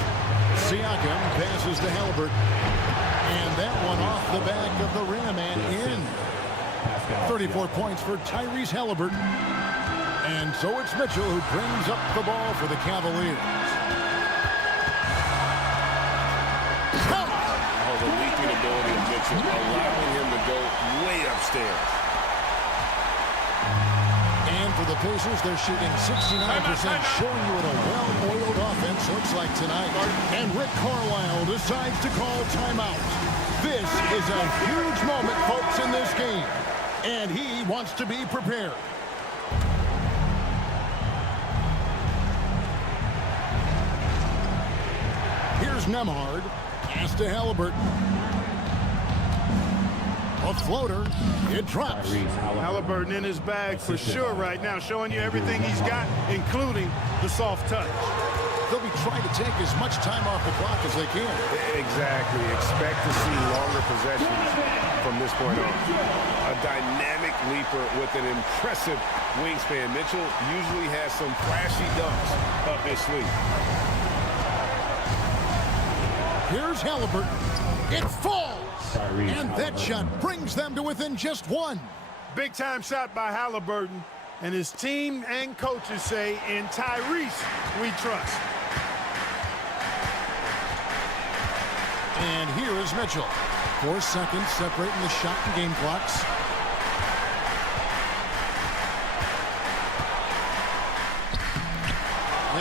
Siakam passes to Halliburton. And that one off the back of the rim and in. 34 points for Tyrese Halliburton. And so it's Mitchell who brings up the ball for the Cavaliers. Oh, the leaping ability of Mitchell, allowing him to go way upstairs. And for the Pacers, they're shooting 69%, showing you what a well-oiled offense looks like tonight. And Rick Carlisle decides to call timeout. This is a huge moment, folks, in this game. And he wants to be prepared. Here's Nemhard. Pass to Halliburton. A floater. It drops. Halliburton in his bag for sure right now, showing you everything he's got, including the soft touch. They'll be trying to take as much time off the clock as they can. Exactly. Expect to see longer possessions from this point on. A dynamic leaper with an impressive wingspan. Mitchell usually has some flashy dunks up his sleeve. Here's Halliburton. It falls. And that shot brings them to within just one. Big time shot by Halliburton. And his team and coaches say, in Tyrese, we trust. And here is Mitchell. 4 seconds separating the shot and game clocks.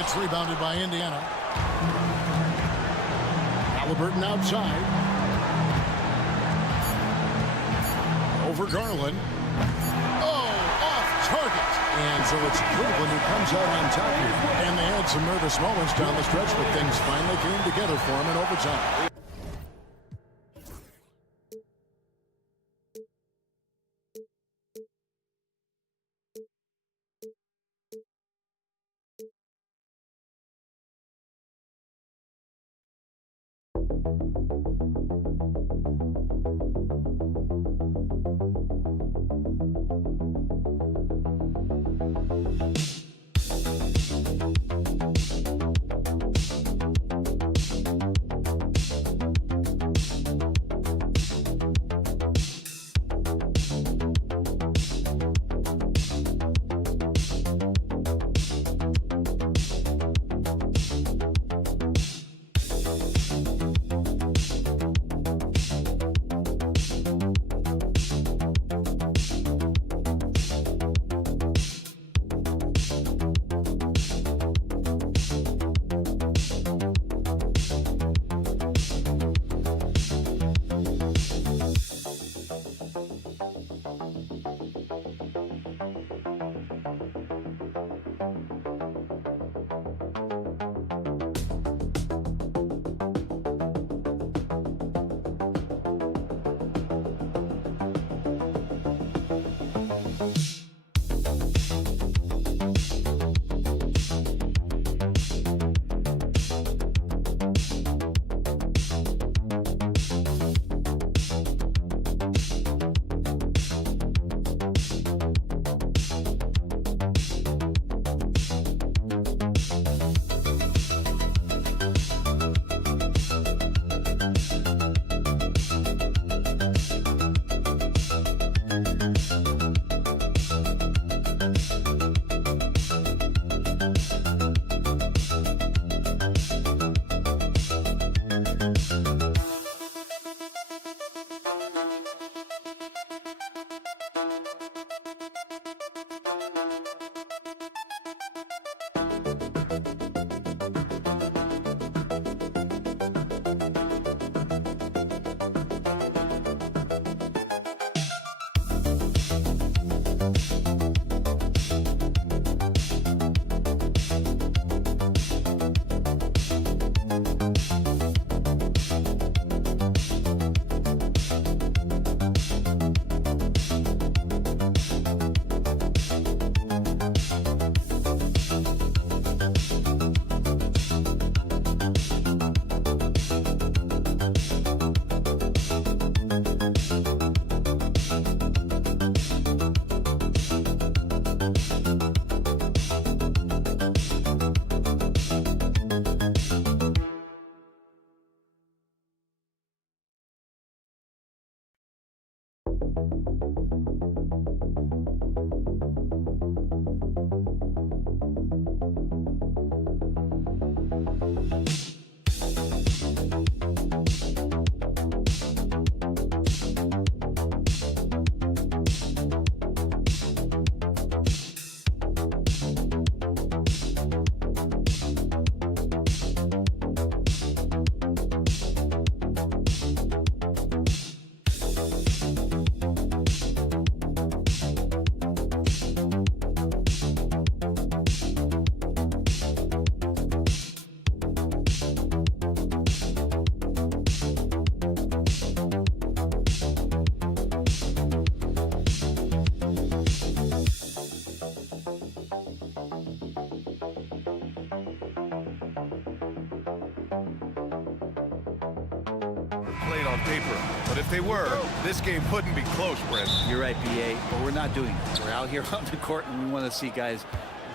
It's rebounded by Indiana. Halliburton outside. Over Garland. Oh, off target. And so it's Cleveland who comes out on top here. And they had some nervous moments down the stretch, but things finally came together for them in overtime. played on paper. But if they were, this game couldn't be close, Brent. You're right, B.A., but we're not doing it. We're out here on the court, and we want to see guys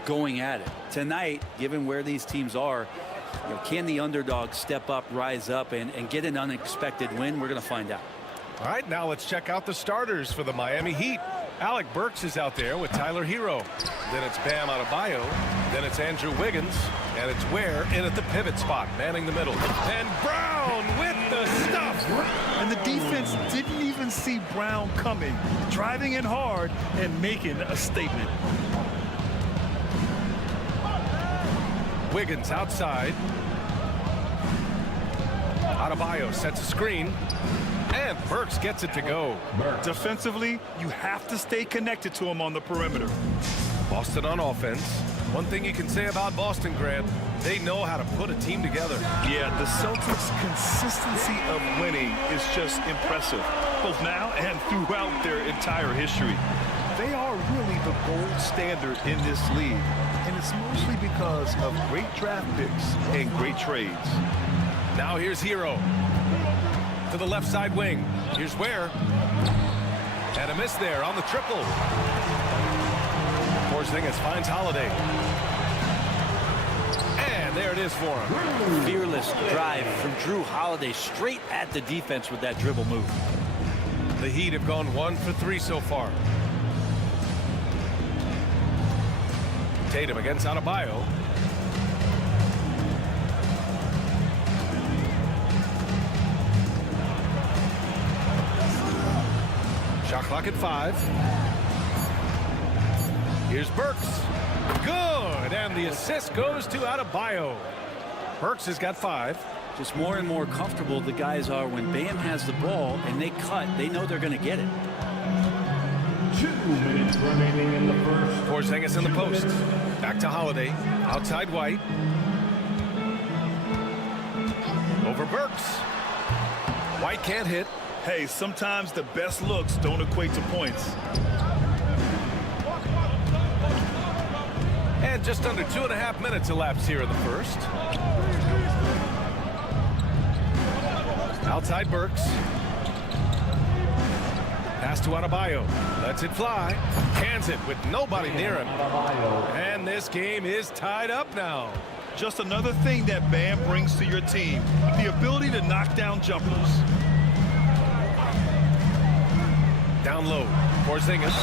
going at it. Tonight, given where these teams are, can the underdog step up, rise up, and get an unexpected win? We're going to find out. All right, now let's check out the starters for the Miami Heat. Alec Burks is out there with Tyler Hero. Then it's Bam Adebayo. Then it's Andrew Wiggins. And it's Ware in at the pivot spot, manning the middle. And Brown with the stuff. And the defense didn't even see Brown coming, driving in hard and making a statement. Wiggins outside. Adebayo sets a screen. And Burks gets it to go. Defensively, you have to stay connected to him on the perimeter. Boston on offense. One thing you can say about Boston, Grant, they know how to put a team together. Yeah, the Celtics' consistency of winning is just impressive, both now and throughout their entire history. They are really the gold standard in this league, and it's mostly because of great draft picks and great trades. Now here's Hero. To the left side wing. Here's Ware. And a miss there on the triple. Porzingis finds Holiday. And there it is for him. Fearless drive from Drew Holiday straight at the defense with that dribble move. The Heat have gone 1 for 3 so far. Tatum against Adebayo. Shot clock at 5. Here's Burks. Good, and the assist goes to Adebayo. Burks has got 5. Just more and more comfortable the guys are when Bam has the ball and they cut. They know they're going to get it. 2 minutes remaining in the first. Porzingis in the post. Back to Holiday. Outside White. Over Burks. White can't hit. Hey, sometimes the best looks don't equate to points. And just under 2.5 minutes elapsed here in the first. Outside Burks. Pass to Adebayo. Lets it fly. Cans it with nobody near him. And this game is tied up now. Just another thing that Bam brings to your team. The ability to knock down jumpers. Down low. Porzingis.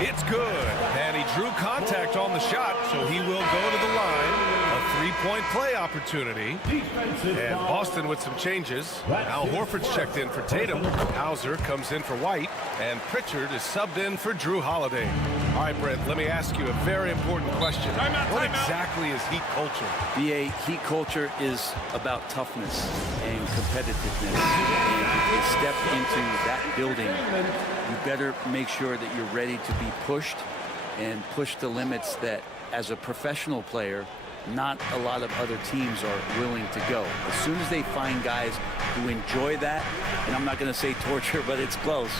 It's good. And he drew contact on the shot, so he will go to the line. A three-point play opportunity. And Boston with some changes. Al Horford's checked in for Tatum. Hauser comes in for White. And Pritchard is subbed in for Drew Holiday. All right, Brent, let me ask you a very important question. What exactly is Heat culture? BA, Heat culture is about toughness and competitiveness. And if you step into that building, you better make sure that you're ready to be pushed and push the limits that, as a professional player, not a lot of other teams are willing to go. As soon as they find guys who enjoy that, and I'm not going to say torture, but it's close,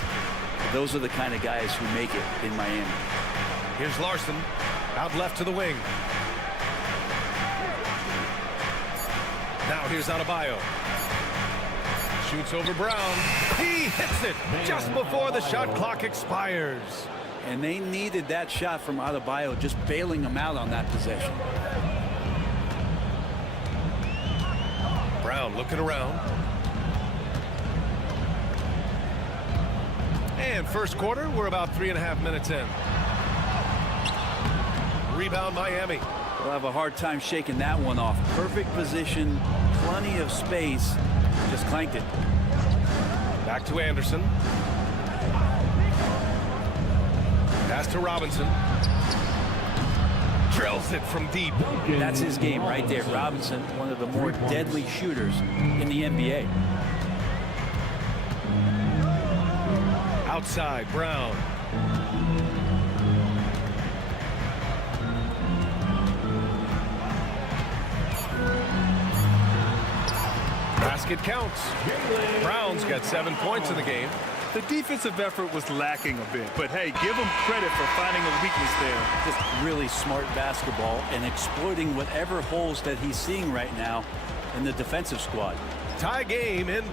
those are the kind of guys who make it in Miami. Here's Larson, out left to the wing. Now here's Adebayo. Shoots over Brown. He hits it just before the shot clock expires. And they needed that shot from Adebayo, just bailing them out on that possession. Brown looking around. And first quarter, we're about 3.5 minutes in. Rebound Miami. We'll have a hard time shaking that one off. Perfect position, plenty of space. Just clanked it. Back to Anderson. Pass to Robinson. Drills it from deep. That's his game right there. Robinson, one of the more deadly shooters in the NBA. Outside, Brown. Basket counts. Brown's got 7 points in the game. The defensive effort was lacking a bit, but hey, give him credit for finding a weakness there. Just really smart basketball and exploiting whatever holes that he's seeing right now in the defensive squad. Tie game in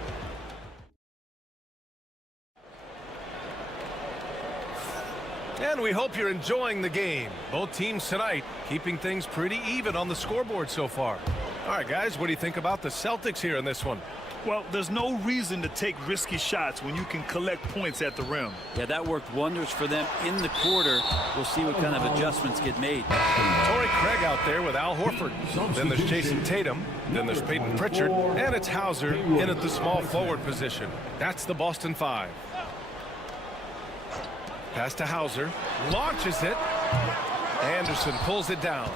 And we hope you're enjoying the game. Both teams tonight keeping things pretty even on the scoreboard so far. All right, guys, what do you think about the Celtics here in this one? Well, there's no reason to take risky shots when you can collect points at the rim. Yeah, that worked wonders for them in the quarter. We'll see what kind of adjustments get made. Torrey Craig out there with Al Horford. Then there's Jason Tatum. Then there's Peyton Pritchard. And it's Hauser in at the small forward position. That's the Boston 5. Pass to Hauser. Launches it. Anderson pulls it down.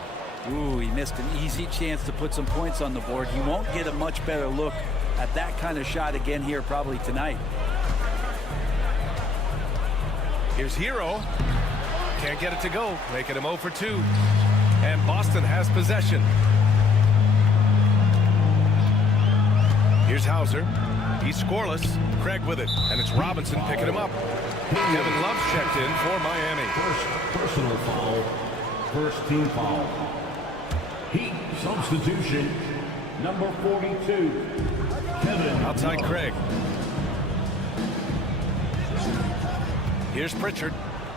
Ooh, he missed an easy chance to put some points on the board. He won't get a much better look at that kind of shot again here probably tonight. Here's Hero. Can't get it to go, making him 0 for 2. And Boston has possession. Here's Hauser. He's scoreless. Craig with it, and it's Robinson picking him up. Kevin Love's checked in for Miami. First personal foul. First team foul. Heat substitution. Number 42. Kevin. Outside Craig. Here's Pritchard.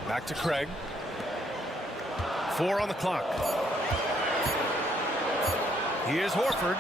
Back to Craig. 4 on the clock. Here's Horford.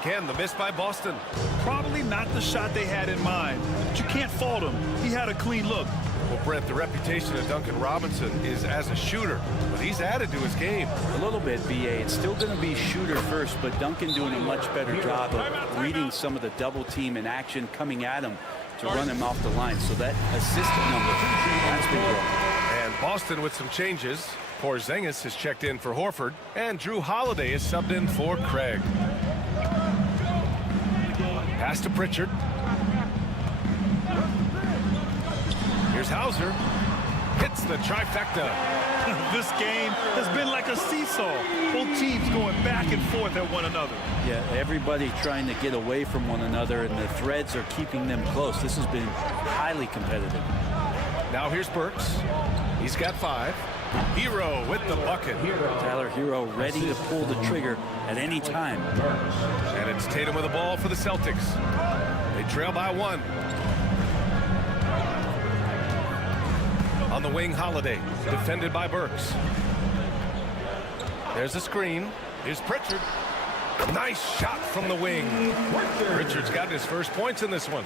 Again, the miss by Boston. Probably not the shot they had in mind, but you can't fault him. He had a clean look. Well, Brent, the reputation of Duncan Robinson is as a shooter, but he's added to his game. A little bit, BA. It's still going to be shooter first, but Duncan doing a much better job of reading some of the double team in action coming at him to run him off the line. So that assist number has been growing. And Boston with some changes. Porzingis is checked in for Horford, and Drew Holiday is subbed in for Craig. Pass to Pritchard. Here's Hauser. Hits the trifecta. This game has been like a seesaw. Both teams going back and forth at one another. Yeah, everybody trying to get away from one another, and the threads are keeping them close. This has been highly competitive. Now here's Burks. He's got 5. Hero with the bucket. Tyler Hero ready to pull the trigger at any time. And it's Tatum with the ball for the Celtics. They trail by 1. On the wing, Holiday, defended by Burks. There's a screen. Here's Pritchard. Nice shot from the wing. Pritchard's got his first points in this one.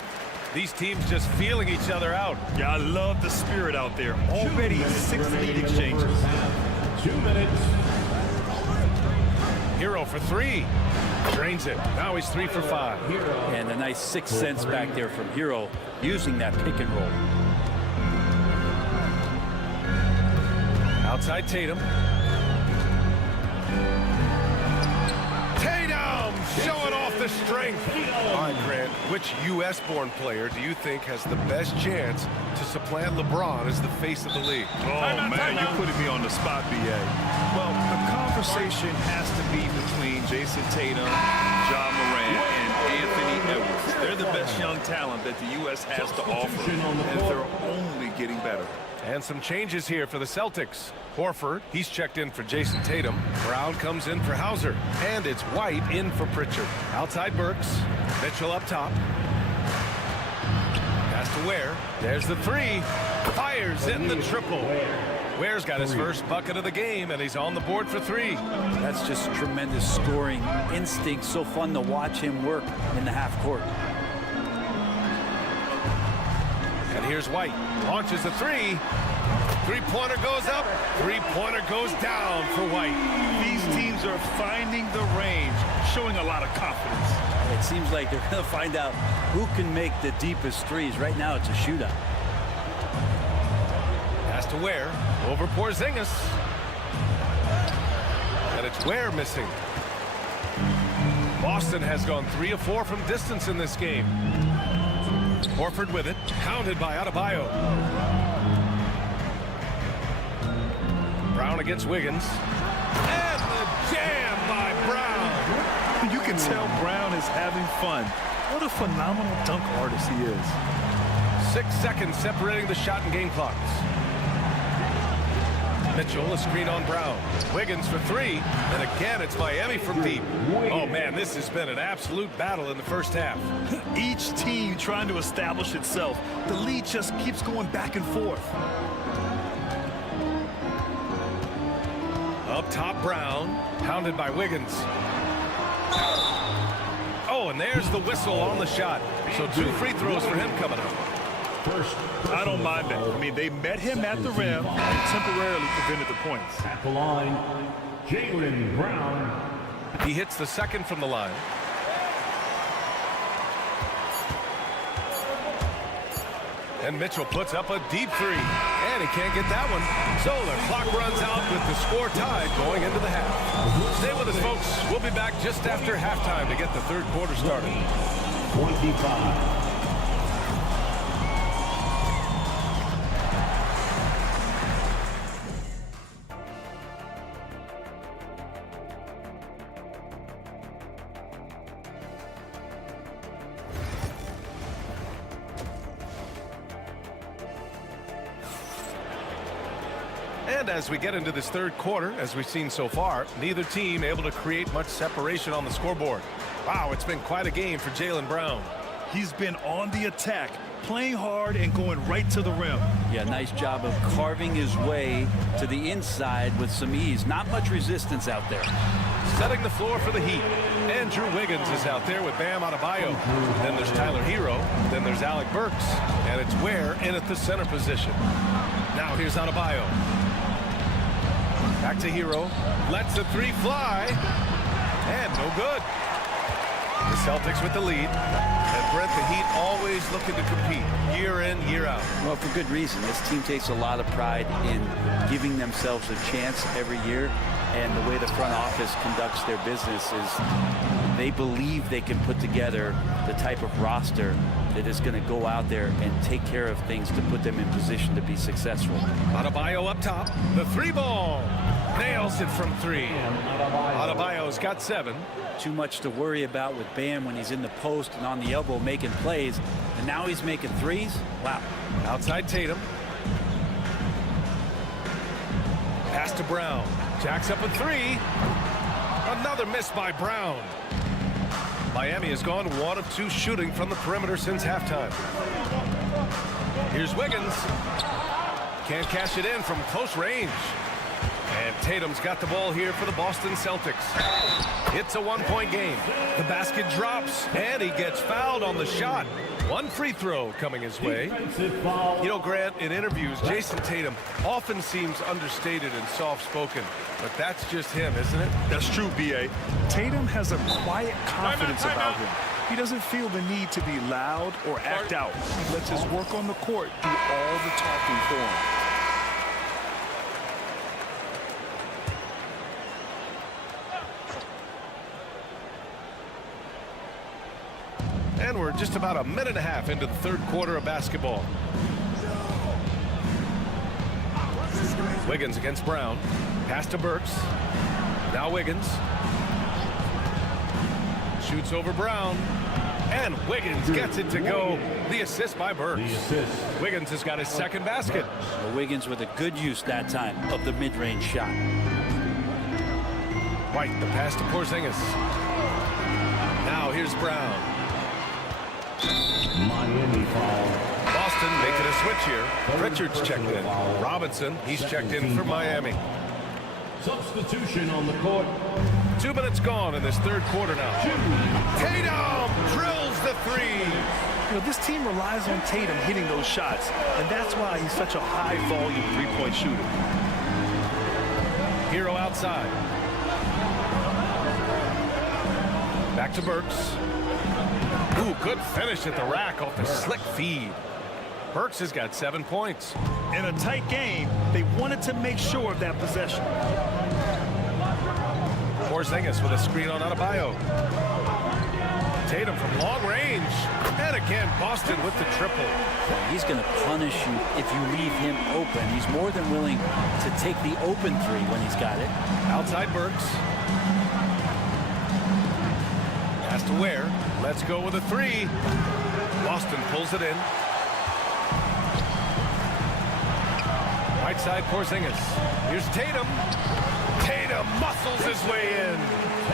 These teams just feeling each other out. Yeah, I love the spirit out there. Already 6 lead exchanges. 2 minutes. Hero for 3. Drains it. Now he's 3 for 5. And a nice 6 cents back there from Hero using that pick and roll. Outside Tatum. Tatum showing off the strength. All right, Grant, which U.S.-born player do you think has the best chance to supplant LeBron as the face of the league? Oh, man, you're putting me on the spot, B.A. Well, the conversation has to be between Jason Tatum, John Morant, and Anthony Edwards. They're the best young talent that the U.S. has to offer, and they're only getting better. And some changes here for the Celtics. Horford, he's checked in for Jason Tatum. Brown comes in for Hauser. And it's White in for Pritchard. Outside Burks. Mitchell up top. Pass to Ware. There's the 3. Fires in the triple. Ware's got his first bucket of the game, and he's on the board for 3. That's just tremendous scoring instinct. So fun to watch him work in the half court. And here's White. Launches a 3. 3-pointer goes up. 3-pointer goes down for White. These teams are finding the range, showing a lot of confidence. It seems like they're going to find out who can make the deepest threes. Right now, it's a shootout. Pass to Ware. Over Porzingis. And it's Ware missing. Boston has gone 3 of 4 from distance in this game. Horford with it. Hounded by Adebayo. Brown against Wiggins. And the jam by Brown. You can tell Brown is having fun. What a phenomenal dunk artist he is. 6 seconds separating the shot and game clocks. Mitchell, a screen on Brown. Wiggins for 3. And again, it's Miami from deep. Oh, man, this has been an absolute battle in the first half. Each team trying to establish itself. The lead just keeps going back and forth. Up top, Brown. Pounded by Wiggins. Oh, and there's the whistle on the shot. So 2 free throws for him coming up. I don't mind that. I mean, they met him at the rim and temporarily prevented the points. At the line, Jaylen Brown. He hits the second from the line. And Mitchell puts up a deep 3. And he can't get that one. So the clock runs out with the score tied going into the half. Stay with us, folks. We'll be back just after halftime to get the third quarter started. 25. And as we get into this third quarter, as we've seen so far, neither team able to create much separation on the scoreboard. Wow, it's been quite a game for Jaylen Brown. He's been on the attack, playing hard and going right to the rim. Yeah, nice job of carving his way to the inside with some ease. Not much resistance out there. Setting the floor for the Heat. Andrew Wiggins is out there with Bam Adebayo. Then there's Tyler Hero. Then there's Alec Burks. And it's Ware in at the center position. Now here's Adebayo. Back to Hero. Lets the 3 fly. And no good. The Celtics with the lead. And Brent, the Heat always looking to compete year in, year out. Well, for good reason. This team takes a lot of pride in giving themselves a chance every year. And the way the front office conducts their business is they believe they can put together the type of roster that is going to go out there and take care of things to put them in position to be successful. Adebayo up top. The 3-ball. Nails it from 3. Adebayo's got 7. Too much to worry about with Bam when he's in the post and on the elbow making plays. And now he's making 3s. Wow. Outside Tatum. Pass to Brown. Jacks up a 3. Another miss by Brown. Miami has gone 1 of 2 shooting from the perimeter since halftime. Here's Wiggins. Can't cash it in from close range. And Tatum's got the ball here for the Boston Celtics. It's a 1-point game. The basket drops, and he gets fouled on the shot. 1 free throw coming his way. You know, Grant, in interviews, Jason Tatum often seems understated and soft-spoken. But that's just him, isn't it? That's true, B.A. Tatum has a quiet confidence about him. He doesn't feel the need to be loud or act out. He lets his work on the court do all the talking for him. And we're just about a minute and a half into the third quarter of basketball. Wiggins against Brown. Pass to Burks. Now Wiggins. Shoots over Brown. And Wiggins gets it to go. The assist by Burks. Wiggins has got his second basket. Well, Wiggins with a good use that time of the mid-range shot. White, the pass to Porzingis. Now here's Brown. Miami foul. Boston making a switch here. Pritchard's checked in. Robinson, he's checked in for Miami. Substitution on the court. 2 minutes gone in this third quarter now. Tatum drills the 3. You know, this team relies on Tatum hitting those shots, and that's why he's such a high-volume three-point shooter. Hero outside. Back to Burks. Ooh, good finish at the rack off the slick feed. Burks has got 7 points. In a tight game, they wanted to make sure of that possession. Porzingis with a screen on Adebayo. Tatum from long range. And again, Boston with the triple. He's going to punish you if you leave him open. He's more than willing to take the open 3 when he's got it. Outside Burks. Pass to Ware. Let's go with a 3. Boston pulls it in. Right side Porzingis. Here's Tatum. Tatum muscles his way in.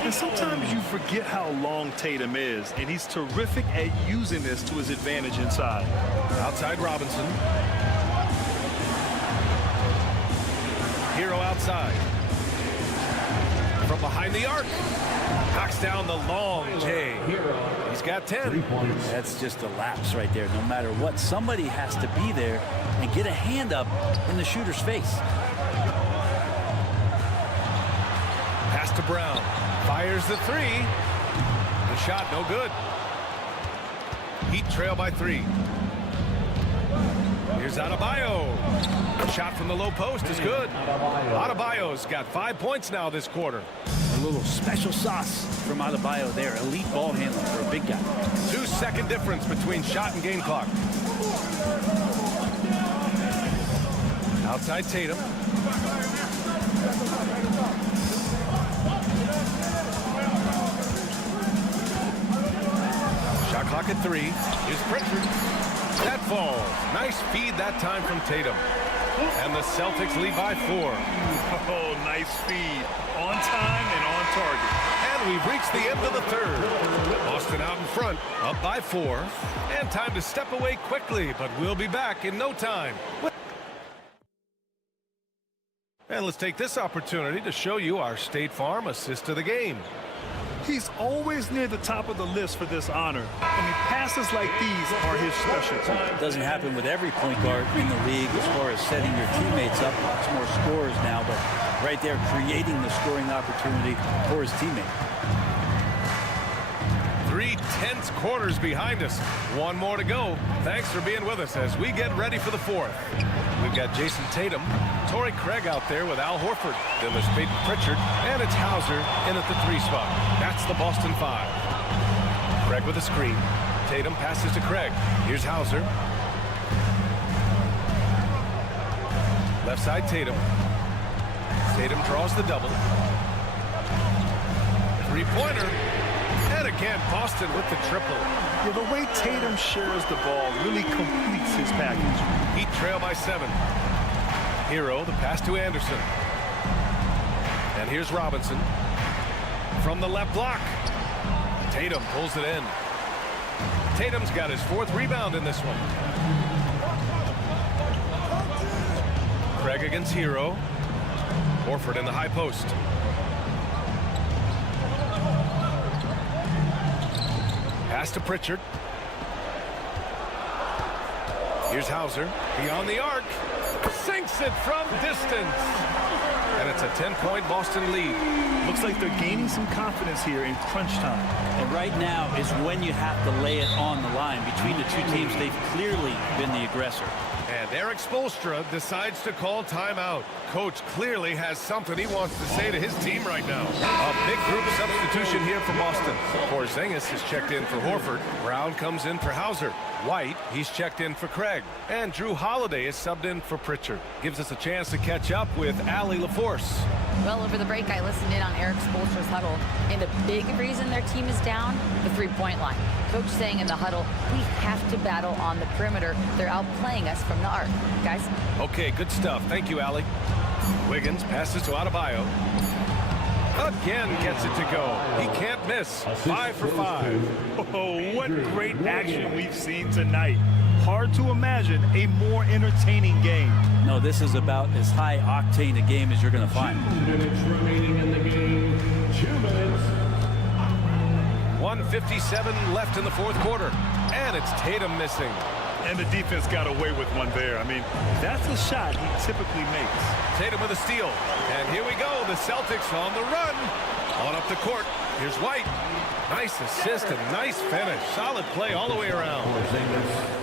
And sometimes you forget how long Tatum is, and he's terrific at using this to his advantage inside. Outside Robinson. Hero outside. From behind the arc. Knocks down the long J. He's got 10. That's just a lapse right there. No matter what, somebody has to be there and get a hand up in the shooter's face. Pass to Brown. Fires the three. The shot no good. Heat trail by 3. Here's Adebayo. Shot from the low post is good. Adebayo's got 5 points now this quarter. A little special sauce from Adebayo there. Elite ball handling for a big guy. 2-second difference between shot and game clock. Outside Tatum. Shot clock at 3. Here's Pritchard. That falls. Nice feed that time from Tatum. And the Celtics lead by 4. Oh, nice feed. On time and on target. And we've reached the end of the third. Boston out in front, up by 4. And time to step away quickly, but we'll be back in no time. And let's take this opportunity to show you our State Farm assist of the game. He's always near the top of the list for this honor. I mean, passes like these are his specialty. It doesn't happen with every point guard in the league as far as setting your teammates up. Lots more scorers now, but right there creating the scoring opportunity for his teammate. 3 tense quarters behind us. 1 more to go. Thanks for being with us as we get ready for the 4th. We've got Jason Tatum, Torrey Craig out there with Al Horford. Then there's Peyton Pritchard, and it's Hauser in at the 3 spot. That's the Boston 5. Craig with a screen. Tatum passes to Craig. Here's Hauser. Left side Tatum. Tatum draws the double. 3-pointer. And again, Boston with the triple. Yeah, the way Tatum shares the ball really completes his package. Heat trail by 7. Hero, the pass to Anderson. And here's Robinson. From the left block. Tatum pulls it in. Tatum's got his 4th rebound in this one. Craig against Hero. Horford in the high post. Pass to Pritchard. Here's Hauser. Beyond the arc. Sinks it from distance. And it's a 10-point Boston lead. Looks like they're gaining some confidence here in crunch time. And right now is when you have to lay it on the line. Between the two teams, they've clearly been the aggressor. And Eric Spoelstra decides to call timeout. Coach clearly has something he wants to say to his team right now. A big group substitution here for Boston. Porzingis is checked in for Horford. Brown comes in for Hauser. White, he's checked in for Craig. And Drew Holiday is subbed in for Pritchard. Gives us a chance to catch up with Allie LaForce. Well, over the break, I listened in on Eric Spoelstra's huddle, and the big reason their team is down, the 3-point line. Coach saying in the huddle, we have to battle on the perimeter. They're outplaying us from the arc. Guys? Okay, good stuff. Thank you, Allie. Wiggins passes to Adebayo. Again gets it to go. He can't miss. 5 for 5. Oh, what great action we've seen tonight. Hard to imagine a more entertaining game. No, this is about as high octane a game as you're going to find. 2 minutes remaining in the game. 2 minutes. 1:57 left in the 4th quarter. And it's Tatum missing. And the defense got away with one there. I mean, that's a shot he typically makes. Tatum with a steal. And here we go. The Celtics on the run. On up the court. Here's White. Nice assist and nice finish. Solid play all the way around.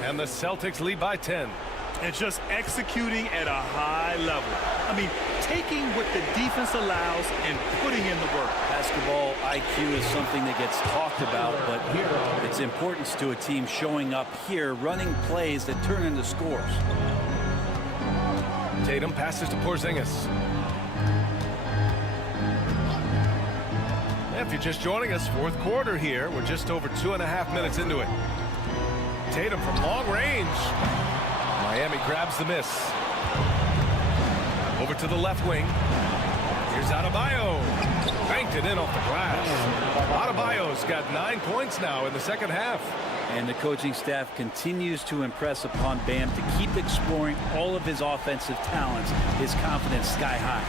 And the Celtics lead by 10. And just executing at a high level. I mean, taking what the defense allows and putting in the work. Basketball IQ is something that gets talked about, but its importance to a team showing up here, running plays that turn into scores. Tatum passes to Porzingis. If you're just joining us, 4th quarter here. We're just over 2.5 minutes into it. Tatum from long range. Miami grabs the miss. Over to the left wing. Here's Adebayo. Banked it in off the glass. Adebayo's got 9 points now in the 2nd half. And the coaching staff continues to impress upon Bam to keep exploring all of his offensive talents. His confidence sky high.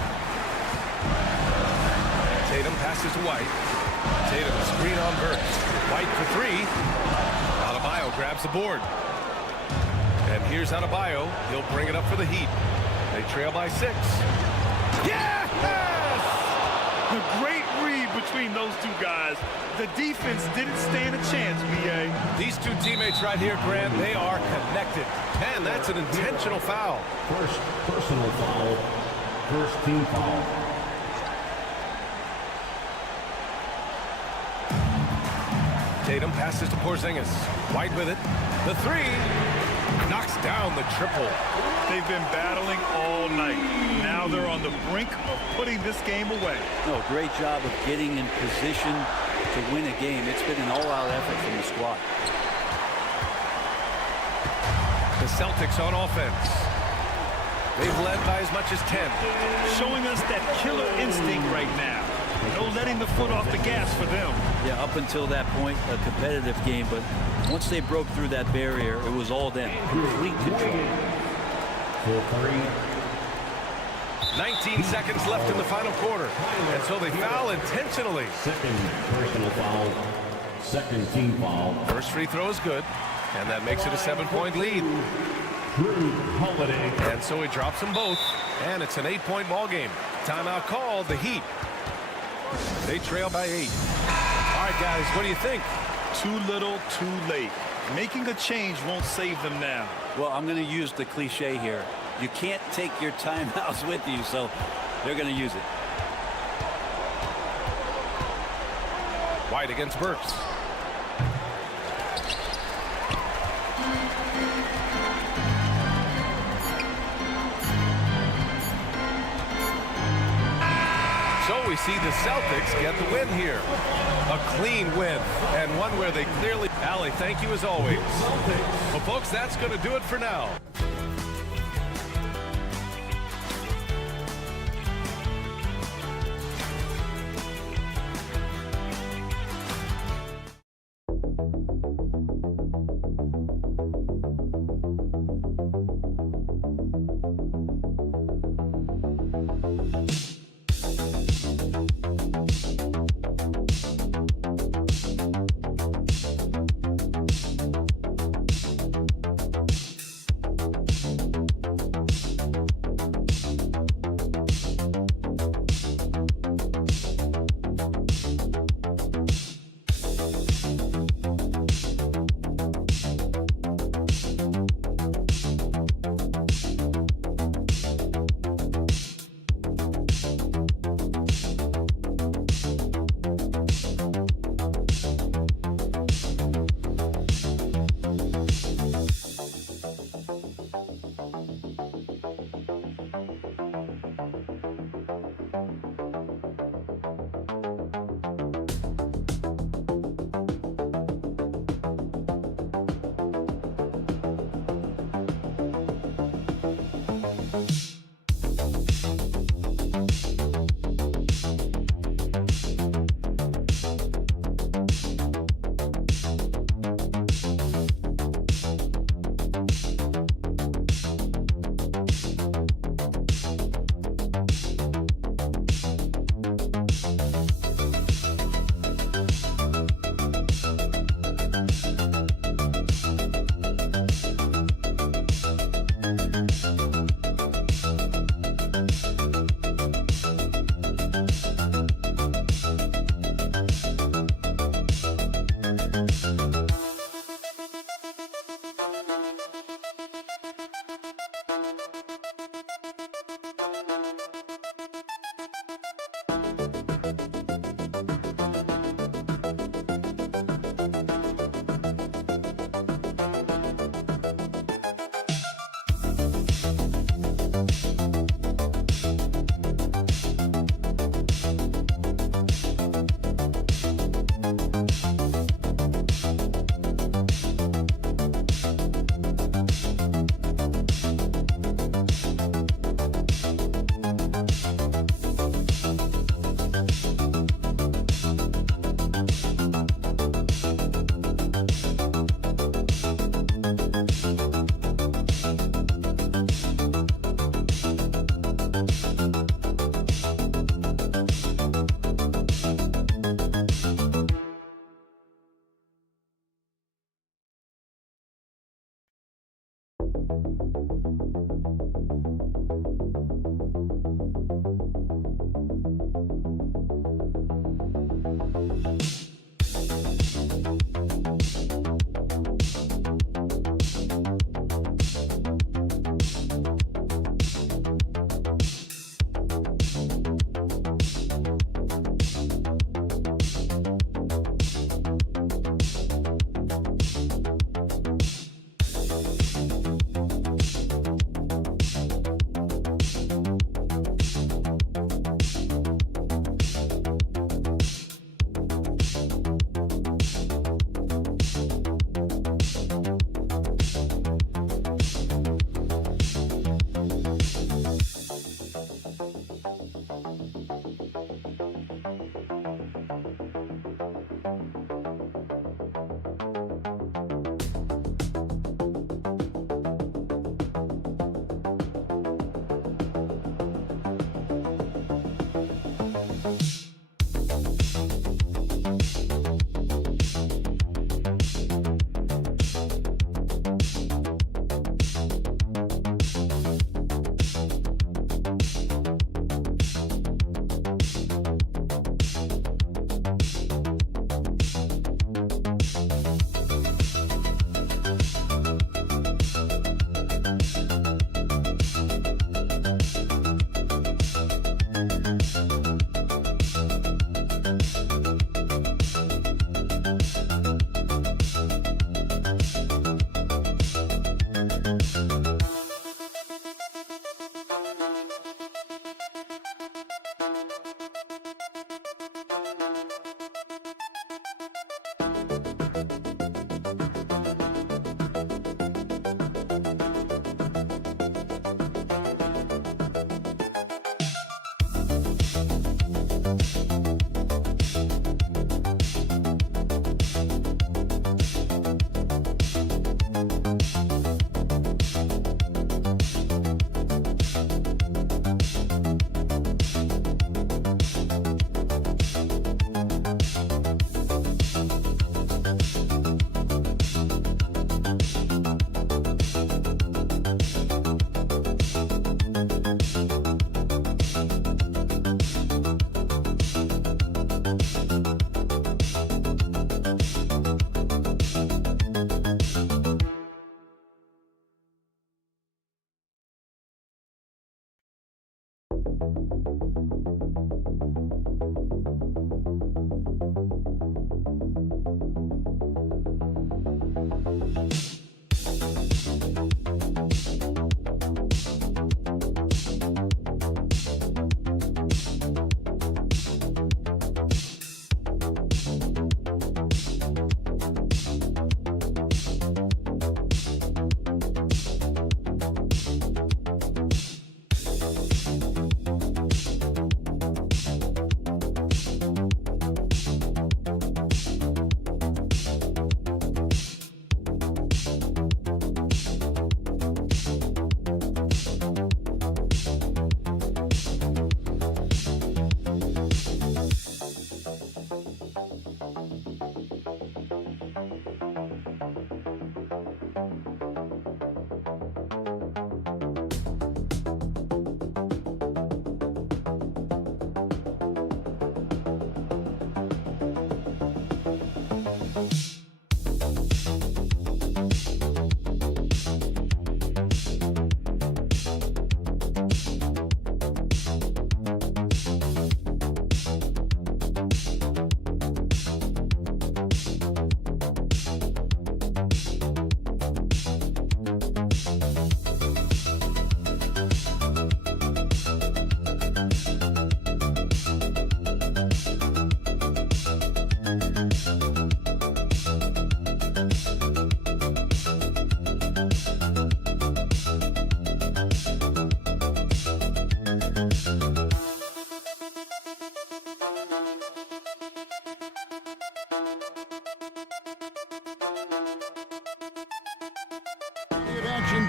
Tatum passes to White. Tatum screen on Burks. White for three. Adebayo grabs the board. And here's Adebayo. He'll bring it up for the Heat. They trail by 6. Yes! A great read between those two guys. The defense didn't stand a chance, B.A. These two teammates right here, Grant, they are connected. And that's an intentional foul. First personal foul. First team foul. Tatum passes to Porzingis. White with it. The three. Knocks down the triple. They've been battling all night. Now they're on the brink of putting this game away. Oh, great job of getting in position to win a game. It's been an all-out effort from the squad. The Celtics on offense. They've led by as much as 10. Showing us that killer instinct right now. No letting the foot off the gas for them. Yeah, up until that point, a competitive game, but once they broke through that barrier, it was all them. Complete control. 19 seconds left in the final quarter. And so they foul intentionally. Second personal foul. Second team foul. First free throw is good. And that makes it a 7-point lead. Drew Holiday. And so he drops them both. And it's an 8-point ball game. Timeout called, the Heat. They trail by 8. All right, guys, what do you think? Too little, too late. Making a change won't save them now. Well, I'm going to use the cliche here. You can't take your timeouts with you, so they're going to use it. White against Burks. So we see the Celtics get the win here. A clean win, and one where they clearly... Allie, thank you as always. Well, folks, that's going to do it for now.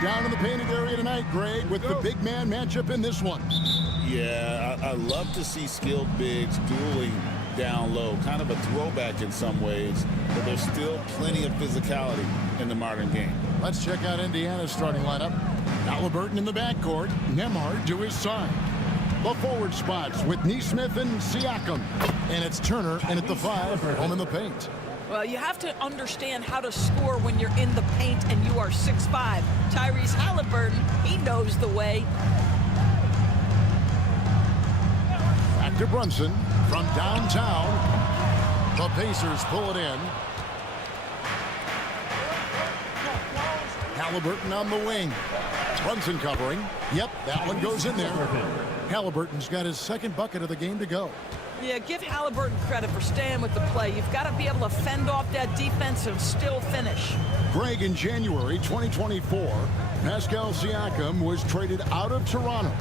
Down in the painted area tonight, Greg, with the big man matchup in this one. Yeah, I love to see skilled bigs dueling down low. Kind of a throwback in some ways, but there's still plenty of physicality in the modern game. Let's check out Indiana's starting lineup. Halliburton in the backcourt, Nembhard to his side. The forward spots with Neesmith and Siakam. And it's Turner in at the 5, home in the paint. Well, you have to understand how to score when you're in the paint and you are 6'5". Tyrese Halliburton, he knows the way. Back to Brunson from downtown. The Pacers pull it in. Halliburton on the wing. Brunson covering. Yep, that one goes in there. Halliburton's got his second bucket of the game to go. Yeah, give Halliburton credit for staying with the play. You've got to be able to fend off that defense and still finish. Greg, in January 2024, Pascal Siakam was traded out of Toronto.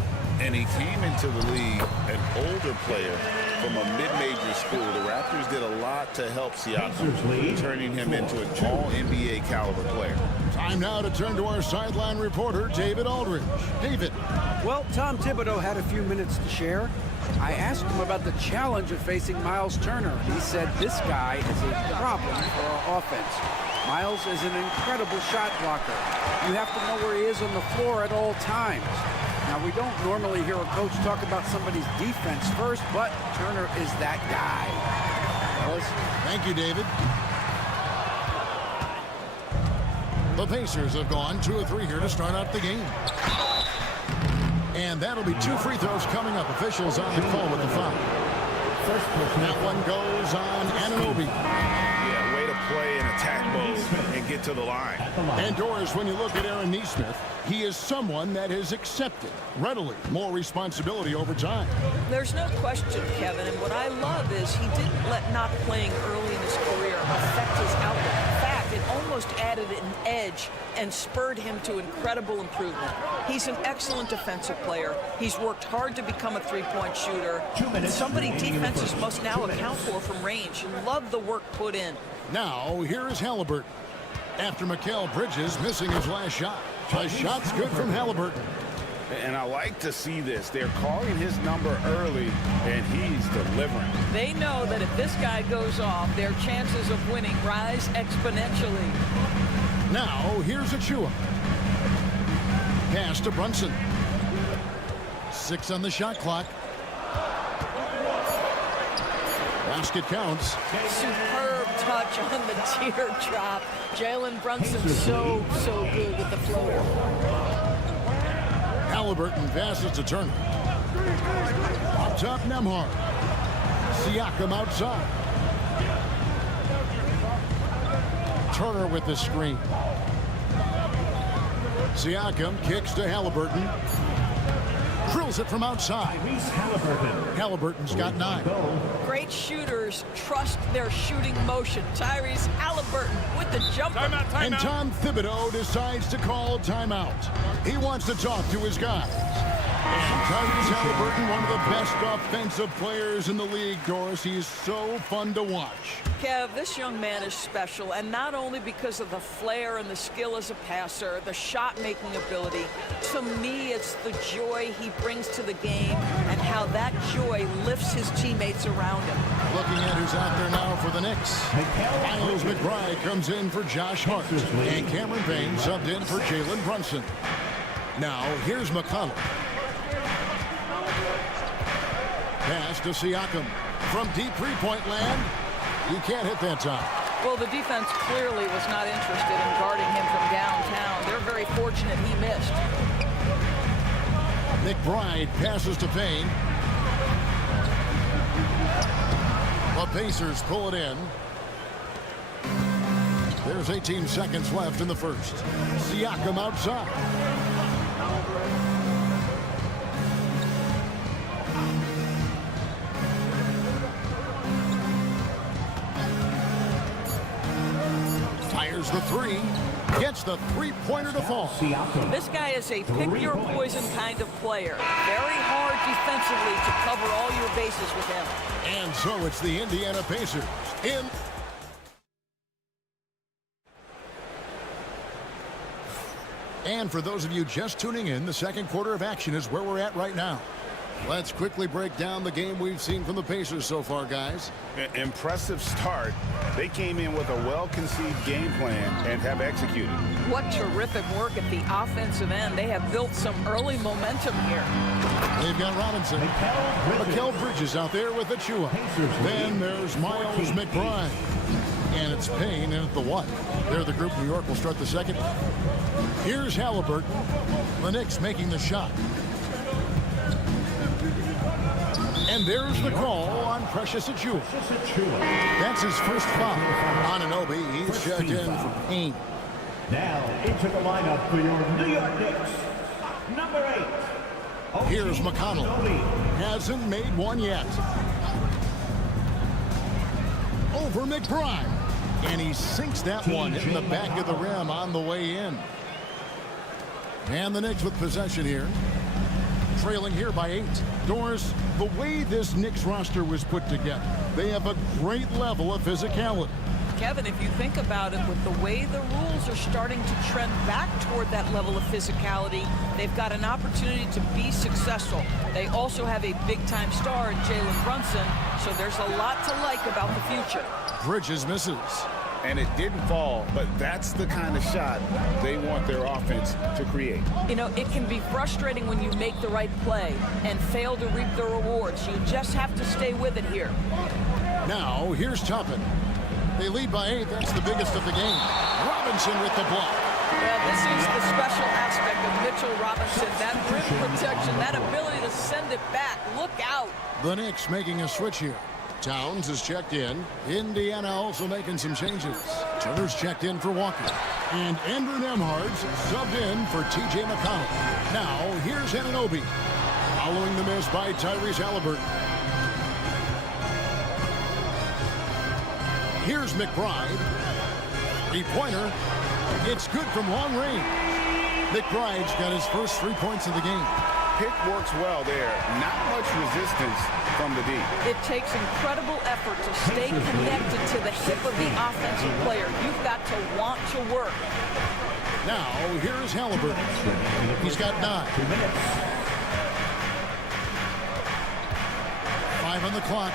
And he came into the league an older player from a mid-major school. The Raptors did a lot to help Siakam, turning him into an all-NBA caliber player. Time now to turn to our sideline reporter, David Aldridge. David. Well, Tom Thibodeau had a few minutes to share. I asked him about the challenge of facing Miles Turner. He said this guy is a problem for our offense. Miles is an incredible shot blocker. You have to know where he is on the floor at all times. Now, we don't normally hear a coach talk about somebody's defense first, but Turner is that guy. Fellas. Thank you, David. The Pacers have gone 2 of 3 here to start out the game. And that'll be 2 free throws coming up. Officials on the call with the foul. That one goes on Anunoby. Yeah, way to play in attack mode and get to the line. And Doris, when you look at Aaron Neesmith, he is someone that has accepted readily more responsibility over time. There's no question, Kevin, and what I love is he didn't let not playing early in his career affect his outlook. In fact, it almost added an edge and spurred him to incredible improvement. He's an excellent defensive player. He's worked hard to become a three-point shooter. Somebody defenses must now account for from range. Love the work put in. Now, here is Halliburton. After Mikal Bridges missing his last shot. A shot's good from Halliburton. And I like to see this. They're calling his number early, and he's delivering. They know that if this guy goes off, their chances of winning rise exponentially. Now, here's Achua. Pass to Brunson. 6 on the shot clock. Basket counts. Superb touch on the teardrop. Jalen Brunson so good with the floater. Halliburton passes to Turner. Up top, Nembhard. Siakam outside. Turner with the screen. Siakam kicks to Halliburton. Drills it from outside. Halliburton's got 9. Great shooters trust their shooting motion. Tyrese Halliburton with the jumper. And Tom Thibodeau decides to call timeout. He wants to talk to his guys. And Tyrese Halliburton, one of the best offensive players in the league, Doris. He's so fun to watch. Kev, this young man is special, and not only because of the flair and the skill as a passer, the shot-making ability. To me, it's the joy he brings to the game and how that joy lifts his teammates around him. Looking at who's out there now for the Knicks. Miles McBride comes in for Josh Hart. And Cameron Payne subbed in for Jalen Brunson. Now, here's McConnell. Pass to Siakam. From deep three-point land. He can't hit that time. Well, the defense clearly was not interested in guarding him from downtown. They're very fortunate he missed. McBride passes to Payne. The Pacers pull it in. There's 18 seconds left in the first. Siakam outside. Fires the three. Gets the three-pointer to fall. This guy is a pick-your-poison kind of player. Very hard defensively to cover all your bases with him. And so it's the Indiana Pacers in. And for those of you just tuning in, the second quarter of action is where we're at right now. Let's quickly break down the game we've seen from the Pacers so far, guys. Impressive start. They came in with a well-conceived game plan and have executed. What terrific work at the offensive end. They have built some early momentum here. They've got Robinson. Mikal Bridges out there with Achua. Then there's Miles McBride. And it's Payne in at the 1. They're the group. New York will start the second. Here's Halliburton. The Knicks making the shot. And there's the call on Precious Achua. That's his first foul. Anunoby, he's checked in for Payne. Now into the lineup for your New York Knicks, number 8. Here's McConnell. Hasn't made one yet. Over McBride. And he sinks that one in the back of the rim on the way in. And the Knicks with possession here. Trailing here by 8. Doris, the way this Knicks roster was put together, they have a great level of physicality. Kevin, if you think about it, with the way the rules are starting to trend back toward that level of physicality, they've got an opportunity to be successful. They also have a big-time star in Jalen Brunson, so there's a lot to like about the future. Bridges misses. And it didn't fall, but that's the kind of shot they want their offense to create. You know, it can be frustrating when you make the right play and fail to reap the rewards. You just have to stay with it here. Now, here's Toppin. They lead by 8. That's the biggest of the game. Robinson with the block. Yeah, this is the special aspect of Mitchell Robinson. That rim protection, that ability to send it back. Look out. The Knicks making a switch here. Towns is checked in. Indiana also making some changes. Turner's checked in for Walker. And Andrew Nembhard's subbed in for T.J. McConnell. Now, here's Anunoby. Following the miss by Tyrese Halliburton. Here's McBride. Three-pointer. It's good from long range. McBride's got his first 3 points of the game. Pick works well there. Not much resistance from the D. It takes incredible effort to stay connected to the hip of the offensive player. You've got to want to work. Now, here's Halliburton. He's got 9. 5 on the clock.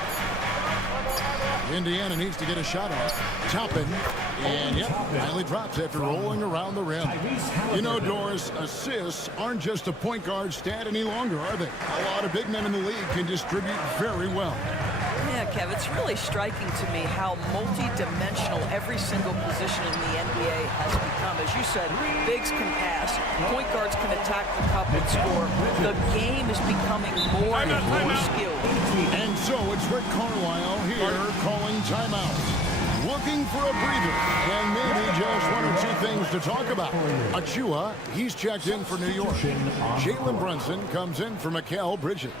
Indiana needs to get a shot off. Toppin, and yep, finally drops after rolling around the rim. You know, Doris, assists aren't just a point guard stat any longer, are they? A lot of big men in the league can distribute very well. Yeah, Kev, it's really striking to me how multi-dimensional every single position in the NBA has become. As you said, bigs can pass, point guards can attack the cup and score. The game is becoming more and more skilled. And so it's Rick Carlisle here calling timeout. Looking for a breather and maybe just one or two things to talk about. Achua, he's checked in for New York. Jalen Brunson comes in for Mikal Bridges.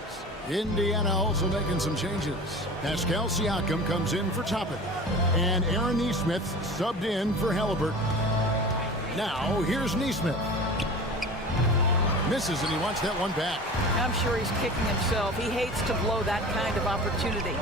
Indiana also making some changes. Pascal Siakam comes in for Toppin. And Aaron Nesmith subbed in for Halliburton. Now, here's Nesmith. Misses, and he wants that one back. I'm sure he's kicking himself. He hates to blow that kind of opportunity.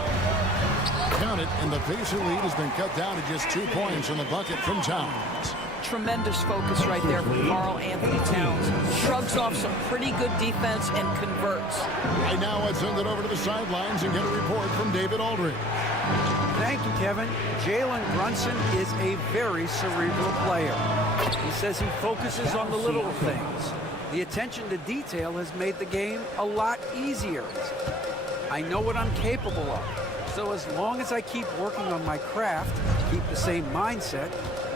Count it, and the Pacer lead has been cut down to just 2 points in the bucket from Towns. Tremendous focus right there from Karl Anthony Towns. Shrugs off some pretty good defense and converts. Right now, let's send it over to the sidelines and get a report from David Aldridge. Thank you, Kevin. Jalen Brunson is a very cerebral player. He says he focuses on the little things. The attention to detail has made the game a lot easier. I know what I'm capable of. So as long as I keep working on my craft, keep the same mindset,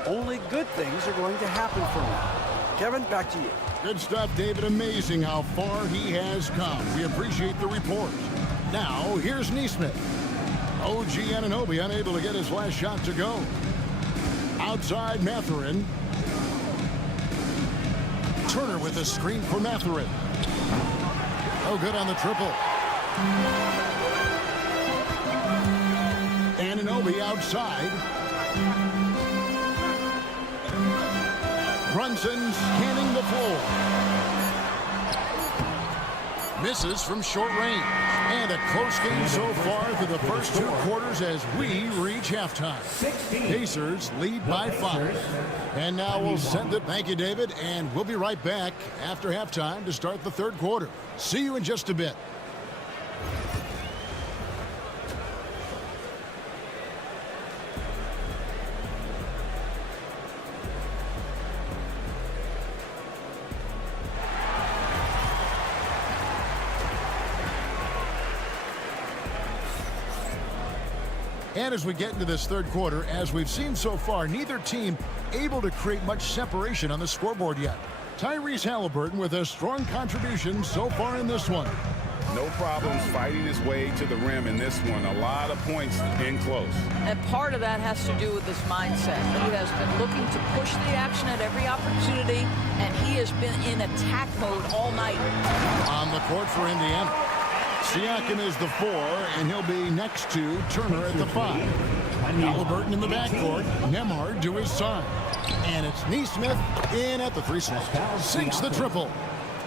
only good things are going to happen for me. Kevin, back to you. Good stuff, David. Amazing how far he has come. We appreciate the report. Now, here's Nesmith. OG Anunoby unable to get his last shot to go. Outside Mathurin. Turner with a screen for Mathurin. Oh, good on the triple. Anunoby outside. Brunson scanning the floor. Misses from short range. And a close game so far through the first 2 quarters as we reach halftime. Pacers lead by 5. And now we'll send it. Thank you, David. And we'll be right back after halftime to start the 3rd quarter. See you in just a bit. And as we get into this 3rd quarter, as we've seen so far, neither team able to create much separation on the scoreboard yet. Tyrese Halliburton with a strong contribution so far in this one. No problems fighting his way to the rim in this one. A lot of points in close. And part of that has to do with his mindset. He has been looking to push the action at every opportunity, and he has been in attack mode all night. On the court for Indiana. Siakam is the 4, and he'll be next to Turner at the 5. Halliburton in the backcourt. Nembhard to his side. And it's Nesmith in at the 3 slot. Sinks the triple.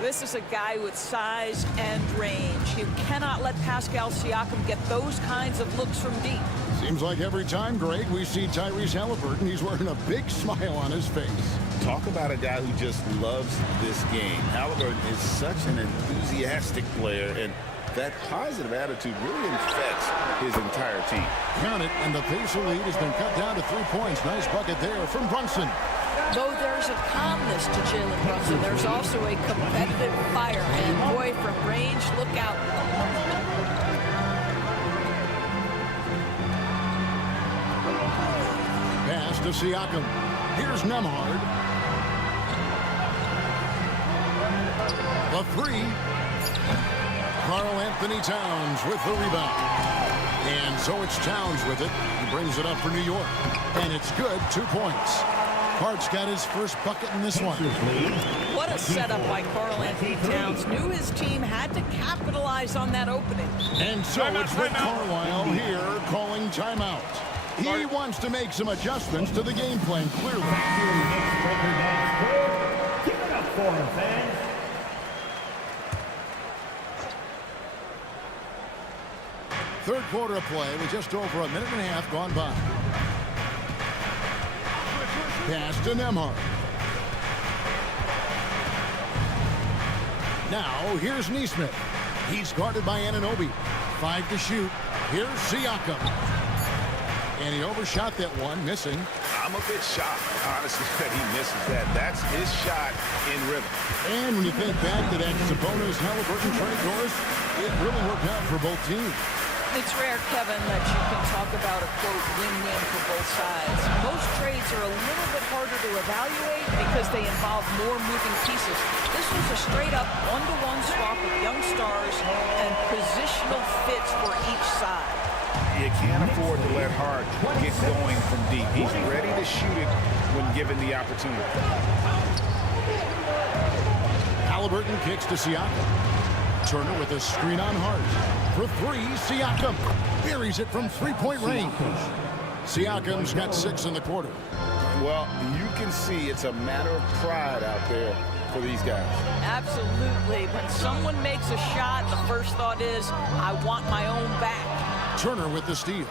This is a guy with size and range. You cannot let Pascal Siakam get those kinds of looks from deep. Seems like every time, Greg, we see Tyrese Halliburton, he's wearing a big smile on his face. Talk about a guy who just loves this game. Halliburton is such an enthusiastic player, and that positive attitude really infects his entire team. Count it, and the Pacer lead has been cut down to 3 points. Nice bucket there from Brunson. Though there's a calmness to Jalen Brunson, there's also a competitive fire. And boy, from range, look out. Pass to Siakam. Here's Nembhard. The 3. Karl Anthony Towns with the rebound. And so it's Towns with it. He brings it up for New York. And it's good, 2 points. Hart's got his first bucket in this one. What a setup by Karl Anthony Towns. Knew his team had to capitalize on that opening. And so it's Rick Carlisle here calling timeout. He wants to make some adjustments to the game plan, clearly. Give it up for him, fans. Third quarter of play with just over a minute and a half gone by. Pass to Nembhard. Now, here's Nesmith. He's guarded by Anunoby. 5 to shoot. Here's Siakam. And he overshot that one, missing. I'm a bit shocked, honestly, that he misses that. That's his shot in rhythm. And when you think back to that Sabonis Halliburton trade, Doris, it really worked out for both teams. It's rare, Kevin, that you can talk about a, quote, win-win for both sides. Most trades are a little bit harder to evaluate because they involve more moving pieces. This was a straight-up one-to-one swap with young stars and positional fits for each side. You can't afford to let Hart get going from deep. He's ready to shoot it when given the opportunity. Halliburton kicks to Siakam. Turner with a screen on Hart. For three, Siakam buries it from three-point range. Siakam's got 6 in the quarter. Well, you can see it's a matter of pride out there for these guys. Absolutely. When someone makes a shot, the first thought is, I want my own back. Turner with the steal.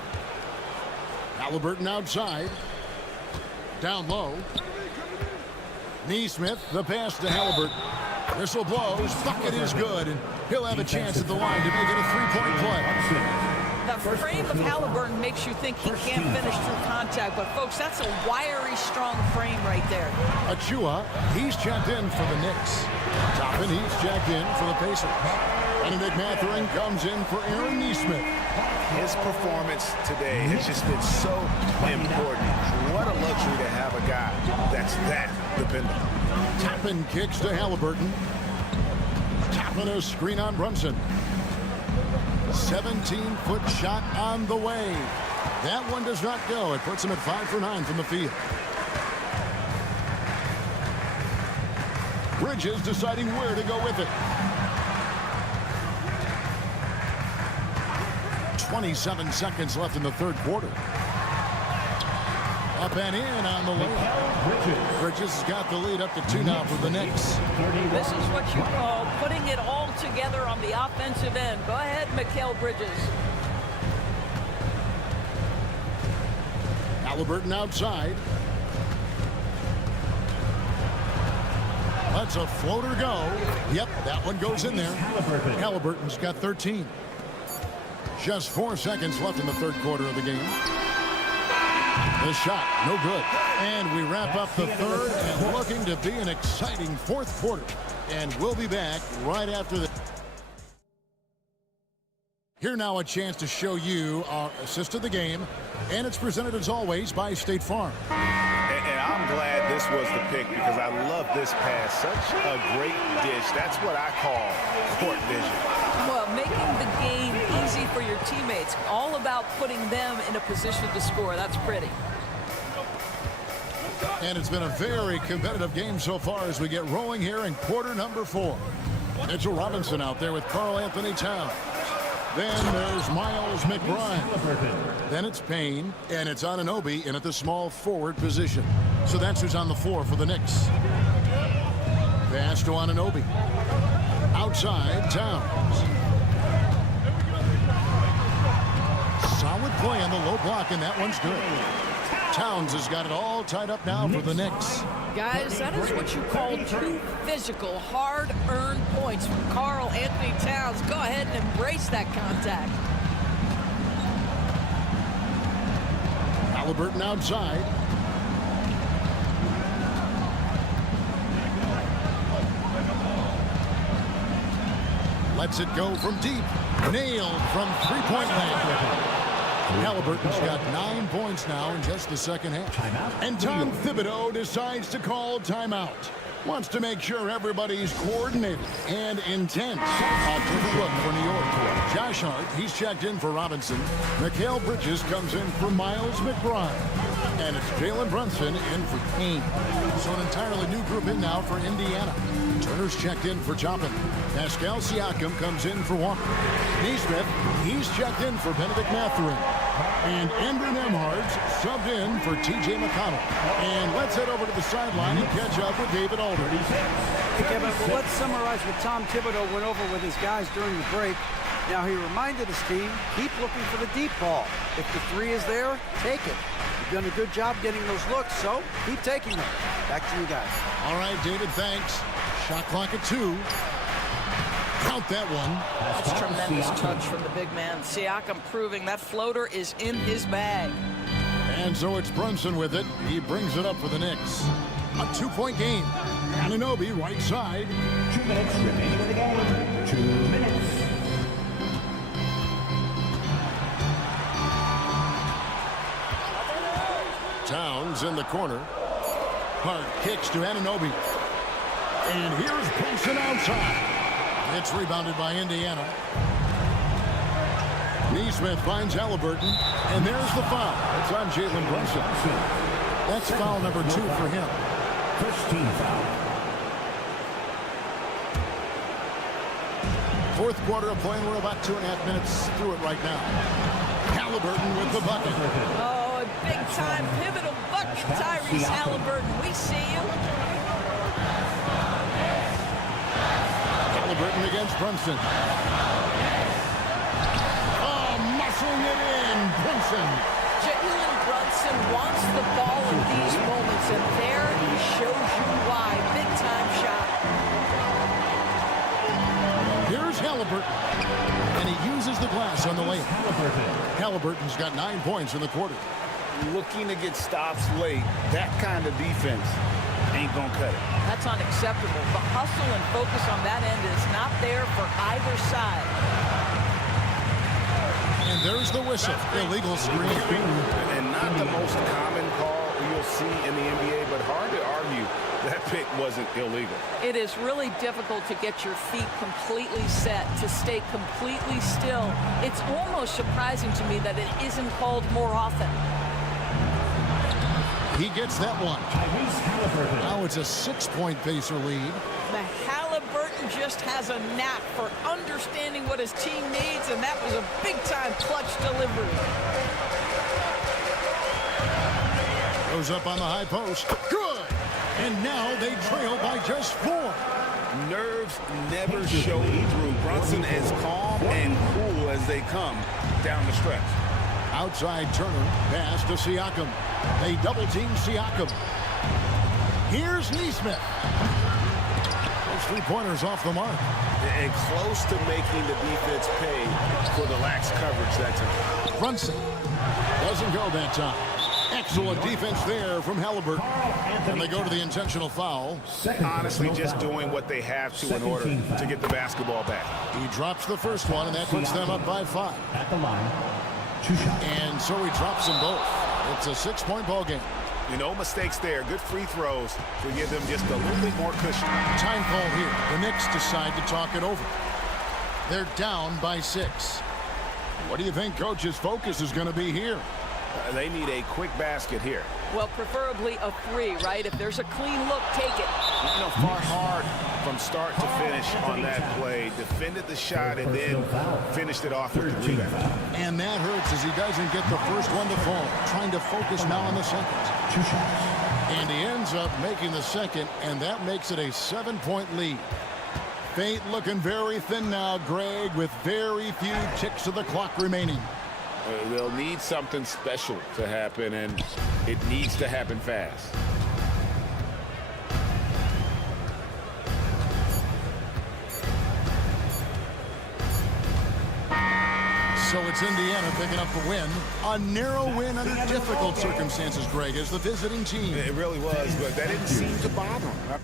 Halliburton outside. Down low. Neesmith, the pass to Halliburton. Whistle blows, bucket is good, and he'll have a chance at the line to make it a three-point play. The frame of Halliburton makes you think he can't finish through contact, but folks, that's a wiry, strong frame right there. Achua, he's checked in for the Knicks. Toppin, he's checked in for the Pacers. Benedict Mathurin comes in for Aaron Neesmith. His performance today has just been so important. What a luxury to have a guy that's that dependable. Toppin kicks to Halliburton. Toppin a screen on Brunson. 17-foot shot on the way. That one does not go. It puts him at 5 for 9 from the field. Bridges deciding where to go with it. 27 seconds left in the third quarter. Up and in on the layup. Bridges has got the lead up to 2 now for the Knicks. This is what you call putting it all together on the offensive end. Go ahead, Mikal Bridges. Halliburton outside. Lets a floater go. Yep, that one goes in there. Halliburton's got 13. Just 4 seconds left in the third quarter of the game. The shot, no good. And we wrap up the third and looking to be an exciting fourth quarter. And we'll be back right after the... Here now a chance to show you our assist of the game. And it's presented as always by State Farm. And I'm glad this was the pick because I love this pass. Such a great dish. That's what I call court vision. Well, making the game easy for your teammates. All about putting them in a position to score. That's pretty. And it's been a very competitive game so far as we get rolling here in quarter number 4. Mitchell Robinson out there with Karl Anthony Towns. Then there's Miles McBride. Then it's Payne, and it's Anunoby in at the small forward position. So that's who's on the floor for the Knicks. Pass to Anunoby. Outside, Towns. Solid play on the low block, and that one's good. Towns has got it all tied up now for the Knicks. Guys, that is what you call true physical, hard-earned points from Karl Anthony Towns. Go ahead and embrace that contact. Halliburton outside. Lets it go from deep. Nailed from three-point land. Halliburton's got 9 points now in just the second half. And Tom Thibodeau decides to call timeout. Wants to make sure everybody's coordinated and intense. A good look for New York. Josh Hart, he's checked in for Robinson. Mikal Bridges comes in for Miles McBride. And it's Jalen Brunson in for Payne. So an entirely new group in now for Indiana. Turner's checked in for Toppin. Pascal Siakam comes in for Walker. Neesmith, he's checked in for Benedict Mathurin. And Andrew Nembhard's subbed in for T.J. McConnell. And let's head over to the sideline and catch up with David Aldridge. Hey, Kevin, let's summarize what Tom Thibodeau went over with his guys during the break. Now, he reminded his team, keep looking for the deep ball. If the three is there, take it. You've done a good job getting those looks, so keep taking them. Back to you guys. All right, David, thanks. Shot clock at 2. Count that one. That's tremendous touch from the big man. Siakam proving that floater is in his bag. And so it's Brunson with it. He brings it up for the Knicks. A 2-point game. Anunoby right side. 2 minutes remaining in the game. 2 minutes. is in the corner. Hart kicks to Anunoby. And here's Brunson outside. It's rebounded by Indiana. Neesmith finds Halliburton, and there's the foul. It's on Jalen Brunson. That's foul number 2 for him. First team foul. Fourth quarter of play, and we're about 2.5 minutes through it right now. Halliburton with the bucket. Oh, a big-time pivotal bucket, Tyrese Halliburton. We see you. Halliburton against Brunson. Oh, muscling it in, Brunson. Jalen Brunson wants the ball in these moments, and there he shows you why. Big-time shot. Here's Halliburton, and he uses the glass on the lane. Halliburton's got 9 points in the quarter. Looking to get stops late, that kind of defense ain't gonna cut it. That's unacceptable. The hustle and focus on that end is not there for either side. And there's the whistle. Illegal screen. And not the most common call you'll see in the NBA, but hard to argue that pick wasn't illegal. It is really difficult to get your feet completely set, to stay completely still. It's almost surprising to me that it isn't called more often. He gets that one. Now it's a 6-point Pacer lead. The Halliburton just has a knack for understanding what his team needs, and that was a big-time clutch delivery. Goes up on the high post. Good! And now they trail by just 4. Nerves never show through. Brunson is calm and cool as they come down the stretch. Outside Turner, pass to Siakam. They double-team Siakam. Here's Neesmith. Those 3-pointers off the mark. And close to making the defense pay for the lax coverage that time. Brunson doesn't go that time. Excellent defense there from Halliburton. And they go to the intentional foul. Honestly, just doing what they have to in order to get the basketball back. He drops the first one, and that puts them up by 5. At the line. 2 shots. And so he drops them both. It's a 6-point ball game. No mistakes there. Good free throws to give them just a little bit more cushion. Time call here. The Knicks decide to talk it over. They're down by 6. What do you think Coach's focus is going to be here? They need a quick basket here. Well, preferably a 3, right? If there's a clean look, take it. You know, fought hard from start to finish on that play. Defended the shot and then finished it off with the rebound. And that hurts as he doesn't get the first one to fall. Trying to focus now on the second. 2 shots. And he ends up making the second, and that makes it a 7-point lead. Fate looking very thin now, Greg, with very few ticks of the clock remaining. They'll need something special to happen, and it needs to happen fast. So it's Indiana picking up the win. A narrow win under difficult circumstances, Greg, as the visiting team. It really was, but that didn't seem to bother them.